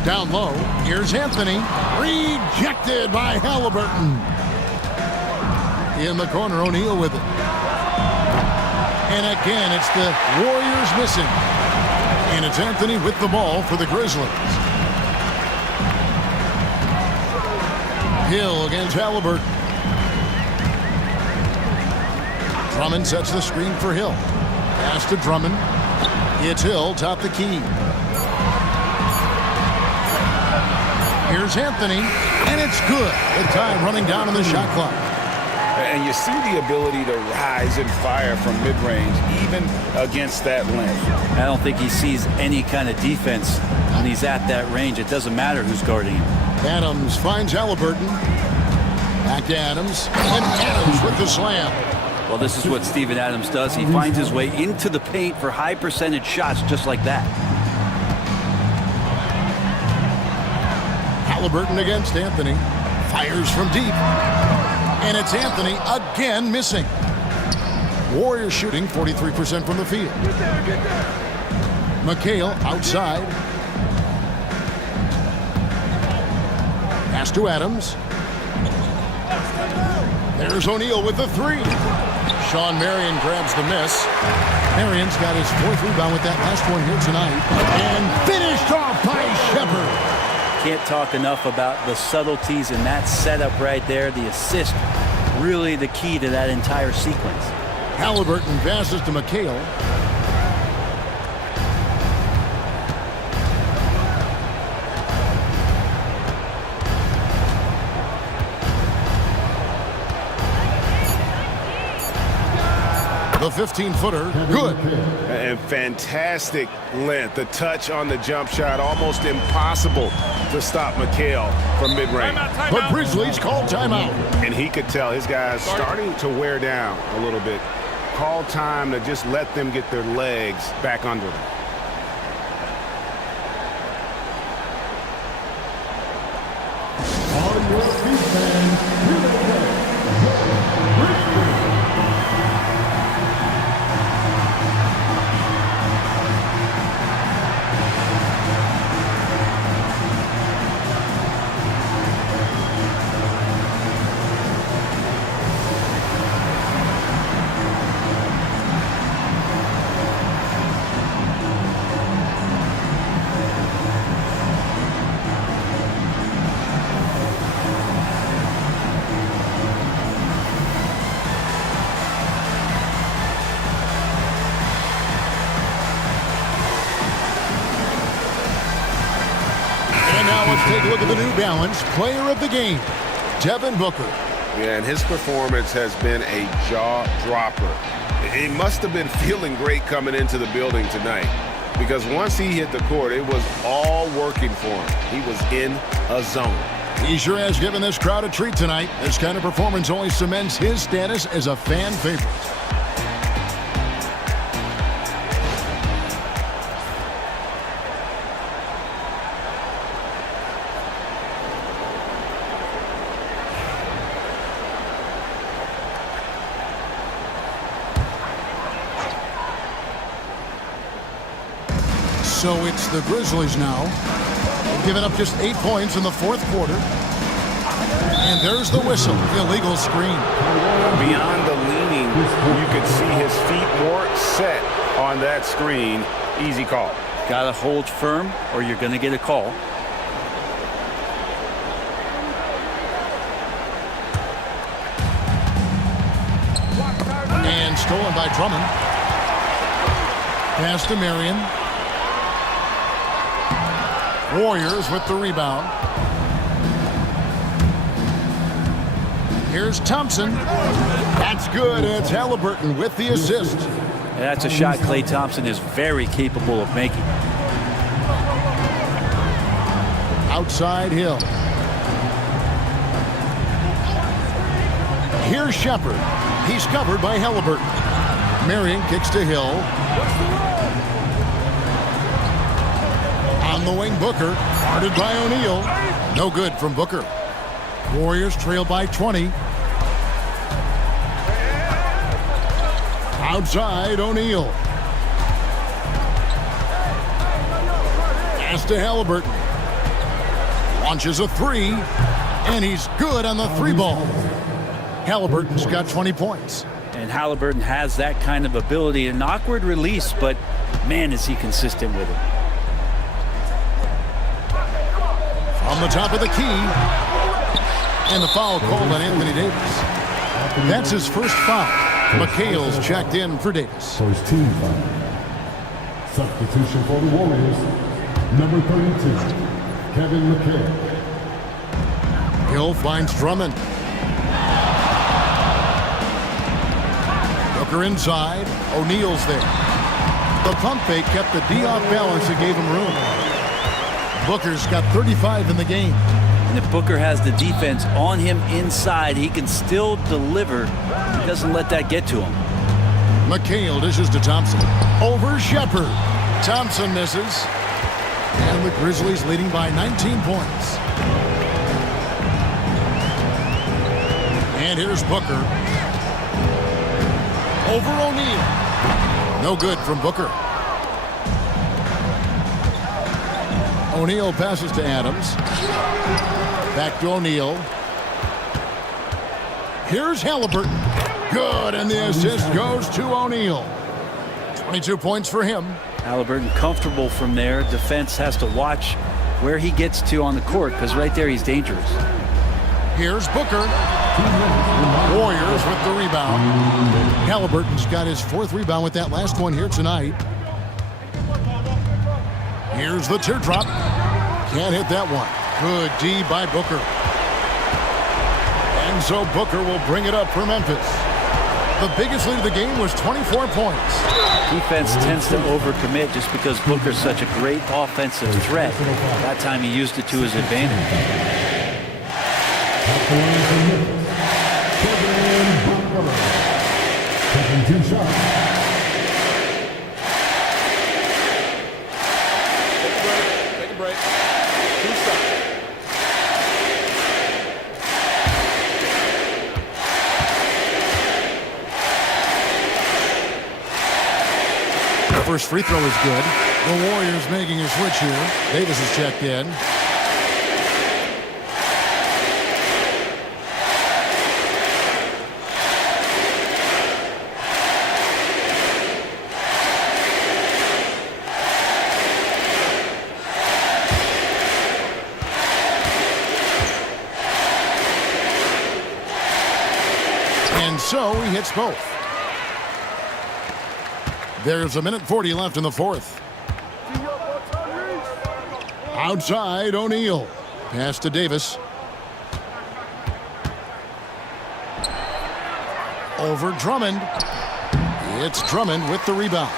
Down low. Here's Anthony. Rejected by Halliburton. In the corner, O'Neal with it. And again, it's the Warriors missing. And it's Anthony with the ball for the Grizzlies. Hill against Halliburton. Drummond sets the screen for Hill. Pass to Drummond. It's Hill, top the key. Here's Anthony, and it's good. With time running down on the shot clock. And you see the ability to rise and fire from mid-range, even against that length. I don't think he sees any kind of defense when he's at that range. It doesn't matter who's guarding him. Adams finds Halliburton. Back to Adams. And Adams with the slam. Well, this is what Steven Adams does. He finds his way into the paint for high percentage shots just like that. Halliburton against Anthony. Fires from deep. And it's Anthony again missing. Warriors shooting 43% from the field. McHale outside. Pass to Adams. There's O'Neal with the 3. Sean Marion grabs the miss. Marion's got his 4th rebound with that last one here tonight. And finished off by Shepard. Can't talk enough about the subtleties in that setup right there. The assist, really the key to that entire sequence. Halliburton passes to McHale. The 15-footer, good. And fantastic length. The touch on the jump shot, almost impossible to stop McHale from mid-range. The Grizzlies call timeout. And he could tell his guys starting to wear down a little bit. Call time to just let them get their legs back under them. On your feet, fans, here they come. Take a look at the New Balance player of the game, Devin Booker. Yeah, and his performance has been a jaw-dropper. He must have been feeling great coming into the building tonight, because once he hit the court, it was all working for him. He was in a zone. He sure has given this crowd a treat tonight. This kind of performance only cements his status as a fan favorite. So it's the Grizzlies now. They've given up just 8 points in the fourth quarter. And there's the whistle. Illegal screen. Beyond the leaning, you could see his feet more set on that screen. Easy call. Got to hold firm or you're going to get a call. And stolen by Drummond. Pass to Marion. Warriors with the rebound. Here's Thompson. That's good. It's Halliburton with the assist. That's a shot Klay Thompson is very capable of making. Outside Hill. Here's Shepherd. He's covered by Halliburton. Marion kicks to Hill. On the wing, Booker. Guarded by O'Neal. No good from Booker. Warriors trail by 20. Outside, O'Neal. Pass to Halliburton. Launches a three. And he's good on the three ball. Halliburton's got 20 points. And Halliburton has that kind of ability. An awkward release, but man, is he consistent with it. On the top of the key. And the foul called on Anthony Davis. That's his first foul. McHale's checked in for Davis. First team foul. Substitution for the Warriors. Number 32, Kevin McHale. Hill finds Drummond. Booker inside. O'Neal's there. The pump fake kept the D off balance and gave him room. Booker's got 35 in the game. And if Booker has the defense on him inside, he can still deliver. He doesn't let that get to him. McHale dishes to Thompson. Over Shepherd. Thompson misses. And the Grizzlies leading by 19 points. And here's Booker. Over O'Neal. No good from Booker. O'Neal passes to Adams. Back to O'Neal. Here's Halliburton. Good, and the assist goes to O'Neal. 22 points for him. Halliburton comfortable from there. Defense has to watch where he gets to on the court, because right there he's dangerous. Here's Booker. Warriors with the rebound. Halliburton's got his fourth rebound with that last one here tonight. Here's the teardrop. Can't hit that one. Good D by Booker. And so Booker will bring it up for Memphis. The biggest lead of the game was 24 points. Defense tends to overcommit just because Booker's such a great offensive threat. That time he used it to his advantage. Taking 2 shots. Take a break. 2 shots. The first free throw is good. The Warriors making a switch here. Davis is checked in. And so he hits both. There's 1:40 left in the fourth. Outside, O'Neal. Pass to Davis. Over Drummond. It's Drummond with the rebound.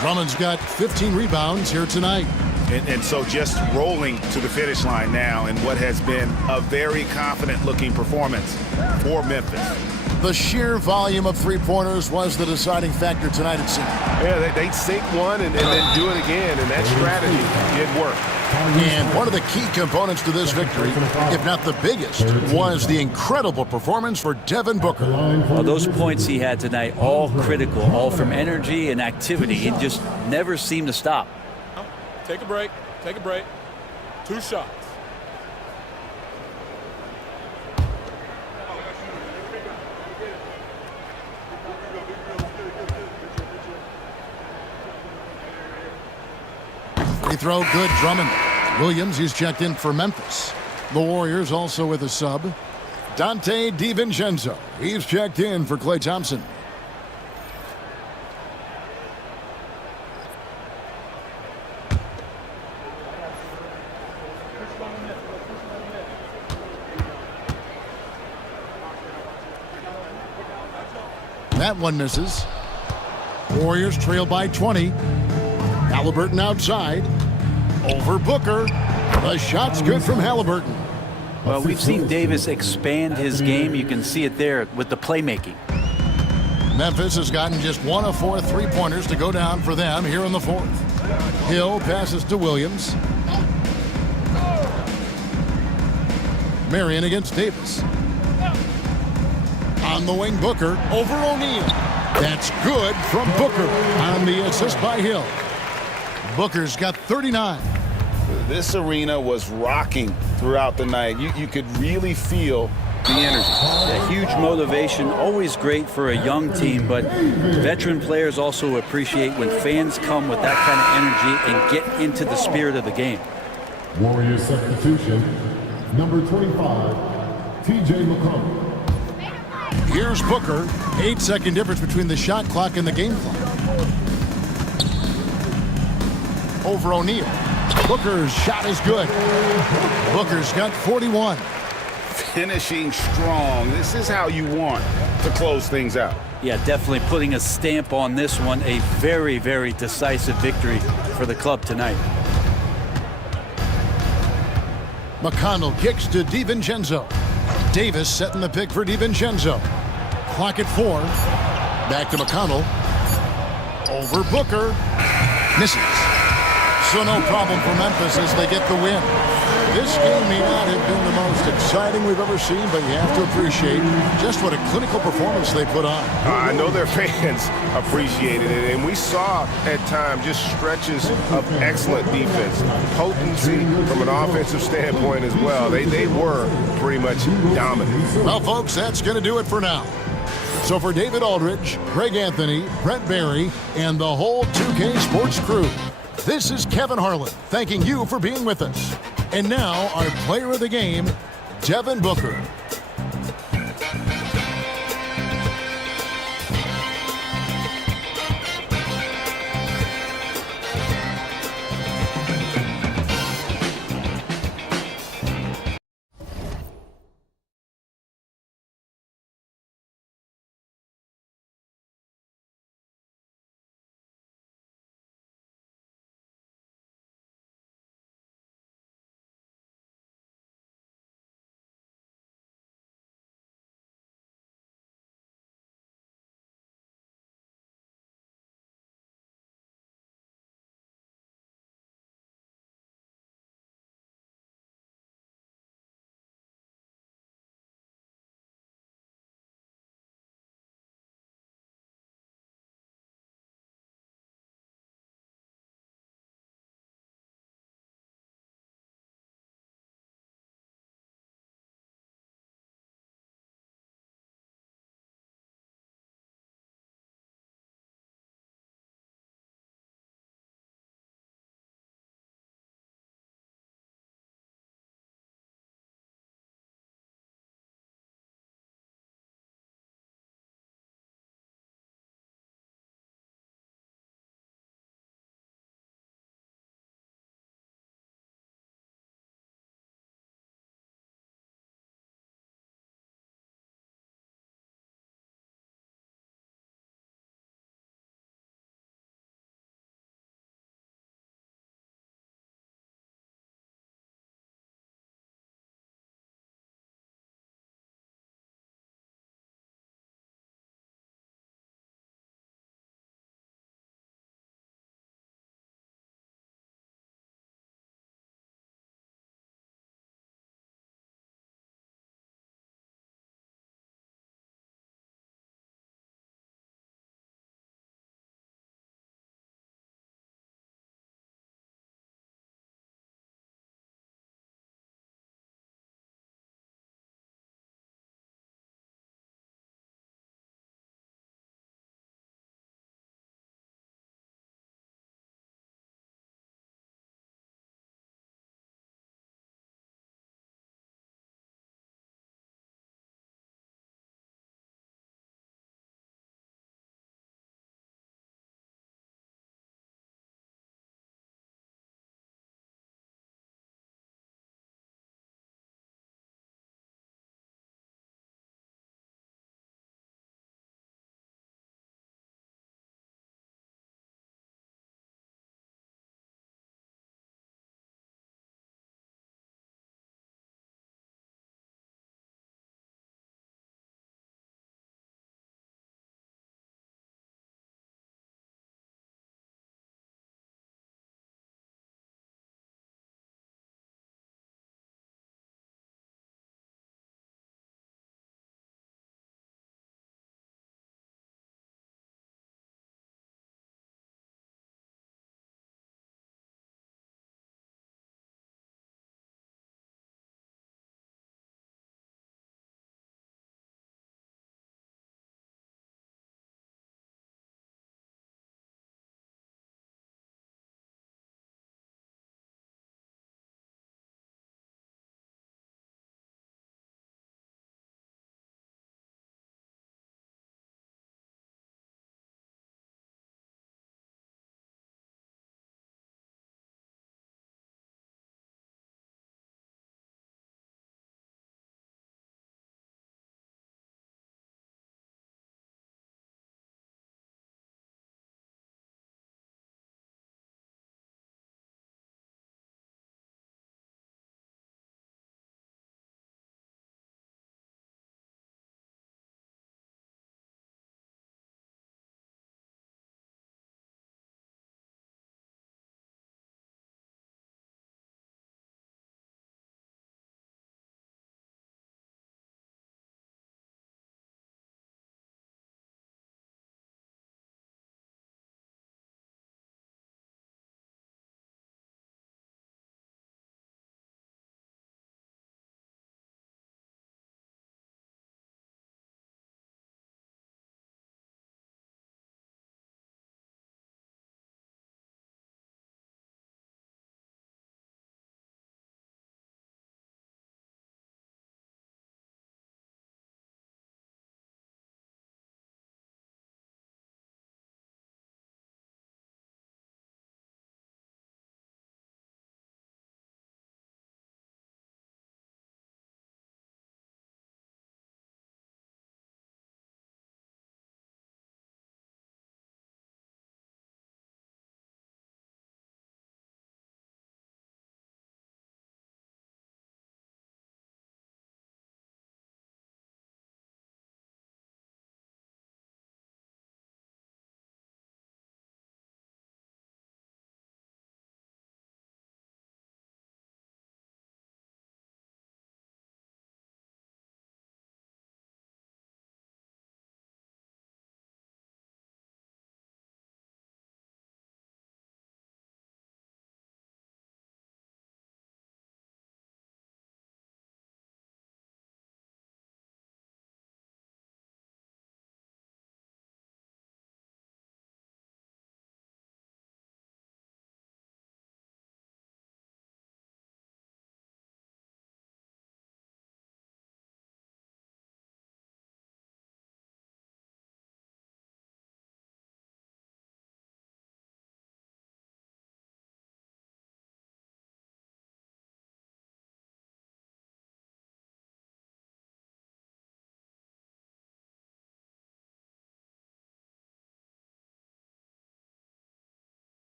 Drummond's got 15 rebounds here tonight. And so just rolling to the finish line now in what has been a very confident-looking performance for Memphis. The sheer volume of three-pointers was the deciding factor tonight, it seemed. Yeah, they sink one and then do it again, and that strategy did work. And one of the key components to this victory, if not the biggest, was the incredible performance for Devin Booker. Well, those points he had tonight, all critical, all from energy and activity. He just never seemed to stop. Take a break. Take a break. 2 shots. Free throw, good, Drummond. Williams, he's checked in for Memphis. The Warriors also with a sub. Dante DiVincenzo, he's checked in for Klay Thompson. That one misses. Warriors trail by 20. Halliburton outside. Over Booker. The shot's good from Halliburton. Well, we've seen Davis expand his game. You can see it there with the playmaking. Memphis has gotten just 1 of 4 three-pointers to go down for them here in the fourth. Hill passes to Williams. Marion against Davis. On the wing, Booker over O'Neal. That's good from Booker on the assist by Hill. Booker's got 39. This arena was rocking throughout the night. You could really feel the energy. A huge motivation, always great for a young team, but veteran players also appreciate when fans come with that kind of energy and get into the spirit of the game. Warriors substitution, number 25, TJ McConnell. Here's Booker. 8-second difference between the shot clock and the game clock. Over O'Neal. Booker's shot is good. Booker's got 41. Finishing strong. This is how you want to close things out. Yeah, definitely putting a stamp on this one. A very, very decisive victory for the club tonight. McConnell kicks to DiVincenzo. Davis setting the pick for DiVincenzo. Clock at 4. Back to McConnell. Over Booker. Misses. So no problem for Memphis as they get the win. This game may not have been the most exciting we've ever seen, but you have to appreciate just what a clinical performance they put on. I know their fans appreciated it, and we saw at times just stretches of excellent defense, potency from an offensive standpoint as well. They were pretty much dominant. Well, folks, that's going to do it for now. So for David Aldridge, Greg Anthony, Brent Barry, and the whole 2K Sports crew, this is Kevin Harlan thanking you for being with us. And now, our player of the game, Devin Booker.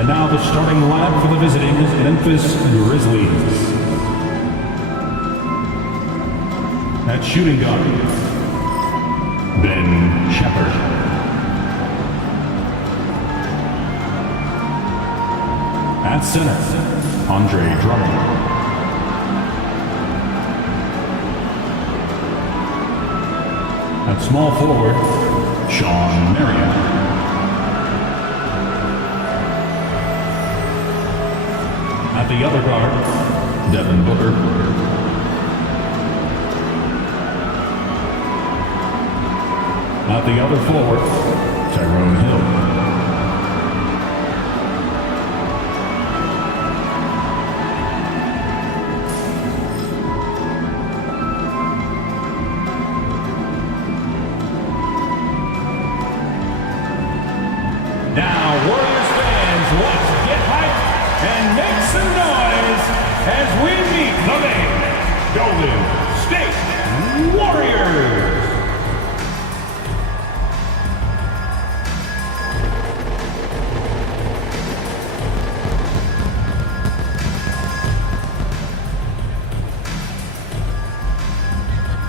And now the starting lineup for the visiting Memphis Grizzlies. At shooting guard, Ben Shepherd. At center, Andre Drummond. At small forward, Sean Marion. At the other guard, Devin Booker. At the other forward, Tyrone Hill. Now, Warriors fans, let's get hyped and make some noise as we meet the Golden State Warriors.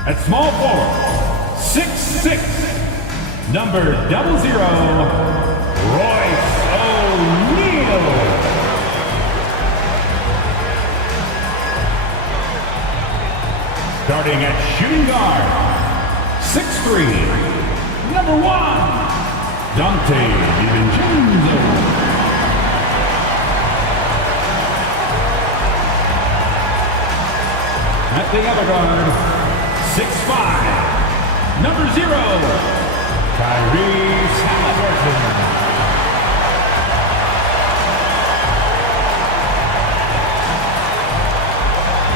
At small forward, 6'6", number 00, Royce O'Neal. Starting at shooting guard, 6'3", number 1, Dante DiVincenzo. At the other guard, 6'5", number 0, Tyrese Haliburton.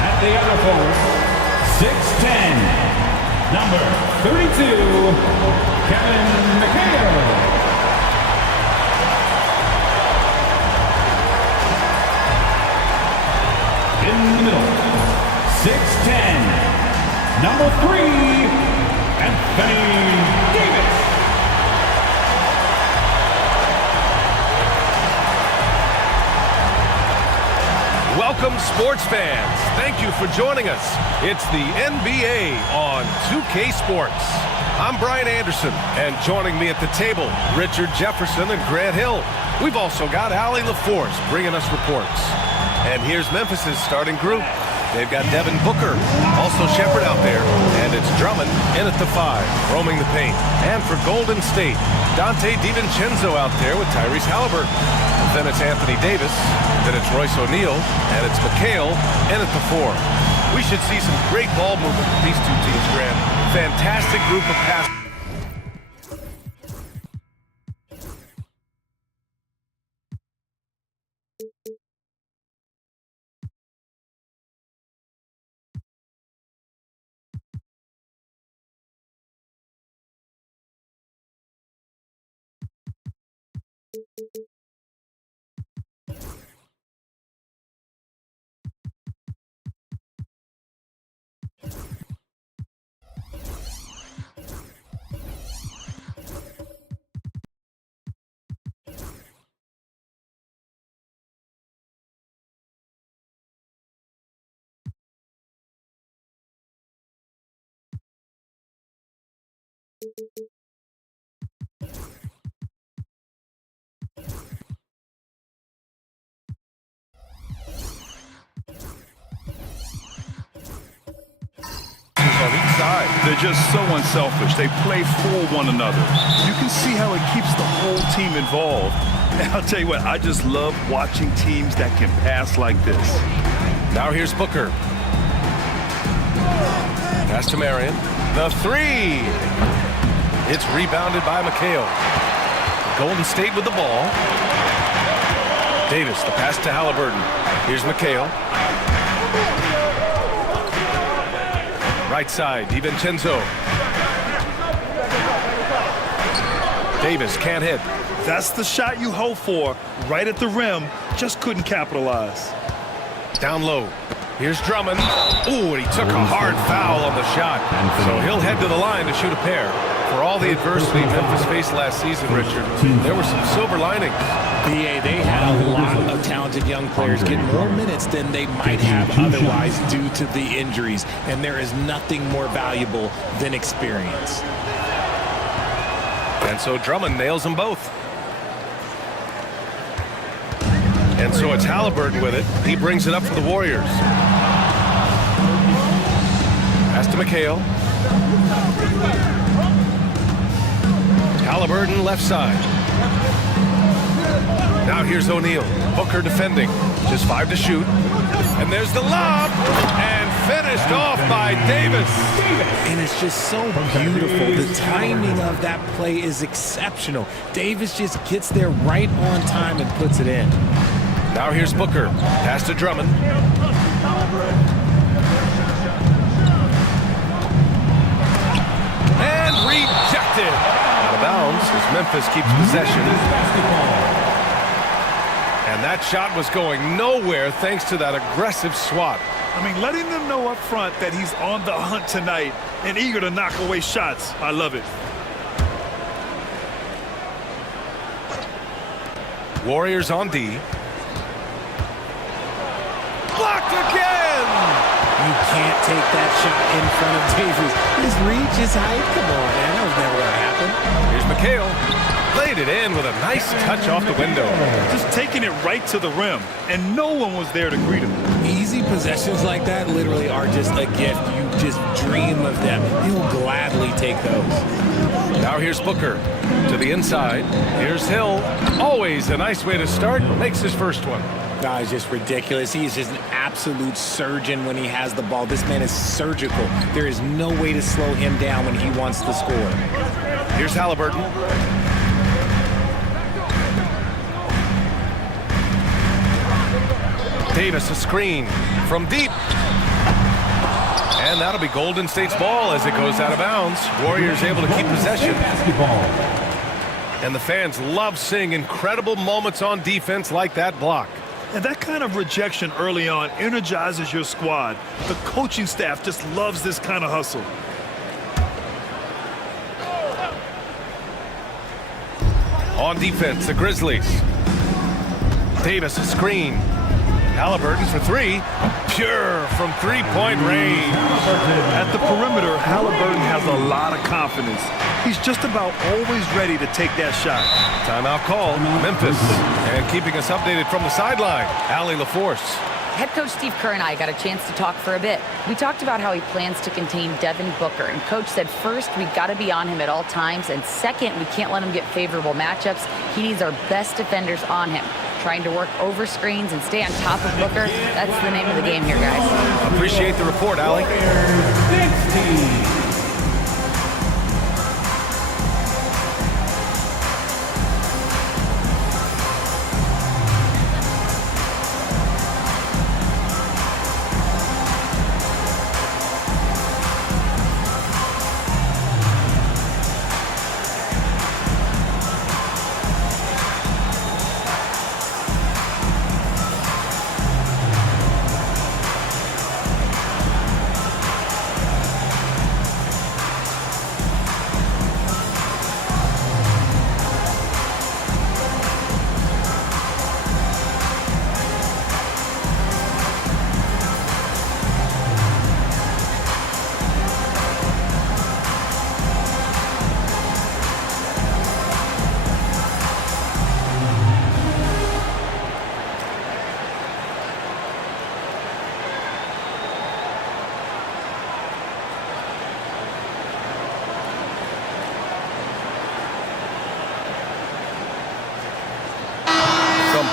At the other forward, 6'10", number 32, Kevin McHale. In the middle, 6'10", number 3, Anthony Davis. Welcome, sports fans. Thank you for joining us. It's the NBA on 2K Sports. I'm Brian Anderson, and joining me at the table, Richard Jefferson and Grant Hill. We've also got Allie LaForce bringing us reports. And here's Memphis's starting group. They've got Devin Booker, also Shepherd out there, and it's Drummond in at the 5, roaming the paint. And for Golden State, Dante DiVincenzo out there with Tyrese Haliburton. Then it's Anthony Davis, then it's Royce O'Neal, and it's McHale in at the 4. We should see some great ball movement with these two teams, Grant. Fantastic group of passes. On each side. They're just so unselfish. They play for one another. You can see how it keeps the whole team involved. And I'll tell you what, I just love watching teams that can pass like this. Now here's Booker. Pass to Marion. The 3. It's rebounded by McHale. Golden State with the ball. Davis, the pass to Haliburton. Here's McHale. Right side, DiVincenzo. Davis can't hit. That's the shot you hope for. Right at the rim, just couldn't capitalize. Down low. Here's Drummond. Ooh, and he took a hard foul on the shot. So he'll head to the line to shoot a pair. For all the adversity Memphis faced last season, Richard, there were some silver linings. BA, they had a lot of talented young players get more minutes than they might have otherwise due to the injuries, and there is nothing more valuable than experience. And so Drummond nails them both. And so it's Haliburton with it. He brings it up for the Warriors. Pass to McHale. Haliburton left side. Now here's O'Neal. Booker defending. Just 5 to shoot. And there's the lob. And finished off by Davis. And it's just so beautiful. The timing of that play is exceptional. Davis just gets there right on time and puts it in. Now here's Booker. Pass to Drummond. And rejected. Out of bounds as Memphis keeps possession. And that shot was going nowhere thanks to that aggressive swat. I mean, letting them know up front that he's on the hunt tonight and eager to knock away shots. I love it. Warriors on D. Blocked again! You can't take that shot in front of Davies. His reach, his height, come on, man. That was never going to happen. Here's McHale. Played it in with a nice touch off the window. Just taking it right to the rim, and no one was there to greet him. Easy possessions like that literally are just a gift. You just dream of them. He'll gladly take those. Now here's Booker to the inside. Here's Hill. Always a nice way to start. Makes his first one. God, it's just ridiculous. He is just an absolute surgeon when he has the ball. This man is surgical. There is no way to slow him down when he wants to score. Here's Halliburton. Davis a screen from deep. And that'll be Golden State's ball as it goes out of bounds. Warriors able to keep possession. And the fans love seeing incredible moments on defense like that block. And that kind of rejection early on energizes your squad. The coaching staff just loves this kind of hustle. On defense, the Grizzlies. Davis a screen. Halliburton for three. Pure from three-point range. At the perimeter, Halliburton has a lot of confidence. He's just about always ready to take that shot. Timeout call, Memphis. And keeping us updated from the sideline, Allie LaForce. Head coach Steve Kerr and I got a chance to talk for a bit. We talked about how he plans to contain Devin Booker, and coach said first, we've got to be on him at all times, and second, we can't let him get favorable matchups. He needs our best defenders on him. Trying to work over screens and stay on top of Booker, that's the name of the game here, guys. Appreciate the report, Allie.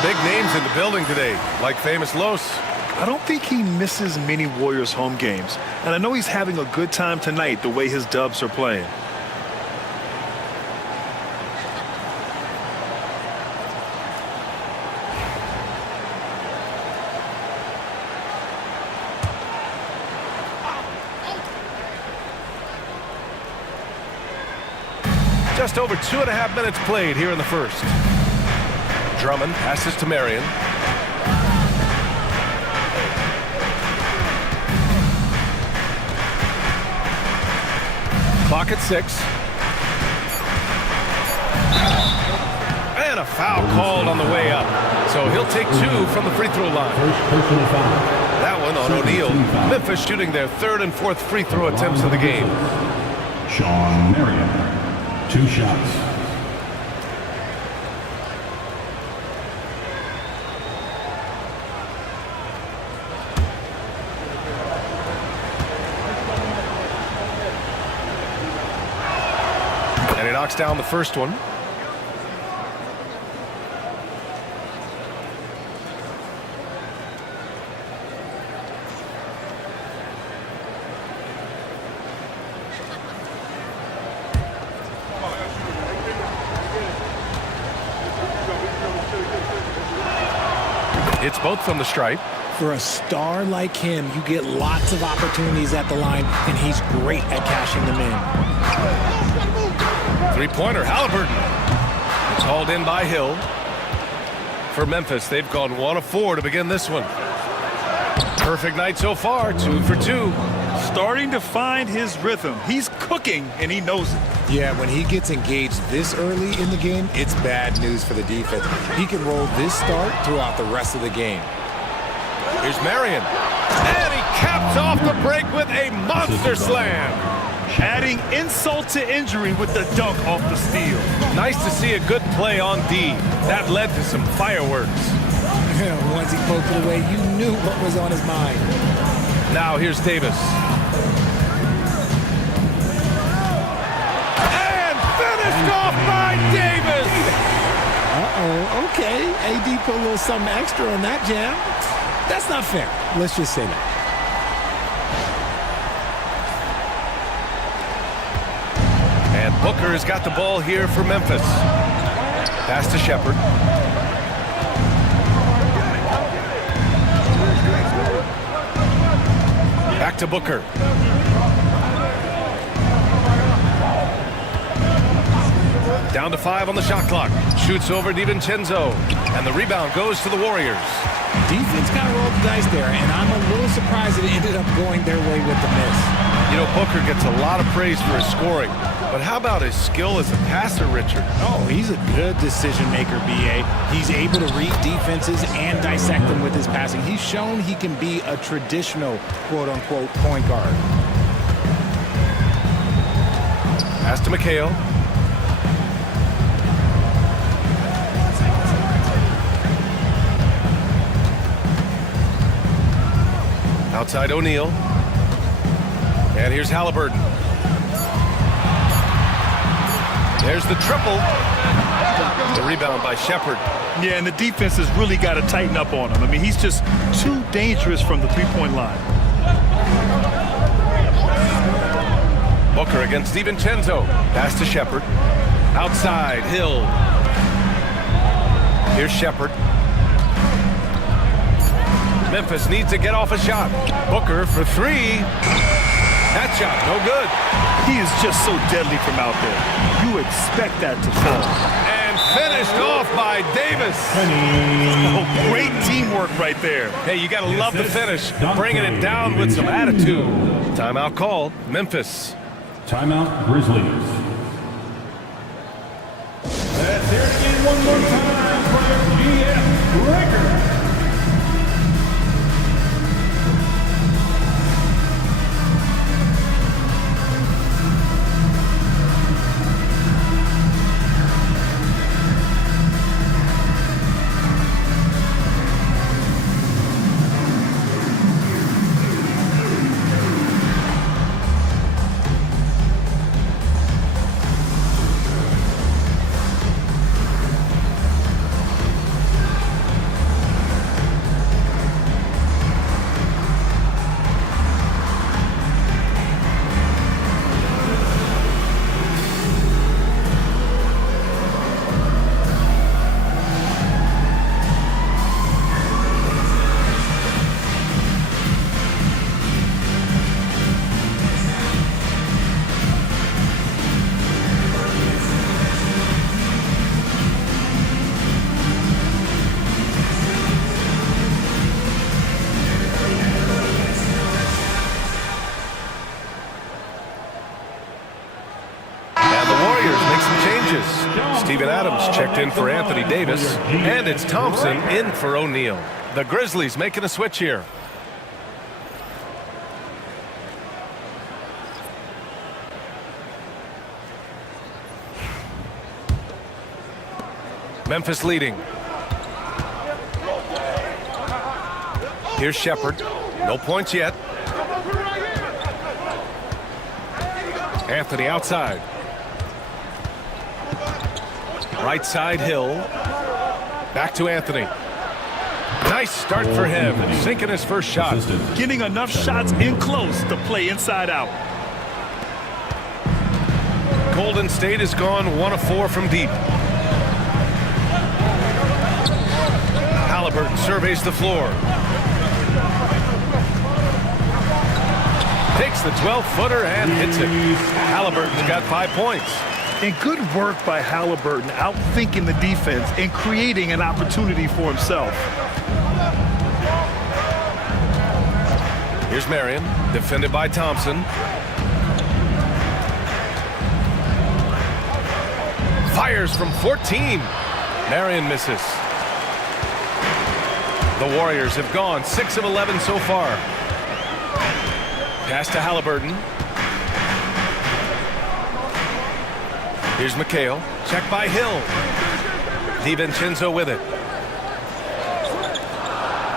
Big names in the building today, like famous Los. I don't think he misses many Warriors home games. And I know he's having a good time tonight the way his Dubs are playing. Just over 2.5 minutes played here in the first. Drummond passes to Marion. Clock at 6. And a foul called on the way up. So he'll take 2 from the free throw line. That one on O'Neal. Memphis shooting their 3rd and 4th free throw attempts of the game. Shawn Marion, 2 shots. And he knocks down the first one. It's both from the stripe. For a star like him, you get lots of opportunities at the line, and he's great at cashing them in. Three-pointer, Halliburton. It's hauled in by Hill. For Memphis, they've gone 1 of 4 to begin this one. Perfect night so far, 2 for 2. Starting to find his rhythm. He's cooking, and he knows it. Yeah, when he gets engaged this early in the game, it's bad news for the defense. He can roll this start throughout the rest of the game. Here's Marion. And he caps off the break with a monster slam. Adding insult to injury with the dunk off the steal. Nice to see a good play on D. That led to some fireworks. Once he poked it away, you knew what was on his mind. Now here's Davis. And finished off by Davis. Uh-oh, okay. AD put a little something extra on that jam. That's not fair. Let's just say that. And Booker has got the ball here for Memphis. Pass to Shepherd. Back to Booker. Down to 5 on the shot clock. Shoots over DiVincenzo. And the rebound goes to the Warriors. Defense kind of rolled the dice there, and I'm a little surprised that it ended up going their way with the miss. You know, Booker gets a lot of praise for his scoring. But how about his skill as a passer, Richard? Oh, he's a good decision maker, B.A. He's able to read defenses and dissect them with his passing. He's shown he can be a traditional, quote-unquote, point guard. Pass to McHale. Outside O'Neal. And here's Halliburton. There's the triple. The rebound by Shepherd. Yeah, and the defense has really got to tighten up on him. I mean, he's just too dangerous from the three-point line. Booker against DiVincenzo. Pass to Shepherd. Outside, Hill. Here's Shepherd. Memphis needs to get off a shot. Booker for 3. That shot, no good. He is just so deadly from out there. You expect that to fall. And finished off by Davis. Oh, great teamwork right there. Hey, you got to love the finish. Bringing it down with some attitude. Timeout called. Memphis. Timeout, Grizzlies. Let's hear it again one more time for GF Records. Steven Adams checked in for Anthony Davis, and it's Thompson in for O'Neal. The Grizzlies making a switch here. Memphis leading. Here's Shepherd. No points yet. Anthony outside. Right side, Hill. Back to Anthony. Nice start for him. Sinking his first shot. Getting enough shots in close to play inside out. Golden State has gone 1 of 4 from deep. Halliburton surveys the floor. Takes the 12-footer and hits it. Halliburton's got 5 points. And good work by Halliburton, outthinking the defense and creating an opportunity for himself. Here's Marion, defended by Thompson. Fires from 14. Marion misses. The Warriors have gone 6 of 11 so far. Pass to Halliburton. Here's McHale. Check by Hill. DiVincenzo with it.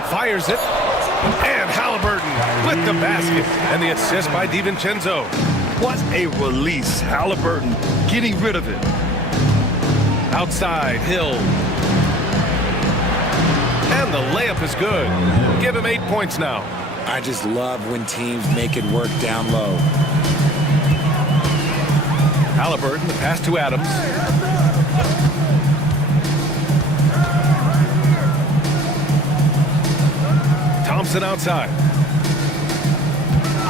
Fires it. And Halliburton with the basket. And the assist by DiVincenzo. What a release. Halliburton getting rid of it. Outside, Hill. And the layup is good. Give him 8 points now. I just love when teams make it work down low. Halliburton, the pass to Adams. Thompson outside.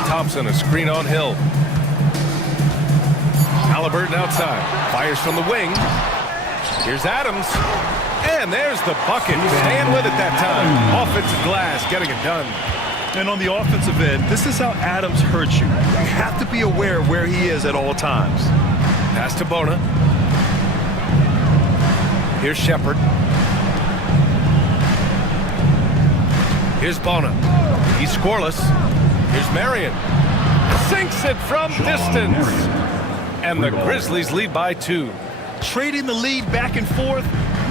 Thompson, a screen on Hill. Halliburton outside. Fires from the wing. Here's Adams. And there's the bucket. Staying with it that time. Offensive glass, getting it done. And on the offensive end, this is how Adams hurts you. You have to be aware of where he is at all times. Pass to Bona. Here's Shepard. Here's Bona. He's scoreless. Here's Marion. Sinks it from distance. And the Grizzlies lead by 2. Trading the lead back and forth,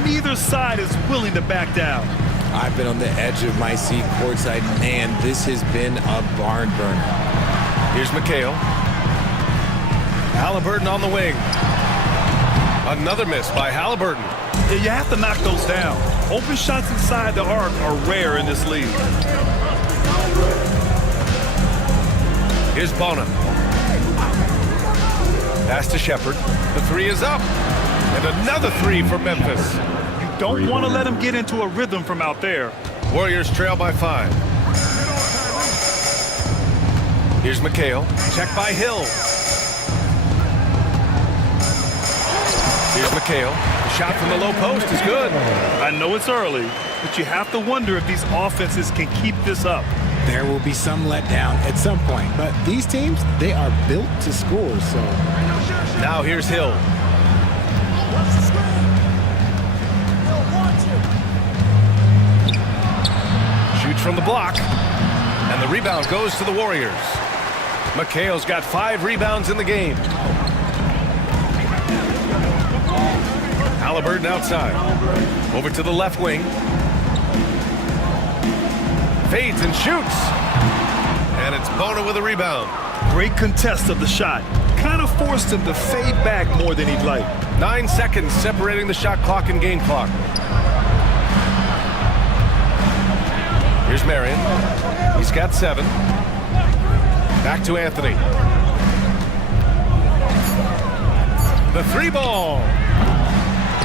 neither side is willing to back down. I've been on the edge of my seat courtside. Man, this has been a barn burner. Here's McHale. Halliburton on the wing. Another miss by Halliburton. Yeah, you have to knock those down. Open shots inside the arc are rare in this league. Here's Bona. Pass to Shepard. The 3 is up. And another 3 for Memphis. You don't want to let him get into a rhythm from out there. Warriors trail by 5. Here's McHale. Check by Hill. Here's McHale. The shot from the low post is good. I know it's early, but you have to wonder if these offenses can keep this up. There will be some letdown at some point, but these teams, they are built to score, so. Now here's Hill. Shoots from the block, and the rebound goes to the Warriors. McHale's got 5 rebounds in the game. Halliburton outside. Over to the left wing. Fades and shoots. And it's Bona with a rebound. Great contest of the shot. Kind of forced him to fade back more than he'd like. 9 seconds separating the shot clock and game clock. Here's Marion. He's got 7. Back to Anthony. The 3 ball.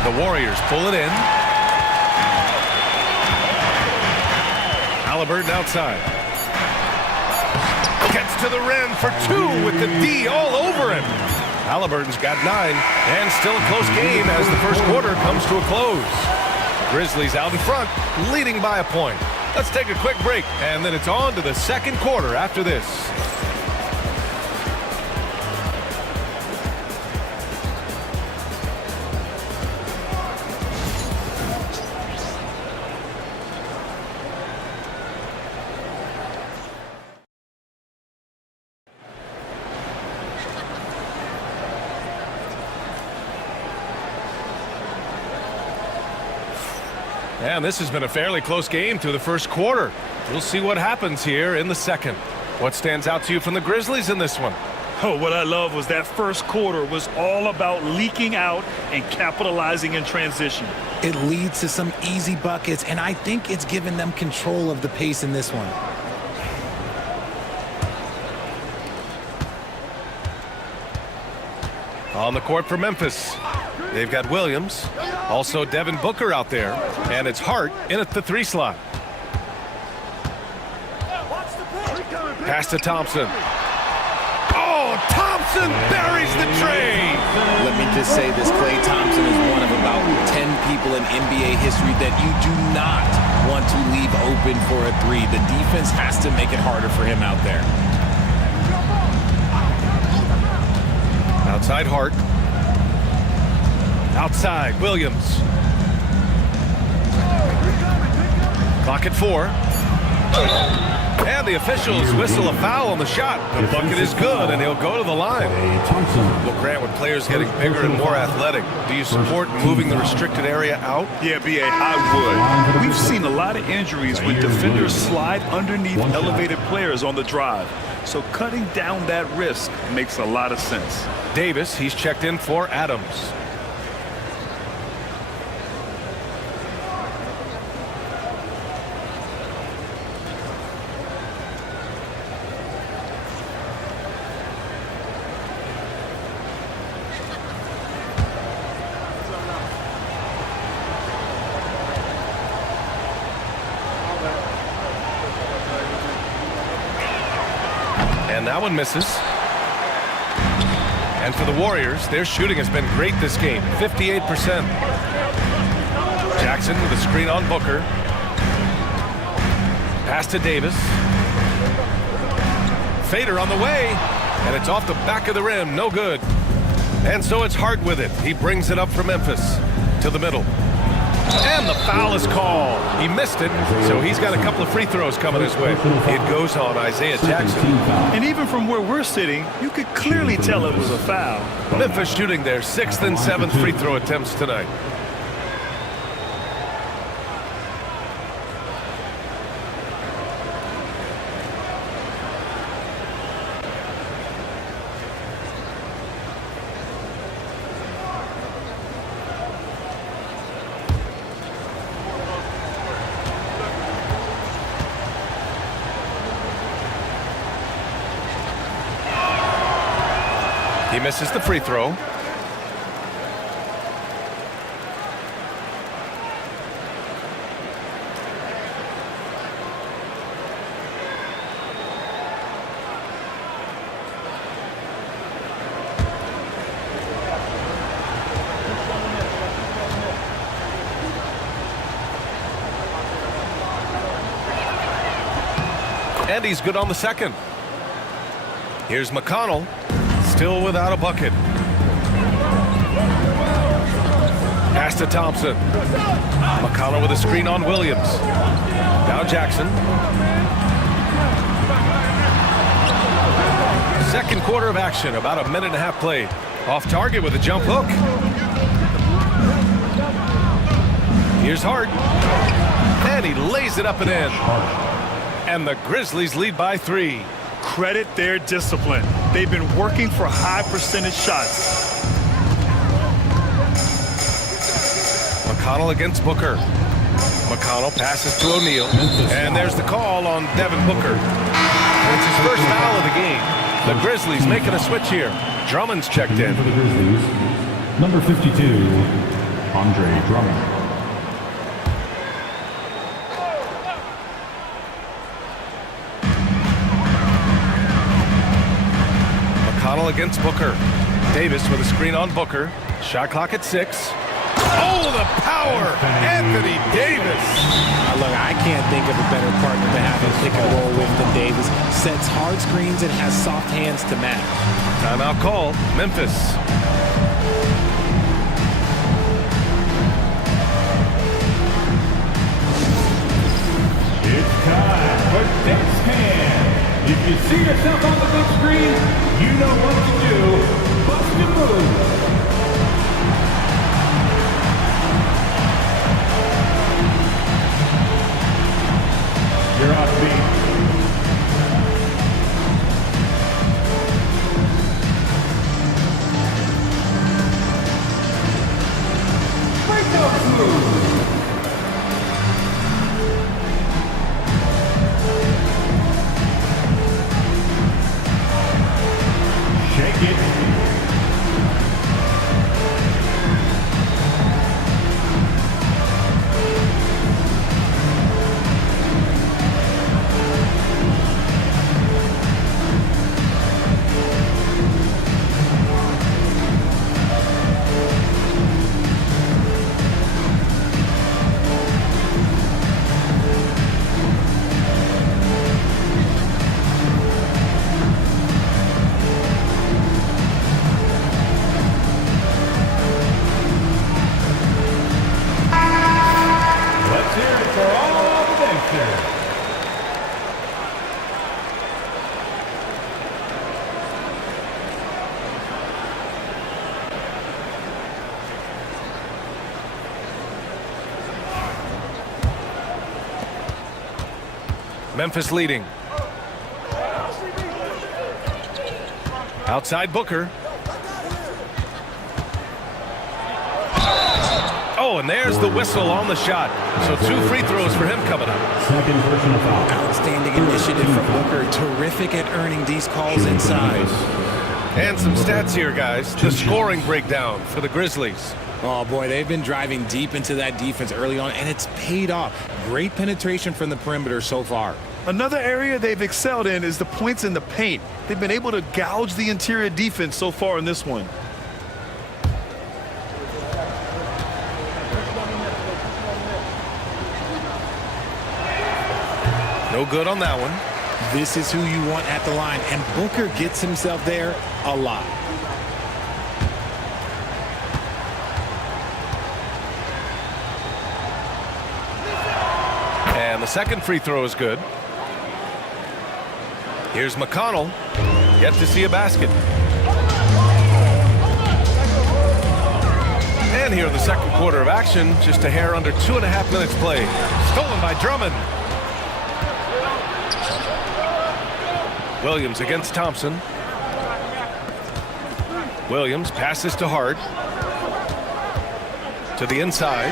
The Warriors pull it in. Halliburton outside. Gets to the rim for 2 with the D all over him. Halliburton's got 9, and still a close game as the first quarter comes to a close. Grizzlies out in front, leading by a point. Let's take a quick break, and then it's on to the second quarter after this. And this has been a fairly close game through the first quarter. We'll see what happens here in the second. What stands out to you from the Grizzlies in this one? Oh, what I love was that first quarter was all about leaking out and capitalizing in transition. It leads to some easy buckets, and I think it's given them control of the pace in this one. On the court for Memphis, they've got Williams, also Devin Booker out there, and it's Hart in at the 3 slot. Pass to Thompson. Oh, Thompson buries the tray. Let me just say this, Klay Thompson is one of about 10 people in NBA history that you do not want to leave open for a 3. The defense has to make it harder for him out there. Outside Hart. Outside Williams. Clock at 4. And the officials whistle a foul on the shot. The bucket is good, and he'll go to the line. Well, Grant, with players getting bigger and more athletic, do you support moving the restricted area out? Yeah, B.A., I would. We've seen a lot of injuries when defenders slide underneath elevated players on the drive. So cutting down that risk makes a lot of sense. Davis, he's checked in for Adams. And that one misses. And for the Warriors, their shooting has been great this game, 58%. Jackson with a screen on Booker. Pass to Davis. Fader on the way, and it's off the back of the rim, no good. And so it's Hart with it. He brings it up for Memphis to the middle. And the foul is called. He missed it, so he's got a couple of free throws coming his way. It goes on Isaiah Jackson. And even from where we're sitting, you could clearly tell it was a foul. Memphis shooting their 6th and 7th free throw attempts tonight. He misses the free throw. And he's good on the second. Here's McConnell. Still without a bucket. Pass to Thompson. McConnell with a screen on Williams. Now Jackson. Second quarter of action, about a minute and a half played. Off target with a jump hook. Here's Hart. And he lays it up and in. And the Grizzlies lead by 3. Credit their discipline. They've been working for high percentage shots. McConnell against Booker. McConnell passes to O'Neal. And there's the call on Devin Booker. It's his first foul of the game. The Grizzlies making a switch here. Drummond's checked in. For the Grizzlies, number 52, Andre Drummond. McConnell against Booker. Davis with a screen on Booker. Shot clock at 6. Oh, the power! Anthony Davis! Look, I can't think of a better partner to have a pick and roll with than Davis. Sets hard screens and has soft hands to match. Timeout call, Memphis. It's time for Dex Hand. If you see yourself on the big screen, you know what to do. Bust a move. You're off beat. Breakout move. Shake it Memphis leading. Outside Booker. Oh, and there's the whistle on the shot. So 2 free throws for him coming up. Second personal foul. Outstanding initiative from Booker. Terrific at earning these calls inside. And some stats here, guys. The scoring breakdown for the Grizzlies. Oh, boy, they've been driving deep into that defense early on, and it's paid off. Great penetration from the perimeter so far. Another area they've excelled in is the points in the paint. They've been able to gouge the interior defense so far in this one. No good on that one. This is who you want at the line, and Booker gets himself there a lot. And the second free throw is good. Here's McConnell. Yet to see a basket. And here in the second quarter of action, just a hair under 2.5 minutes played. Stolen by Drummond. Williams against Thompson. Williams passes to Hart. To the inside.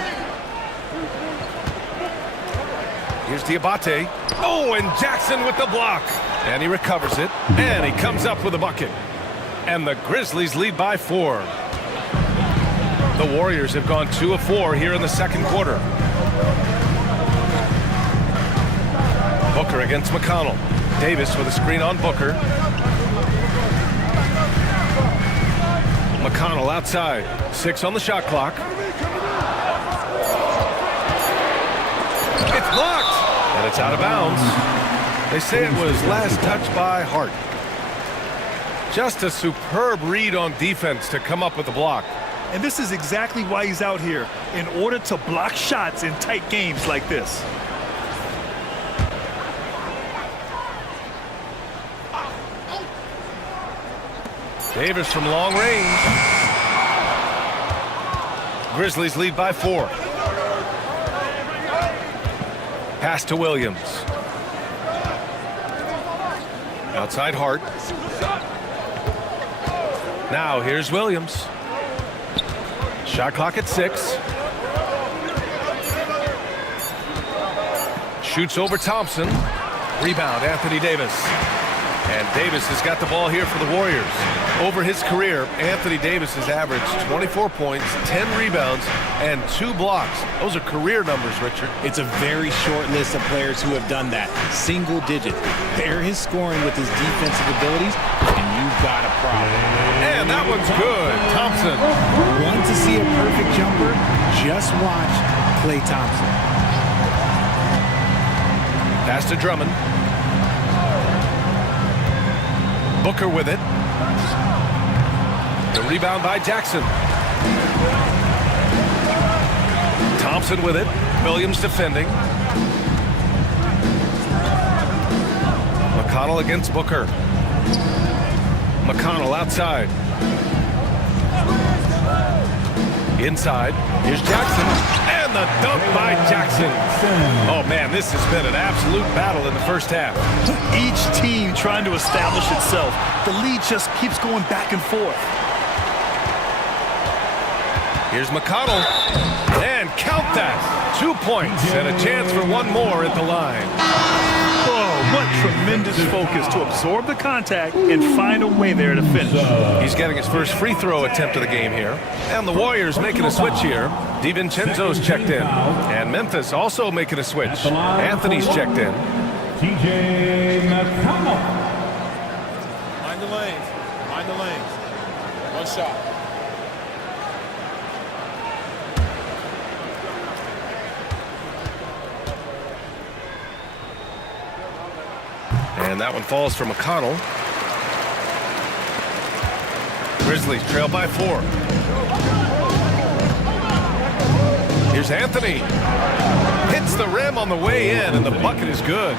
Here's Diabate. Oh, and Jackson with the block. And he recovers it. And he comes up with a bucket. And the Grizzlies lead by 4. The Warriors have gone 2 of 4 here in the second quarter. Booker against McConnell. Davis with a screen on Booker. McConnell outside. 6 on the shot clock. It's blocked. And it's out of bounds. They say it was last touched by Hart. Just a superb read on defense to come up with the block. And this is exactly why he's out here, in order to block shots in tight games like this. Davis from long range. Grizzlies lead by 4. Pass to Williams. Outside Hart. Now here's Williams. Shot clock at 6. Shoots over Thompson. Rebound, Anthony Davis. And Davis has got the ball here for the Warriors. Over his career, Anthony Davis has averaged 24 points, 10 rebounds, and 2 blocks. Those are career numbers, Richard. It's a very short list of players who have done that. Single digit. Pair his scoring with his defensive abilities, and you've got a problem. And that one's good. Thompson. Want to see a perfect jumper? Just watch Klay Thompson. Pass to Drummond. Booker with it. The rebound by Jackson. Thompson with it. Williams defending. McConnell against Booker. McConnell outside. Inside. Here's Jackson. And the dunk by Jackson. Oh, man, this has been an absolute battle in the first half. Each team trying to establish itself. The lead just keeps going back and forth. Here's McConnell. And count that. 2 points and a chance for one more at the line. Oh, what tremendous focus to absorb the contact and find a way there to finish. He's getting his first free throw attempt of the game here. And the Warriors making a switch here. DiVincenzo's checked in. And Memphis also making a switch. Anthony's checked in. TJ McConnell. Mind the lanes. Mind the lanes. One shot. And that one falls for McConnell. Grizzlies trail by 4. Here's Anthony. Hits the rim on the way in, and the bucket is good.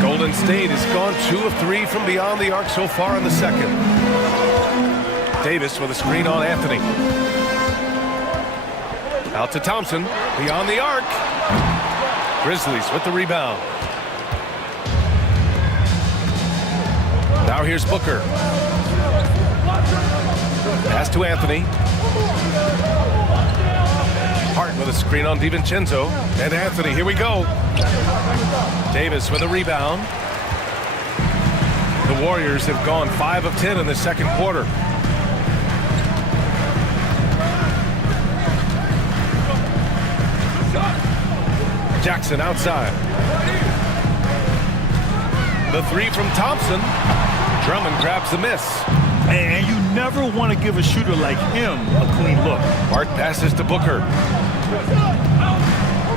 Golden State has gone 2 of 3 from beyond the arc so far in the second. Davis with a screen on Anthony. Out to Thompson, beyond the arc. Grizzlies with the rebound. Now here's Booker. Pass to Anthony. Hart with a screen on DiVincenzo. And Anthony, here we go. Davis with a rebound. The Warriors have gone 5 of 10 in the second quarter. Jackson outside. The three from Thompson. Drummond grabs the miss. And you never want to give a shooter like him a clean look. Hart passes to Booker.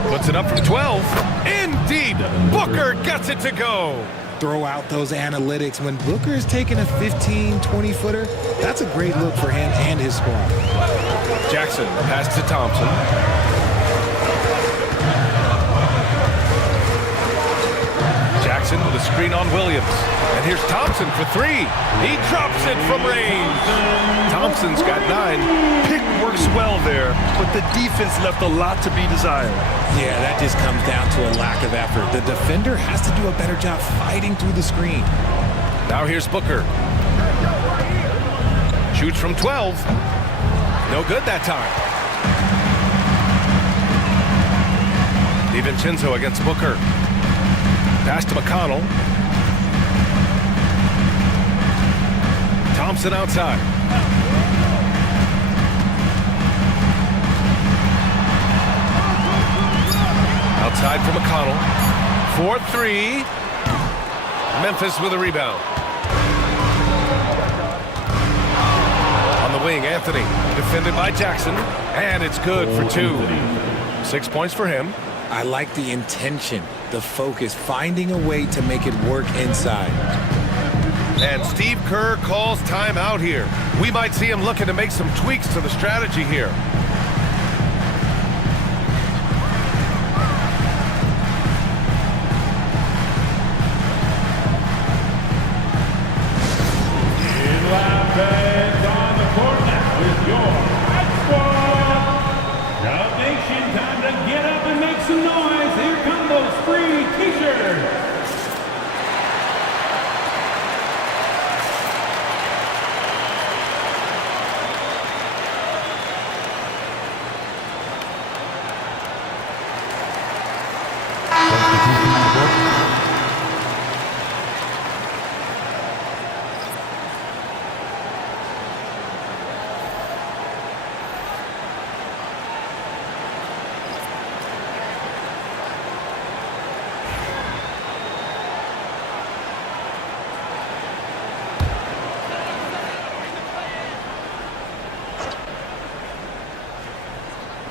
Puts it up from 12. Indeed, Booker gets it to go. Throw out those analytics. When Booker is taking a 15, 20-footer, that's a great look for him and his squad. Jackson pass to Thompson. Jackson with a screen on Williams. And here's Thompson for 3. He drops it from range. Thompson's got 9. Pick works well there, but the defense left a lot to be desired. Yeah, that just comes down to a lack of effort. The defender has to do a better job fighting through the screen. Now here's Booker. Shoots from 12. No good that time. DiVincenzo against Booker. Pass to McConnell. Thompson outside. Outside for McConnell. 4-3. Memphis with a rebound. On the wing, Anthony. Defended by Jackson. And it's good for 2. 6 points for him. I like the intention, the focus, finding a way to make it work inside. And Steve Kerr calls timeout here. We might see him looking to make some tweaks to the strategy here. On the court now is your Hype Squad. Dub Nation, time to get up and make some noise. Here come those free t-shirts.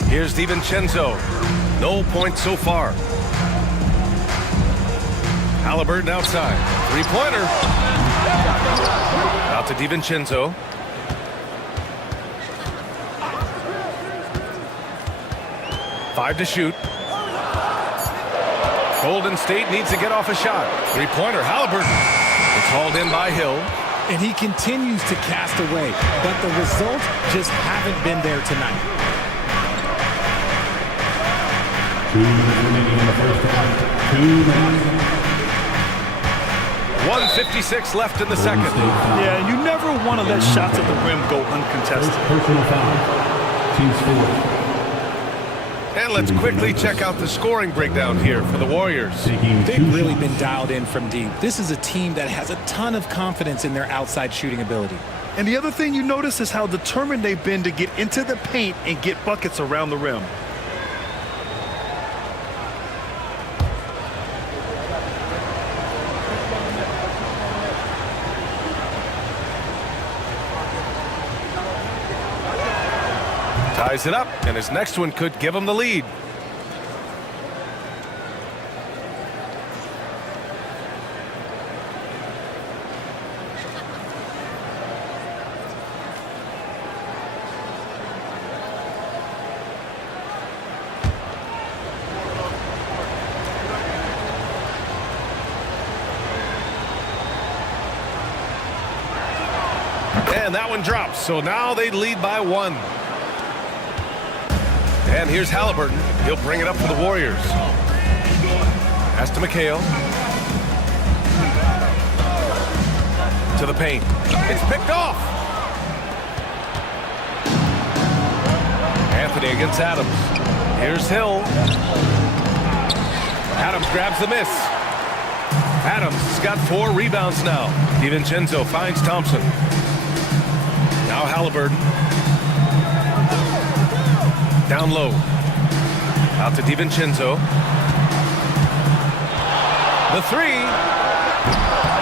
Here's DiVincenzo. No points so far. Halliburton outside. Three-pointer. Out to DiVincenzo. Five to shoot. Golden State needs to get off a shot. Three-pointer. Halliburton. It's hauled in by Hill. And he continues to cast away, but the results just haven't been there tonight. 2 minutes remaining in the first half. 2 minutes. 1:56 left in the second. Yeah, you never want to let shots at the rim go uncontested. Personal foul. Team score. And let's quickly check out the scoring breakdown here for the Warriors. They've really been dialed in from deep. This is a team that has a ton of confidence in their outside shooting ability. And the other thing you notice is how determined they've been to get into the paint and get buckets around the rim. Ties it up, and his next one could give him the lead. And that one drops, so now they lead by 1. And here's Halliburton. He'll bring it up for the Warriors. Pass to McHale. To the paint. It's picked off. Anthony against Adams. Here's Hill. Adams grabs the miss. Adams has got 4 rebounds now. DiVincenzo finds Thompson. Now Halliburton. Down low. Out to DiVincenzo. The 3.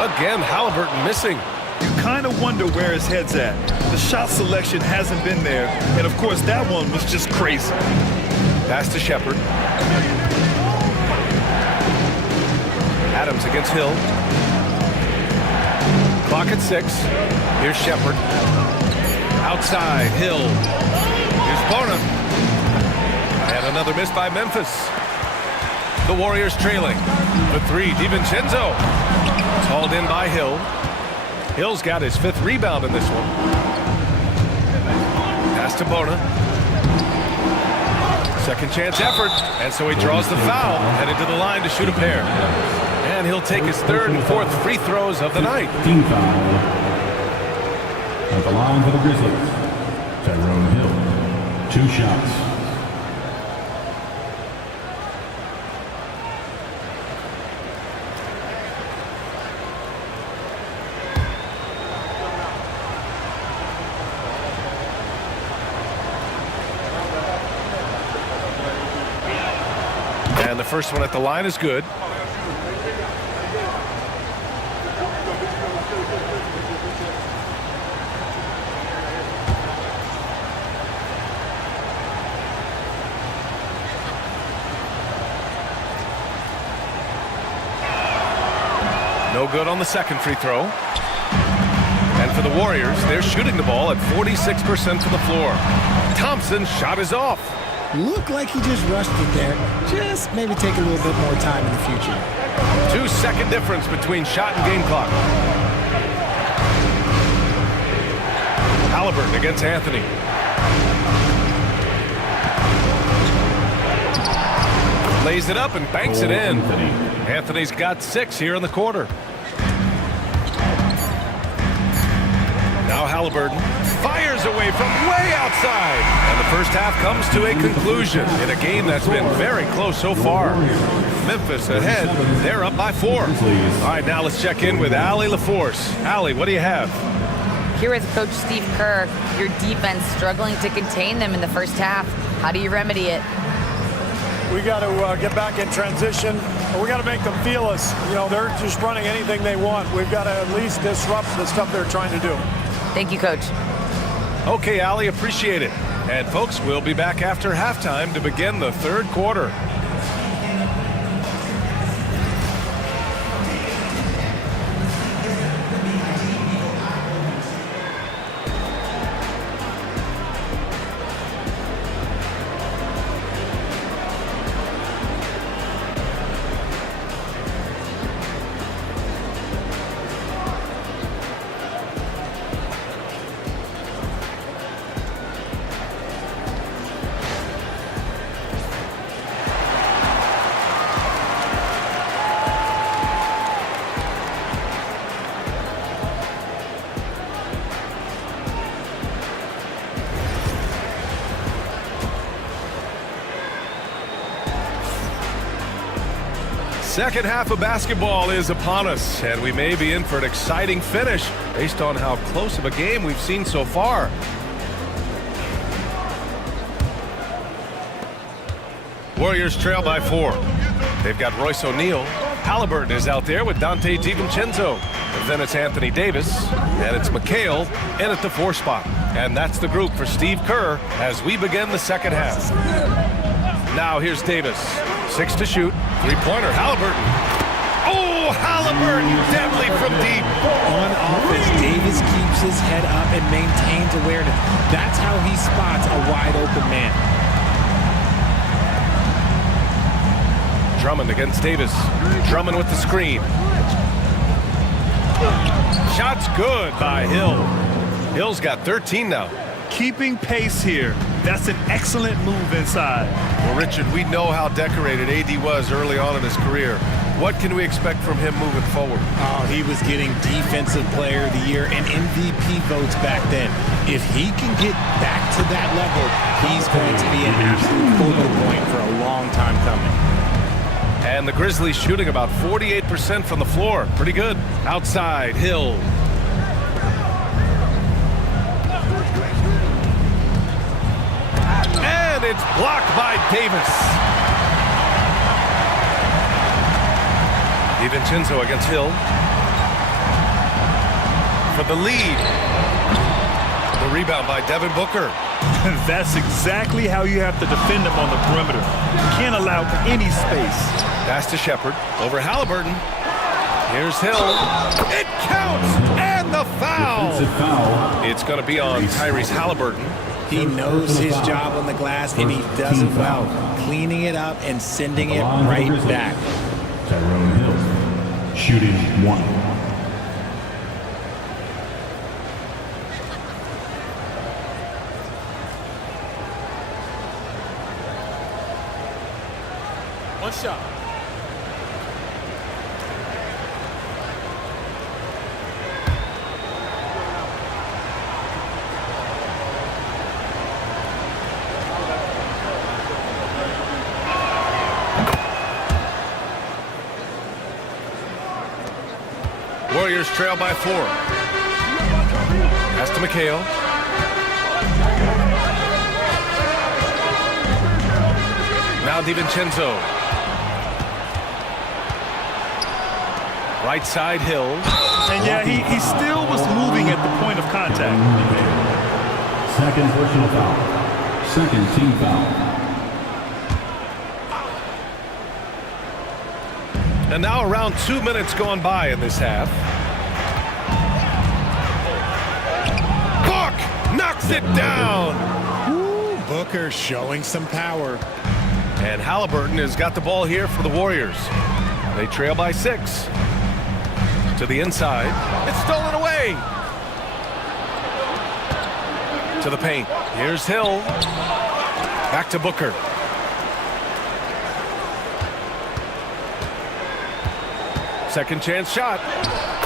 Again, Halliburton missing. You kind of wonder where his head's at. The shot selection hasn't been there. And, of course, that one was just crazy. Pass to Shepherd. Adams against Hill. Clock at 6. Here's Shepherd. Outside, Hill. Here's Bona. And another miss by Memphis. The Warriors trailing. The 3, DiVincenzo. Hauled in by Hill. Hill's got his 5th rebound in this one. Pass to Bona. Second chance effort. And so he draws the foul. Headed to the line to shoot a pair. And he'll take his 3rd and 4th free throws of the night. Team foul. At the line for the Grizzlies, Tyrone Hill. 2 shots. And the first one at the line is good. No good on the second free throw. And for the Warriors, they're shooting the ball at 46% from the floor. Thompson's shot is off. Looked like he just rushed it there. Just maybe take a little bit more time in the future. 2-second difference between shot and game clock. Halliburton against Anthony. Lays it up and banks it in. Anthony's got 6 here in the quarter. Now Halliburton fires away from way outside. And the first half comes to a conclusion in a game that's been very close so far. Memphis ahead. They're up by 4. All right, now let's check in with Allie LaForce. Allie, what do you have? Here with Coach Steve Kerr, your defense struggling to contain them in the first half. How do you remedy it? We got to get back in transition. We got to make them feel us. You know, they're just running anything they want. We've got to at least disrupt the stuff they're trying to do. Thank you, Coach. Okay, Allie, appreciate it. And folks, we'll be back after halftime to begin the 3rd quarter. Second half of basketball is upon us, and we may be in for an exciting finish based on how close of a game we've seen so far. Warriors trail by 4. They've got Royce O'Neal. Halliburton is out there with Dante DiVincenzo. And then it's Anthony Davis, and it's McHale in at the 4 spot. And that's the group for Steve Kerr as we begin the second half. Now here's Davis. 6 to shoot. 3-pointer, Halliburton. Oh, Halliburton, deadly from deep. On offense, Davis keeps his head up and maintains awareness. That's how he spots a wide open man. Drummond against Davis. Drummond with the screen. Shot's good by Hill. Hill's got 13 now. Keeping pace here. That's an excellent move inside. Well, Richard, we know how decorated AD was early on in his career. What can we expect from him moving forward? Oh, he was getting Defensive Player of the Year and MVP votes back then. If he can get back to that level, he's going to be an absolute focal point for a long time coming. And the Grizzlies shooting about 48% from the floor. Pretty good. Outside, Hill. And it's blocked by Davis. DiVincenzo against Hill. For the lead. The rebound by Devin Booker. That's exactly how you have to defend him on the perimeter. You can't allow any space. Pass to Shepherd. Over Halliburton. Here's Hill. It counts! And the foul! It's going to be on Tyrese Halliburton. He knows his job on the glass, and he does it well. Cleaning it up and sending it right back. Tyrone Hill, shooting 1. One shot. Warriors trail by 4. Pass to McHale. Now DiVincenzo. Right side, Hill. And yeah, he still was moving at the point of contact. Second personal foul. Second team foul. And now around 2 minutes gone by in this half. Book knocks it down. Ooh, Booker showing some power. And Halliburton has got the ball here for the Warriors. They trail by 6. To the inside. It's stolen away. To the paint. Here's Hill. Back to Booker. Second chance shot.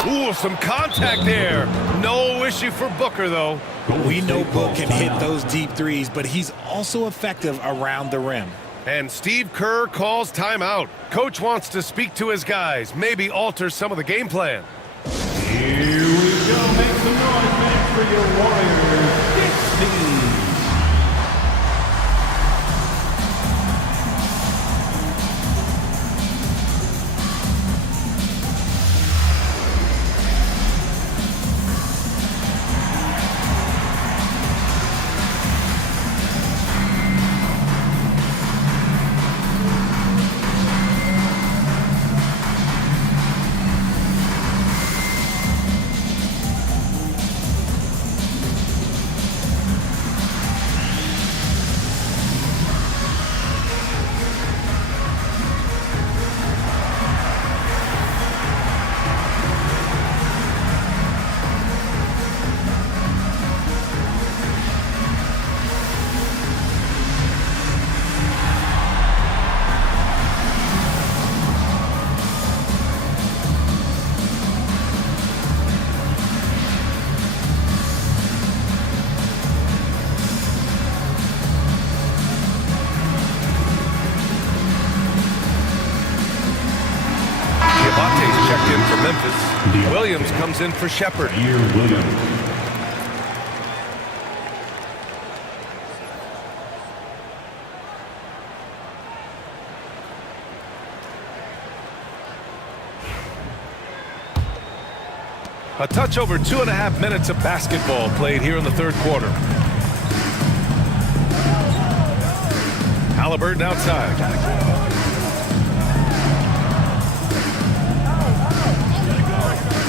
Ooh, some contact there. No issue for Booker, though. We know Book can hit those deep threes, but he's also effective around the rim. And Steve Kerr calls timeout. Coach wants to speak to his guys, maybe alter some of the game plan. Here we go. Make some noise, man, for your Warriors. 16. Memphis. Williams comes in for Shepherd. A touch over 2.5 minutes of basketball played here in the third quarter. Halliburton outside.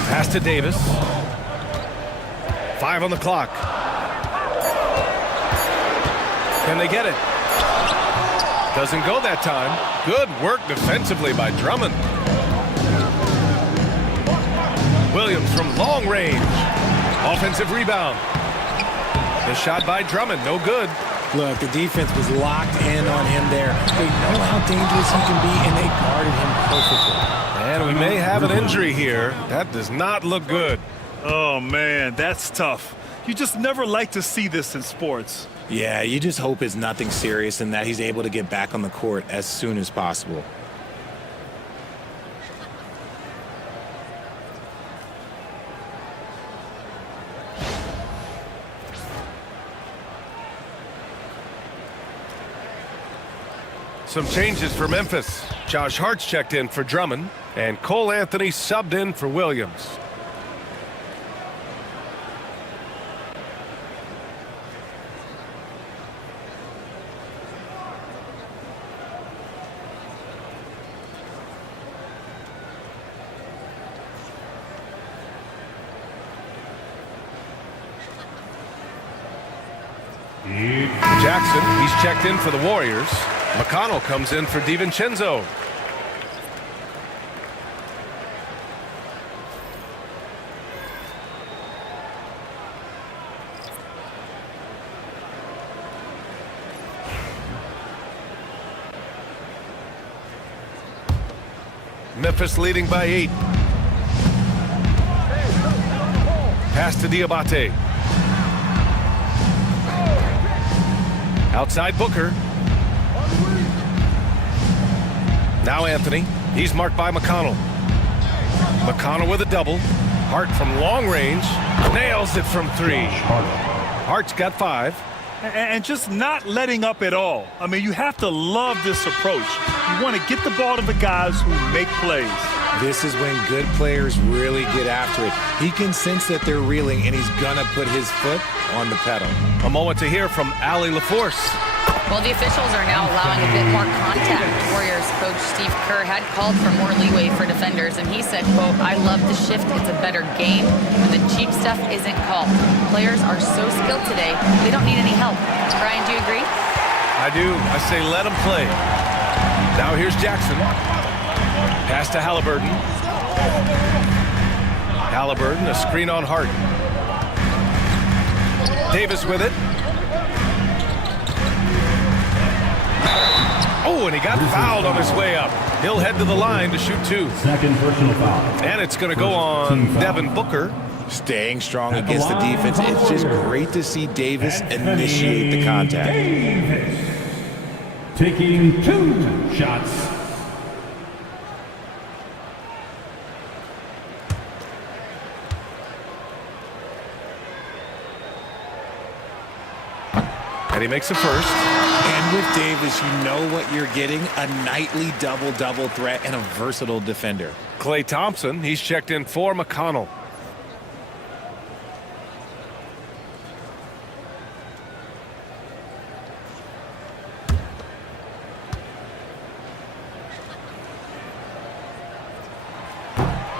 Pass to Davis. 5 on the clock. Can they get it? Doesn't go that time. Good work defensively by Drummond. Williams from long range. Offensive rebound. The shot by Drummond, no good. Look, the defense was locked in on him there. They know how dangerous he can be, and they guarded him perfectly. And we may have an injury here. That does not look good. Oh, man, that's tough. You just never like to see this in sports. Yeah, you just hope it's nothing serious and that he's able to get back on the court as soon as possible. Some changes for Memphis. Josh Hart's checked in for Drummond, and Cole Anthony subbed in for Williams. Jackson, he's checked in for the Warriors. McConnell comes in for DiVincenzo. Memphis leading by 8. Pass to Diabate. Outside Booker. Now Anthony. He's marked by McConnell. McConnell with a double. Hart from long range. Nails it from 3. Hart's got 5. And just not letting up at all. I mean, you have to love this approach. You want to get the ball to the guys who make plays. This is when good players really get after it. He can sense that they're reeling, and he's going to put his foot on the pedal. A moment to hear from Allie LaForce. Well, the officials are now allowing a bit more contact. Warriors coach Steve Kerr had called for more leeway for defenders, and he said, quote, "I love the shift. It's a better game when the cheap stuff isn't called. Players are so skilled today, they don't need any help." Brian, do you agree? I do. I say let them play. Now here's Jackson. Pass to Halliburton. Halliburton, a screen on Hart. Davis with it. Oh, and he got fouled on his way up. He'll head to the line to shoot 2. Second personal foul. And it's going to go on Devin Booker. Staying strong against the defense. It's just great to see Davis initiate the contact. Davis taking 2 shots. And he makes the first. And with Davis, you know what you're getting, a nightly double-double threat and a versatile defender. Klay Thompson, he's checked in for McConnell.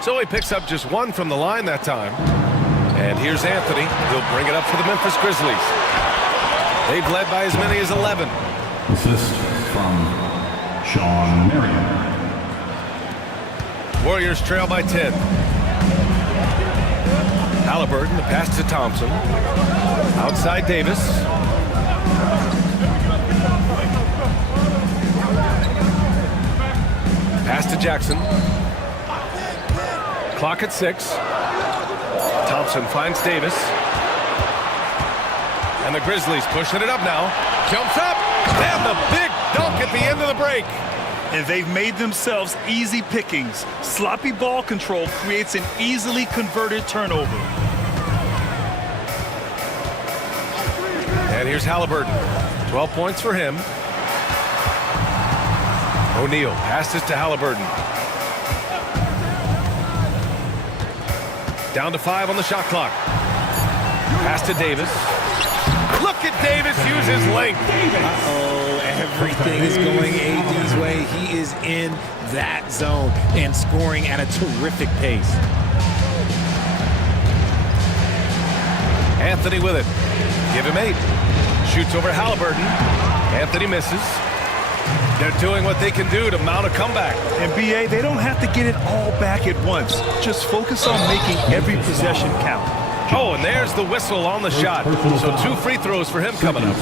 So he picks up just 1 from the line that time. And here's Anthony. He'll bring it up for the Memphis Grizzlies. They've led by as many as 11. Assist from Sean Marion. Warriors trail by 10. Halliburton, the pass to Thompson. Outside Davis. Pass to Jackson. Clock at 6. Thompson finds Davis. And the Grizzlies pushing it up now. Jumps up. And the big dunk at the end of the break. And they've made themselves easy pickings. Sloppy ball control creates an easily converted turnover. And here's Halliburton. 12 points for him. O'Neal passes to Halliburton. Down to 5 on the shot clock. Pass to Davis. Look at Davis use his length. Uh-oh, everything is going AD's way. He is in that zone and scoring at a terrific pace. Anthony with it. Give him 8. Shoots over Halliburton. Anthony misses. They're doing what they can do to mount a comeback. And BA, they don't have to get it all back at once. Just focus on making every possession count. Oh, and there's the whistle on the shot. So 2 free throws for him coming up.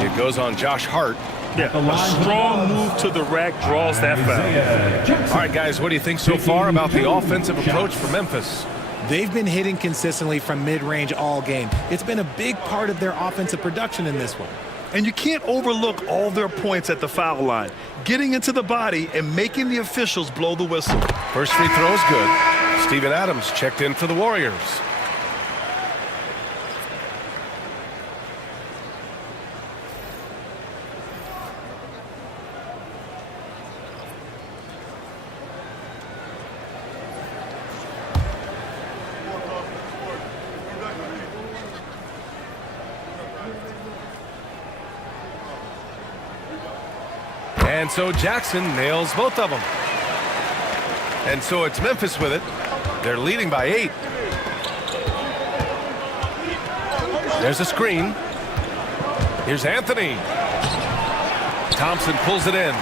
It goes on Josh Hart. Yeah, a strong move to the rack draws that foul. All right, guys, what do you think so far about the offensive approach for Memphis? They've been hitting consistently from mid-range all game. It's been a big part of their offensive production in this one. And you can't overlook all their points at the foul line. Getting into the body and making the officials blow the whistle. First free throw is good. Steven Adams checked in for the Warriors. And so Jackson nails both of them. And so it's Memphis with it. They're leading by 8. There's a screen. Here's Anthony. Thompson pulls it in.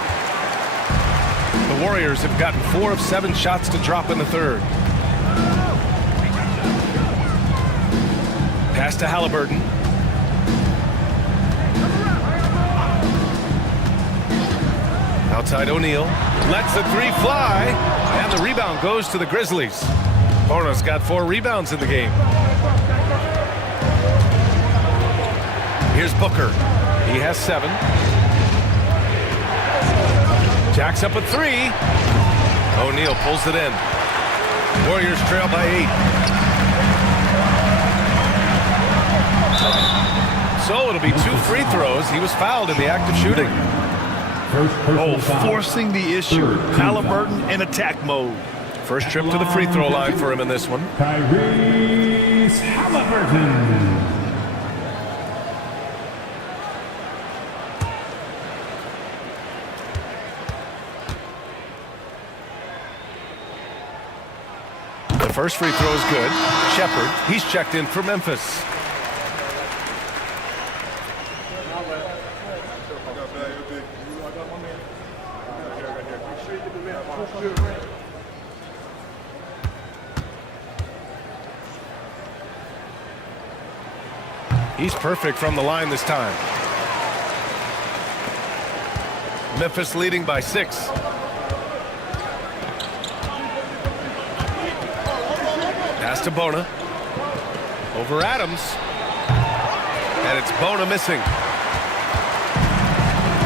The Warriors have gotten 4 of 7 shots to drop in the third. Pass to Halliburton. Outside O'Neal. Lets the 3 fly. And the rebound goes to the Grizzlies. Bona's got 4 rebounds in the game. Here's Booker. He has 7. Jack's up a 3. O'Neal pulls it in. Warriors trail by 8. So it'll be 2 free throws. He was fouled in the act of shooting. Forcing the issue. Halliburton in attack mode. First trip to the free throw line for him in this one. Tyrese Halliburton. The first free throw is good. Shepard, he's checked in for Memphis. He's perfect from the line this time. Memphis leading by 6. Pass to Bona. Over Adams. And it's Bona missing.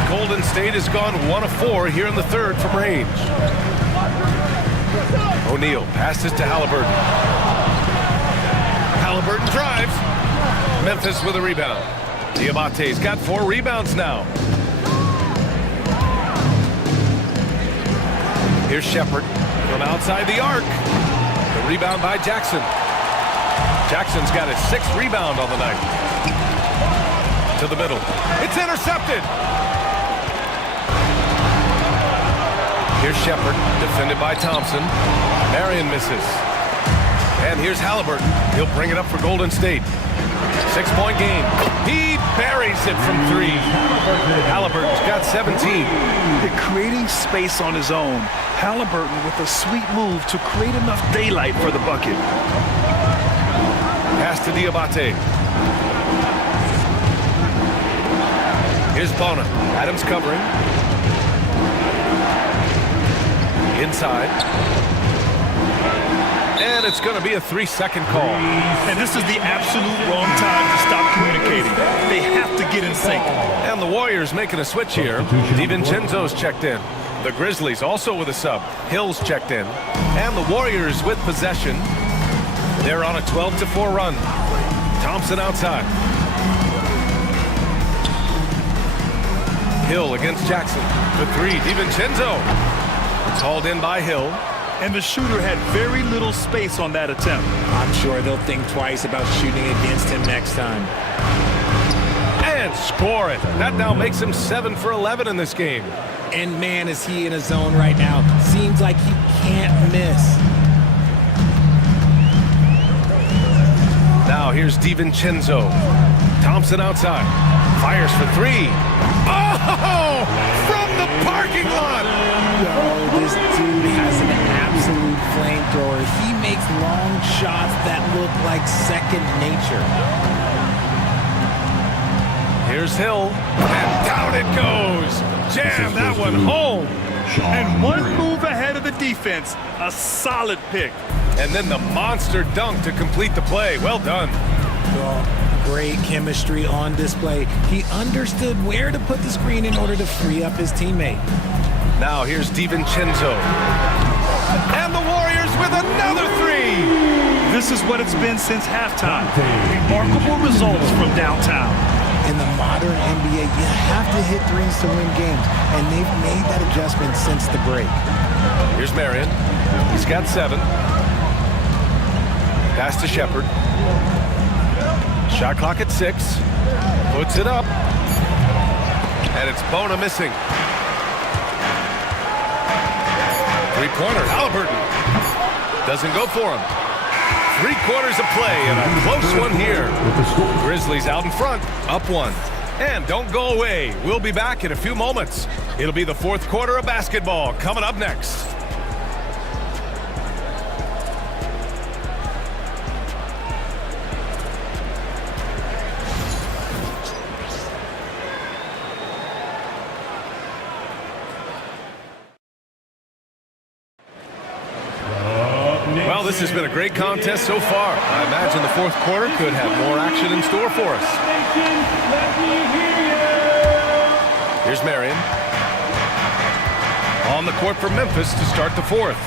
Golden State has gone 1 of 4 here in the third from range. O'Neal passes to Halliburton. Halliburton drives. Memphis with a rebound. Diabate's got 4 rebounds now. Here's Shepard from outside the arc. The rebound by Jackson. Jackson's got his 6th rebound on the night. To the middle. It's intercepted. Here's Shepard, defended by Thompson. Marion misses. And here's Halliburton. He'll bring it up for Golden State. 6-point game. He buries it from 3. Halliburton's got 17. Creating space on his own. Halliburton with a sweet move to create enough daylight for the bucket. Pass to Diabate. Here's Bona. Adams covering. Inside. And it's going to be a 3-second call. And this is the absolute wrong time to stop communicating. They have to get in sync. And the Warriors making a switch here. DiVincenzo's checked in. The Grizzlies also with a sub. Hill's checked in. And the Warriors with possession. They're on a 12-4 run. Thompson outside. Hill against Jackson. The 3, DiVincenzo. It's hauled in by Hill. And the shooter had very little space on that attempt. I'm sure they'll think twice about shooting against him next time. And score it. That now makes him 7 for 11 in this game. And man, is he in a zone right now. Seems like he can't miss. Now here's DiVincenzo. Thompson outside. Fires for 3. Oh! From the parking lot! Oh, this dude has an absolute flamethrower. He makes long shots that look like second nature. Here's Hill, and down it goes. Jam that one home. And one move ahead of the defense. A solid pick. And then the monster dunk to complete the play. Well done. Well, great chemistry on display. He understood where to put the screen in order to free up his teammate. Now here's DiVincenzo. And the Warriors with another three. This is what it's been since halftime. Remarkable results from downtown. In the modern NBA, you have to hit threes to win games, and they've made that adjustment since the break. Here's Marion. He's got 7. Pass to Shepherd. Shot clock at 6. Puts it up. And it's Bona missing. Three-pointer, Halliburton. Doesn't go for him. 3/4 of play and a close one here. Grizzlies out in front, up 1. And don't go away. We'll be back in a few moments. It'll be the 4th quarter of basketball coming up next. Well, this has been a great contest so far. I imagine the 4th quarter could have more action in store for us. Here's Marion. On the court for Memphis to start the 4th.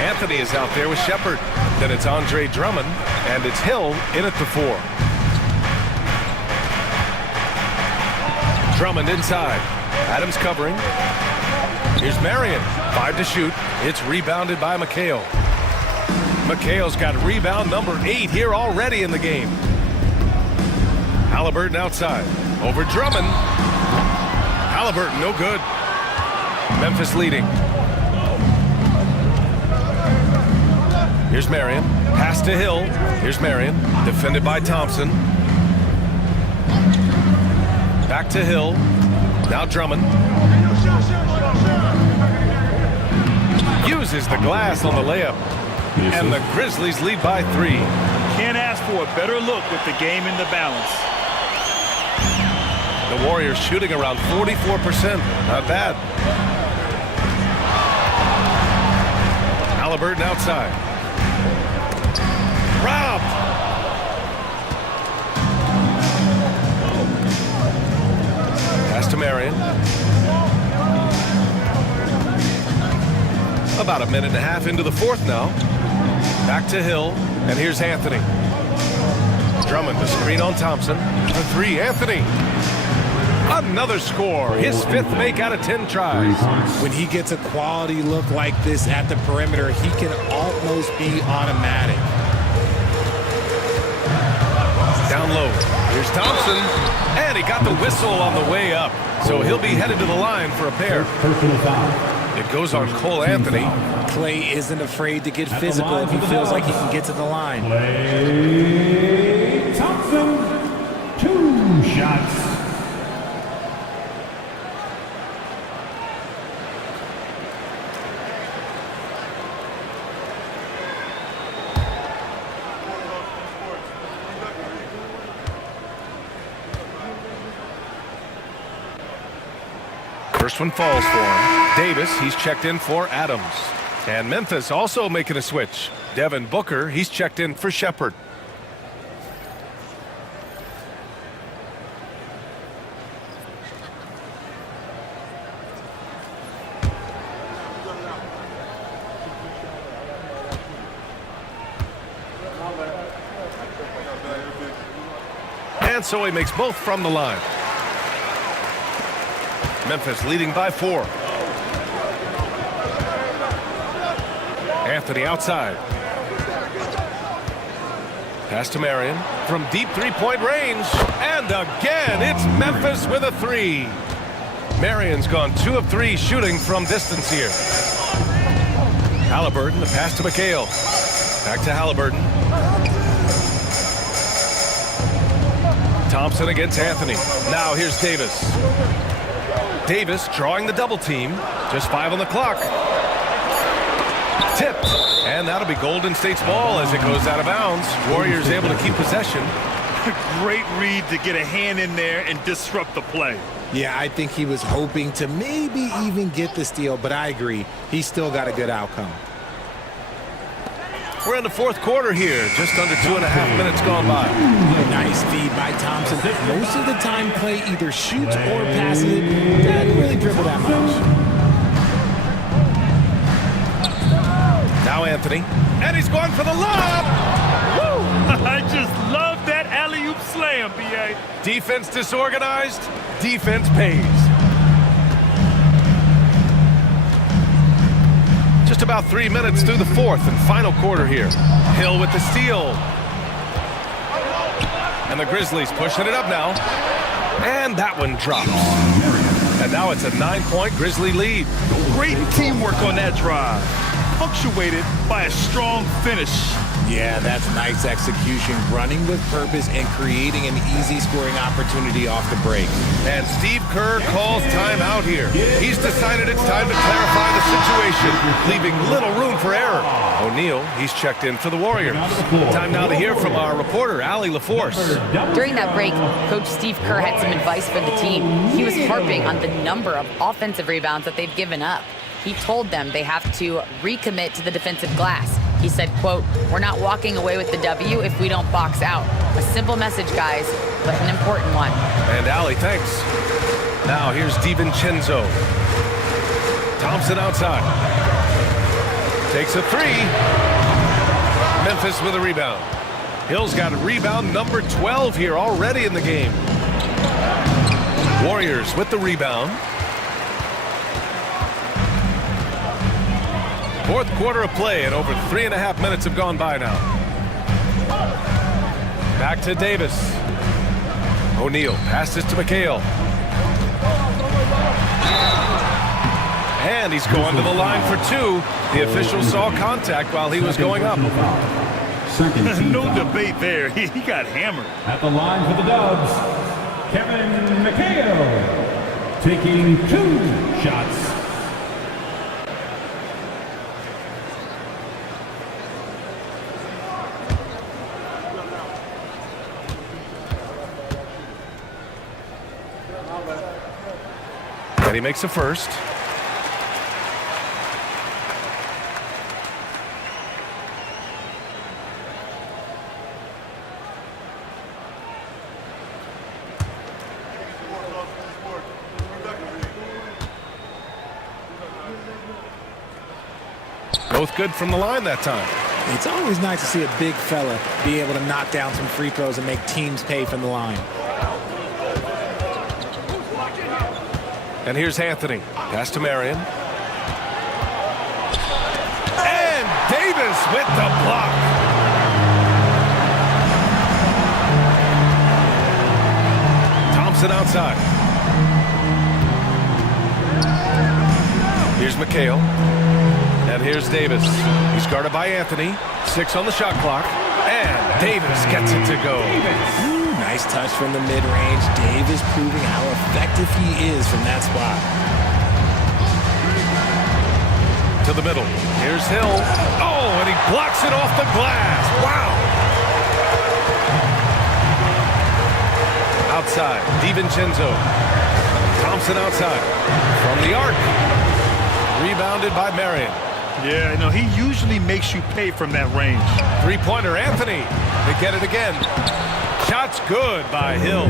Anthony is out there with Shepherd. Then it's Andre Drummond, and it's Hill in at the 4. Drummond inside. Adams covering. Here's Marion. 5 to shoot. It's rebounded by McHale. McHale's got rebound number 8 here already in the game. Halliburton outside. Over Drummond. Halliburton, no good. Memphis leading. Here's Marion. Pass to Hill. Here's Marion. Defended by Thompson. Back to Hill. Now Drummond. Uses the glass on the layup. And the Grizzlies lead by 3. Can't ask for a better look with the game in the balance. The Warriors shooting around 44%. Not bad. Halliburton outside. Robbed. Pass to Marion. About a minute and a half into the 4th now. Back to Hill, and here's Anthony. Drummond, the screen on Thompson. For 3, Anthony. Another score, his 5th make out of 10 tries. When he gets a quality look like this at the perimeter, he can almost be automatic. Down low, here's Thompson, and he got the whistle on the way up. So he'll be headed to the line for a pair. It goes on Cole Anthony. Klay isn't afraid to get physical if he feels like he can get to the line. Klay Thompson, 2 shots. First one falls for him. Davis, he's checked in for Adams. And Memphis also making a switch. Devin Booker, he's checked in for Shepherd. And so he makes both from the line. Memphis leading by 4. Anthony outside. Pass to Marion from deep 3-point range. And again, it's Memphis with a 3. Marion's gone 2 of 3 shooting from distance here. Halliburton, the pass to McHale. Back to Halliburton. Thompson against Anthony. Now here's Davis. Davis drawing the double team. Just 5 on the clock. tipped. And that'll be Golden State's ball as it goes out of bounds. Warriors able to keep possession. Great read to get a hand in there and disrupt the play. Yeah, I think he was hoping to maybe even get the steal, but I agree. He still got a good outcome. We're in the fourth quarter here. Just under 2.5 minutes gone by. Nice feed by Thompson. Most of the time, Clay either shoots or passes it. Doesn't really dribble that much. Now Anthony. And he's going for the lob. Woo! I just love that alley-oop slam, B.A. Defense disorganized. Defense pays. Just about 3 minutes through the fourth and final quarter here. Hill with the steal. And the Grizzlies pushing it up now. And that one drops. And now it's a 9-point Grizzly lead. Great teamwork on that drive, punctuated by a strong finish. Yeah, that's nice execution, running with purpose and creating an easy scoring opportunity off the break. And Steve Kerr calls timeout here. He's decided it's time to clarify the situation, leaving little room for error. O'Neal, he's checked in for the Warriors. Time now to hear from our reporter, Allie LaForce. During that break, Coach Steve Kerr had some advice for the team. He was harping on the number of offensive rebounds that they've given up. He told them they have to recommit to the defensive glass. He said, quote, "We're not walking away with the W if we don't box out." A simple message, guys, but an important one. And Allie, thanks. Now here's DiVincenzo. Thompson outside. Takes a three. Memphis with a rebound. Hill's got a rebound number 12 here already in the game. Warriors with the rebound. Fourth quarter of play, and over 3.5 minutes have gone by now. Back to Davis. O'Neal passes to McHale. And he's going to the line for two. The official saw contact while he was going up. No debate there. He got hammered. At the line for the Dubs, Kevin McHale taking 2 shots. And he makes a first. Both good from the line that time. It's always nice to see a big fella be able to knock down some free throws and make teams pay from the line. And here's Anthony. Pass to Marion. And Davis with the block. Thompson outside. Here's McHale. And here's Davis. He's guarded by Anthony. 6 on the shot clock. And Davis gets it to go. Nice touch from the mid-range. Davis proving how effective he is from that spot. To the middle. Here's Hill. Oh, and he blocks it off the glass. Wow. Outside. DiVincenzo. Thompson outside. From the arc. Rebounded by Marion. Yeah, no, he usually makes you pay from that range. Three-pointer, Anthony. They get it again. Shot's good by Hill.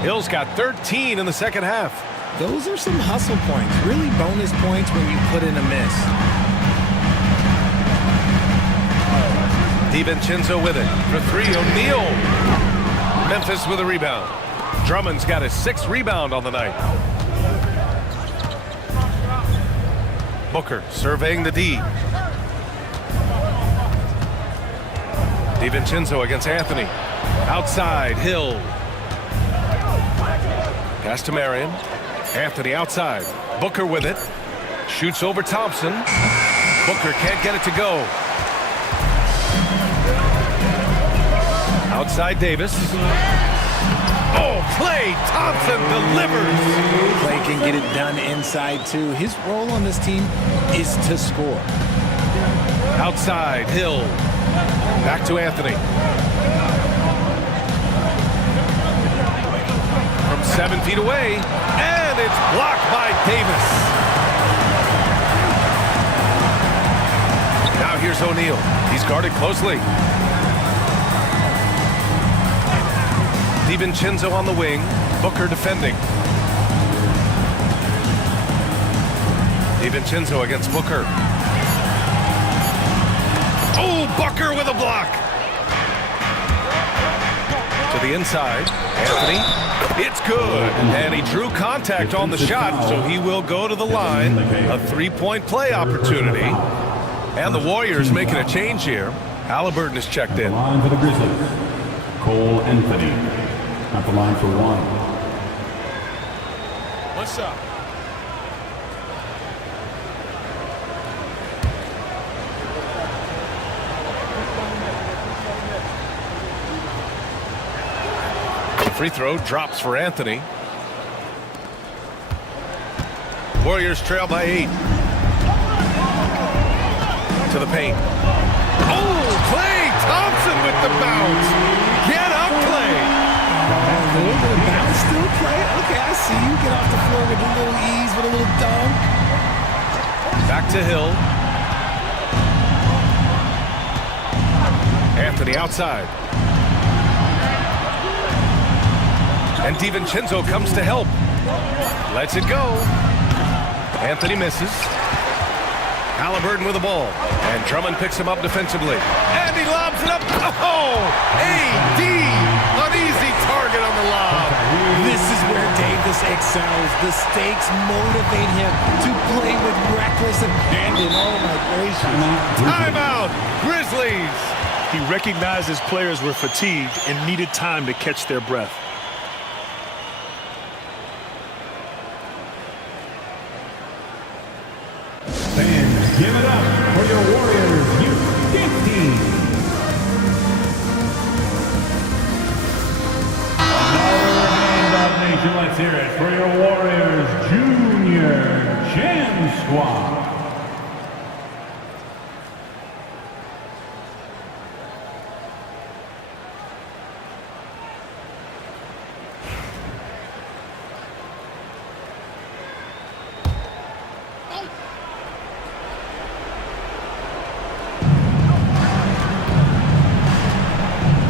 Hill's got 13 in the second half. Those are some hustle points. Really bonus points when you put in a miss. DiVincenzo with it. For three, O'Neal. Memphis with a rebound. Drummond's got his 6th rebound on the night. Booker surveying the D. DiVincenzo against Anthony. Outside, Hill. Pass to Marion. Anthony outside. Booker with it. Shoots over Thompson. Booker can't get it to go. Outside Davis. Oh, Klay Thompson delivers. Klay can get it done inside too. His role on this team is to score. Outside, Hill. Back to Anthony. From 7 feet away, and it's blocked by Davis. Now here's O'Neal. He's guarded closely. DiVincenzo on the wing. Booker defending. DiVincenzo against Booker. Oh, Booker with a block. To the inside. Anthony. It's good. And he drew contact on the shot, so he will go to the line. A three-point play opportunity. And the Warriors making a change here. Halliburton is checked in. Line for the Grizzlies. Cole Anthony at the line for one. One shot. Free throw drops for Anthony. Warriors trail by 8. To the paint. Oh, Klay Thompson with the bounce. Get up, Klay. A little bit of bounce still, Klay. Okay, I see you. Get off the floor with a little ease, with a little dunk. Back to Hill. Anthony outside. And DiVincenzo comes to help. Lets it go. Anthony misses. Halliburton with the ball. And Drummond picks him up defensively. And he lobs it up. Oh! AD! An easy target on the lob. This is where Davis excels. The stakes motivate him to play with reckless abandon. Oh, my gracious. Timeout! Grizzlies! He recognized his players were fatigued and needed time to catch their breath. Fans, give it up for your Warriors Youth Team. Another hand up, nation. Let's hear it for your Warriors Junior Jam Squad.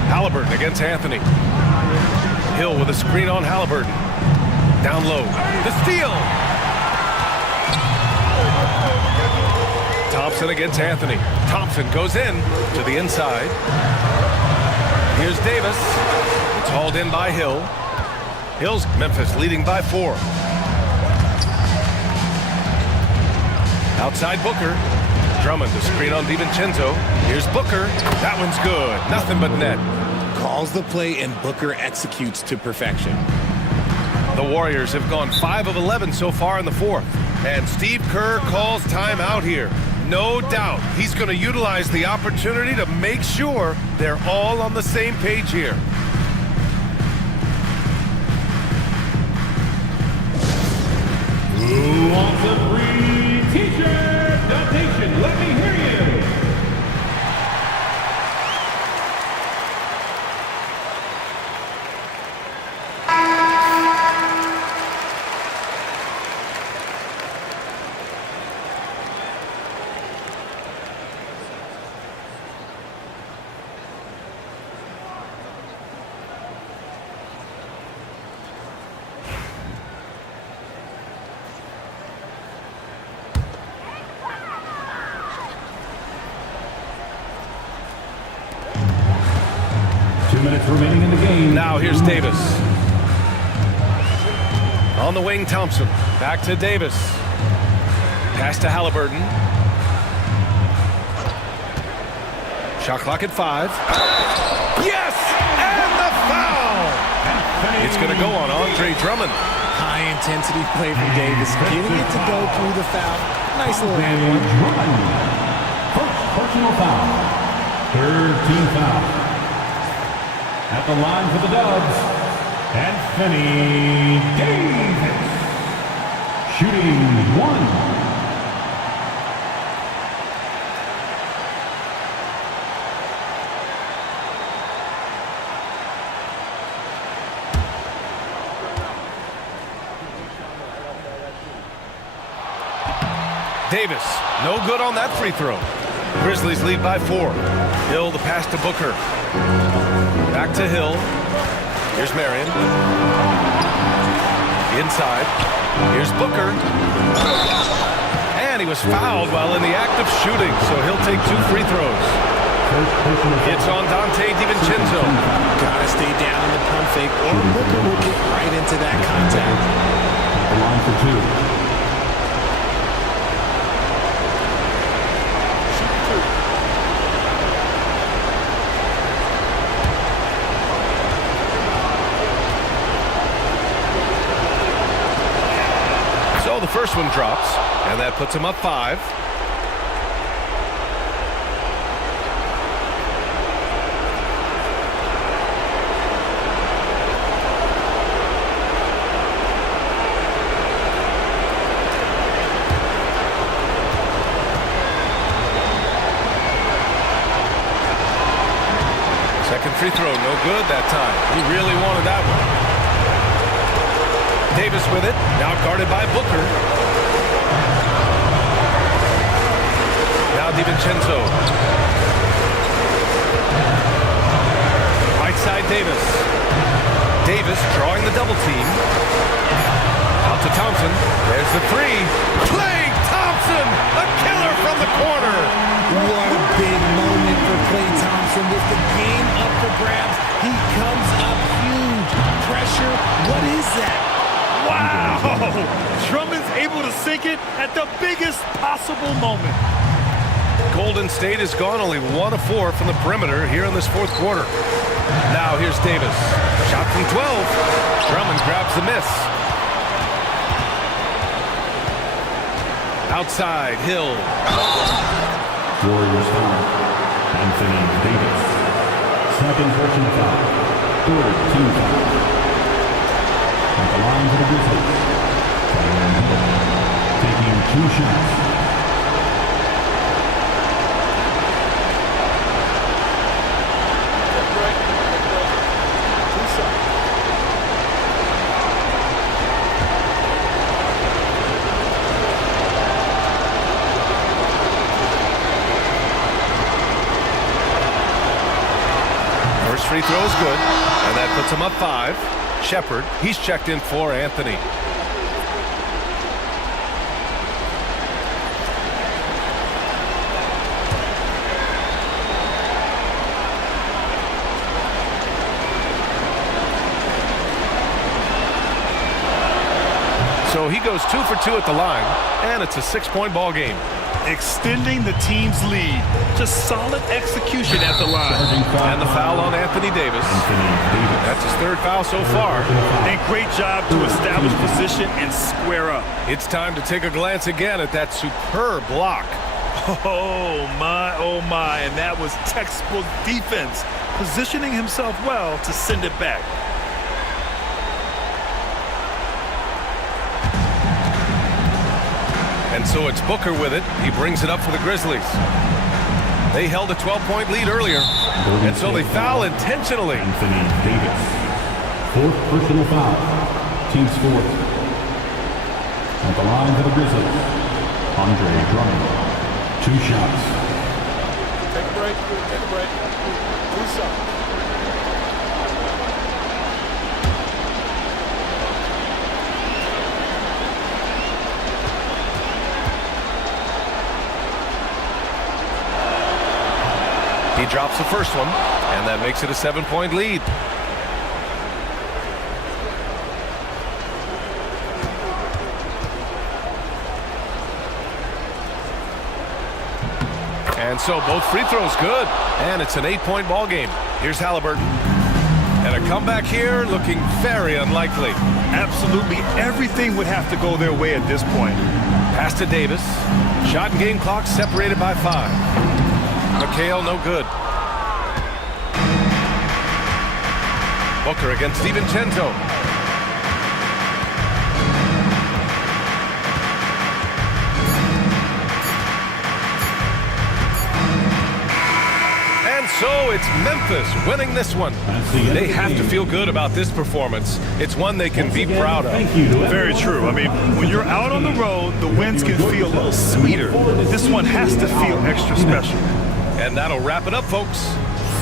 Halliburton against Anthony. Hill with a screen on Halliburton. Down low. The steal. Thompson against Anthony. Thompson goes in to the inside. Here's Davis. It's hauled in by Hill. Hill's Memphis leading by 4. Outside Booker. Drummond to screen on DiVincenzo. Here's Booker. That one's good. Nothing but net. Calls the play and Booker executes to perfection. The Warriors have gone 5 of 11 so far in the 4th. And Steve Kerr calls timeout here. No doubt he's going to utilize the opportunity to make sure they're all on the same page here. Who wants a free t-shirt donation? Let me hear you. Minutes remaining in the game. Now here's Davis. On the wing, Thompson. Back to Davis. Pass to Halliburton. Shot clock at 5. Yes! And the foul! It's going to go on Andre Drummond. High intensity play from Davis. Getting it to go through the foul. Nice little And Drummond. First personal foul. Third team foul. At the line for the Dubs, Anthony Davis, shooting 1. Davis, no good on that free throw. Grizzlies lead by 4. Hill, the pass to Booker. Back to Hill. Here's Marion. Inside. Here's Booker. And he was fouled while in the act of shooting, so he'll take 2 free throws. It's on Dante DiVincenzo. Gotta stay down in the pump fake, or Booker will get right into that contact. The line for 2. So the first one drops, and that puts him up 5. Second free throw, no good that time. He really wanted that one. Davis with it, now guarded by Booker. Now DiVincenzo. Right side Davis. Davis drawing the double team. Out to Thompson. There's the 3. Klay Thompson, a killer from the corner. What a big moment for Klay Thompson. With the game up for grabs, he comes up huge. Pressure, what is that? Wow! Drummond's able to sink it at the biggest possible moment. Golden State has gone only 1 of 4 from the perimeter here in this 4th quarter. Now here's Davis. Shot from 12. Drummond grabs the miss. Outside, Hill. Warriors foul. Anthony Davis. Second personal foul. Third team foul. At the line for the Grizzlies. Taking 2 shots. First free throw is good, and that puts him up 5. Shepherd, he's checked in for Anthony. So he goes 2 for 2 at the line, and it's a 6-point ball game. Extending the team's lead. Just solid execution at the line. And the foul on Anthony Davis. That's his 3rd foul so far. And great job to establish position and square up. It's time to take a glance again at that superb block. Oh my, and that was textbook defense. Positioning himself well to send it back. And so it's Booker with it. He brings it up for the Grizzlies. They held a 12-point lead earlier, and so they foul intentionally. Anthony Davis. 4th personal foul. Team's 4th. At the line for the Grizzlies. Andre Drummond. 2 shots. Take a break. Take a break. 2 shots. He drops the first one, and that makes it a 7-point lead. And so both free throws good, and it's an 8-point ball game. Here's Halliburton. And a comeback here looking very unlikely. Absolutely everything would have to go their way at this point. Pass to Davis. Shot and game clock separated by 5. McHale, no good. Booker against DiVincenzo. And so it's Memphis winning this one. They have to feel good about this performance. It's one they can be proud of. Very true. I mean, when you're out on the road, the wins can feel a little sweeter. This one has to feel extra special. And that'll wrap it up, folks.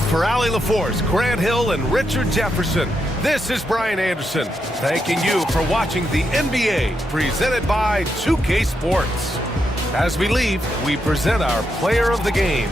For Allie LaForce, Grant Hill, and Richard Jefferson, this is Brian Anderson, thanking you for watching the NBA presented by 2K Sports. As we leave, we present our player of the game.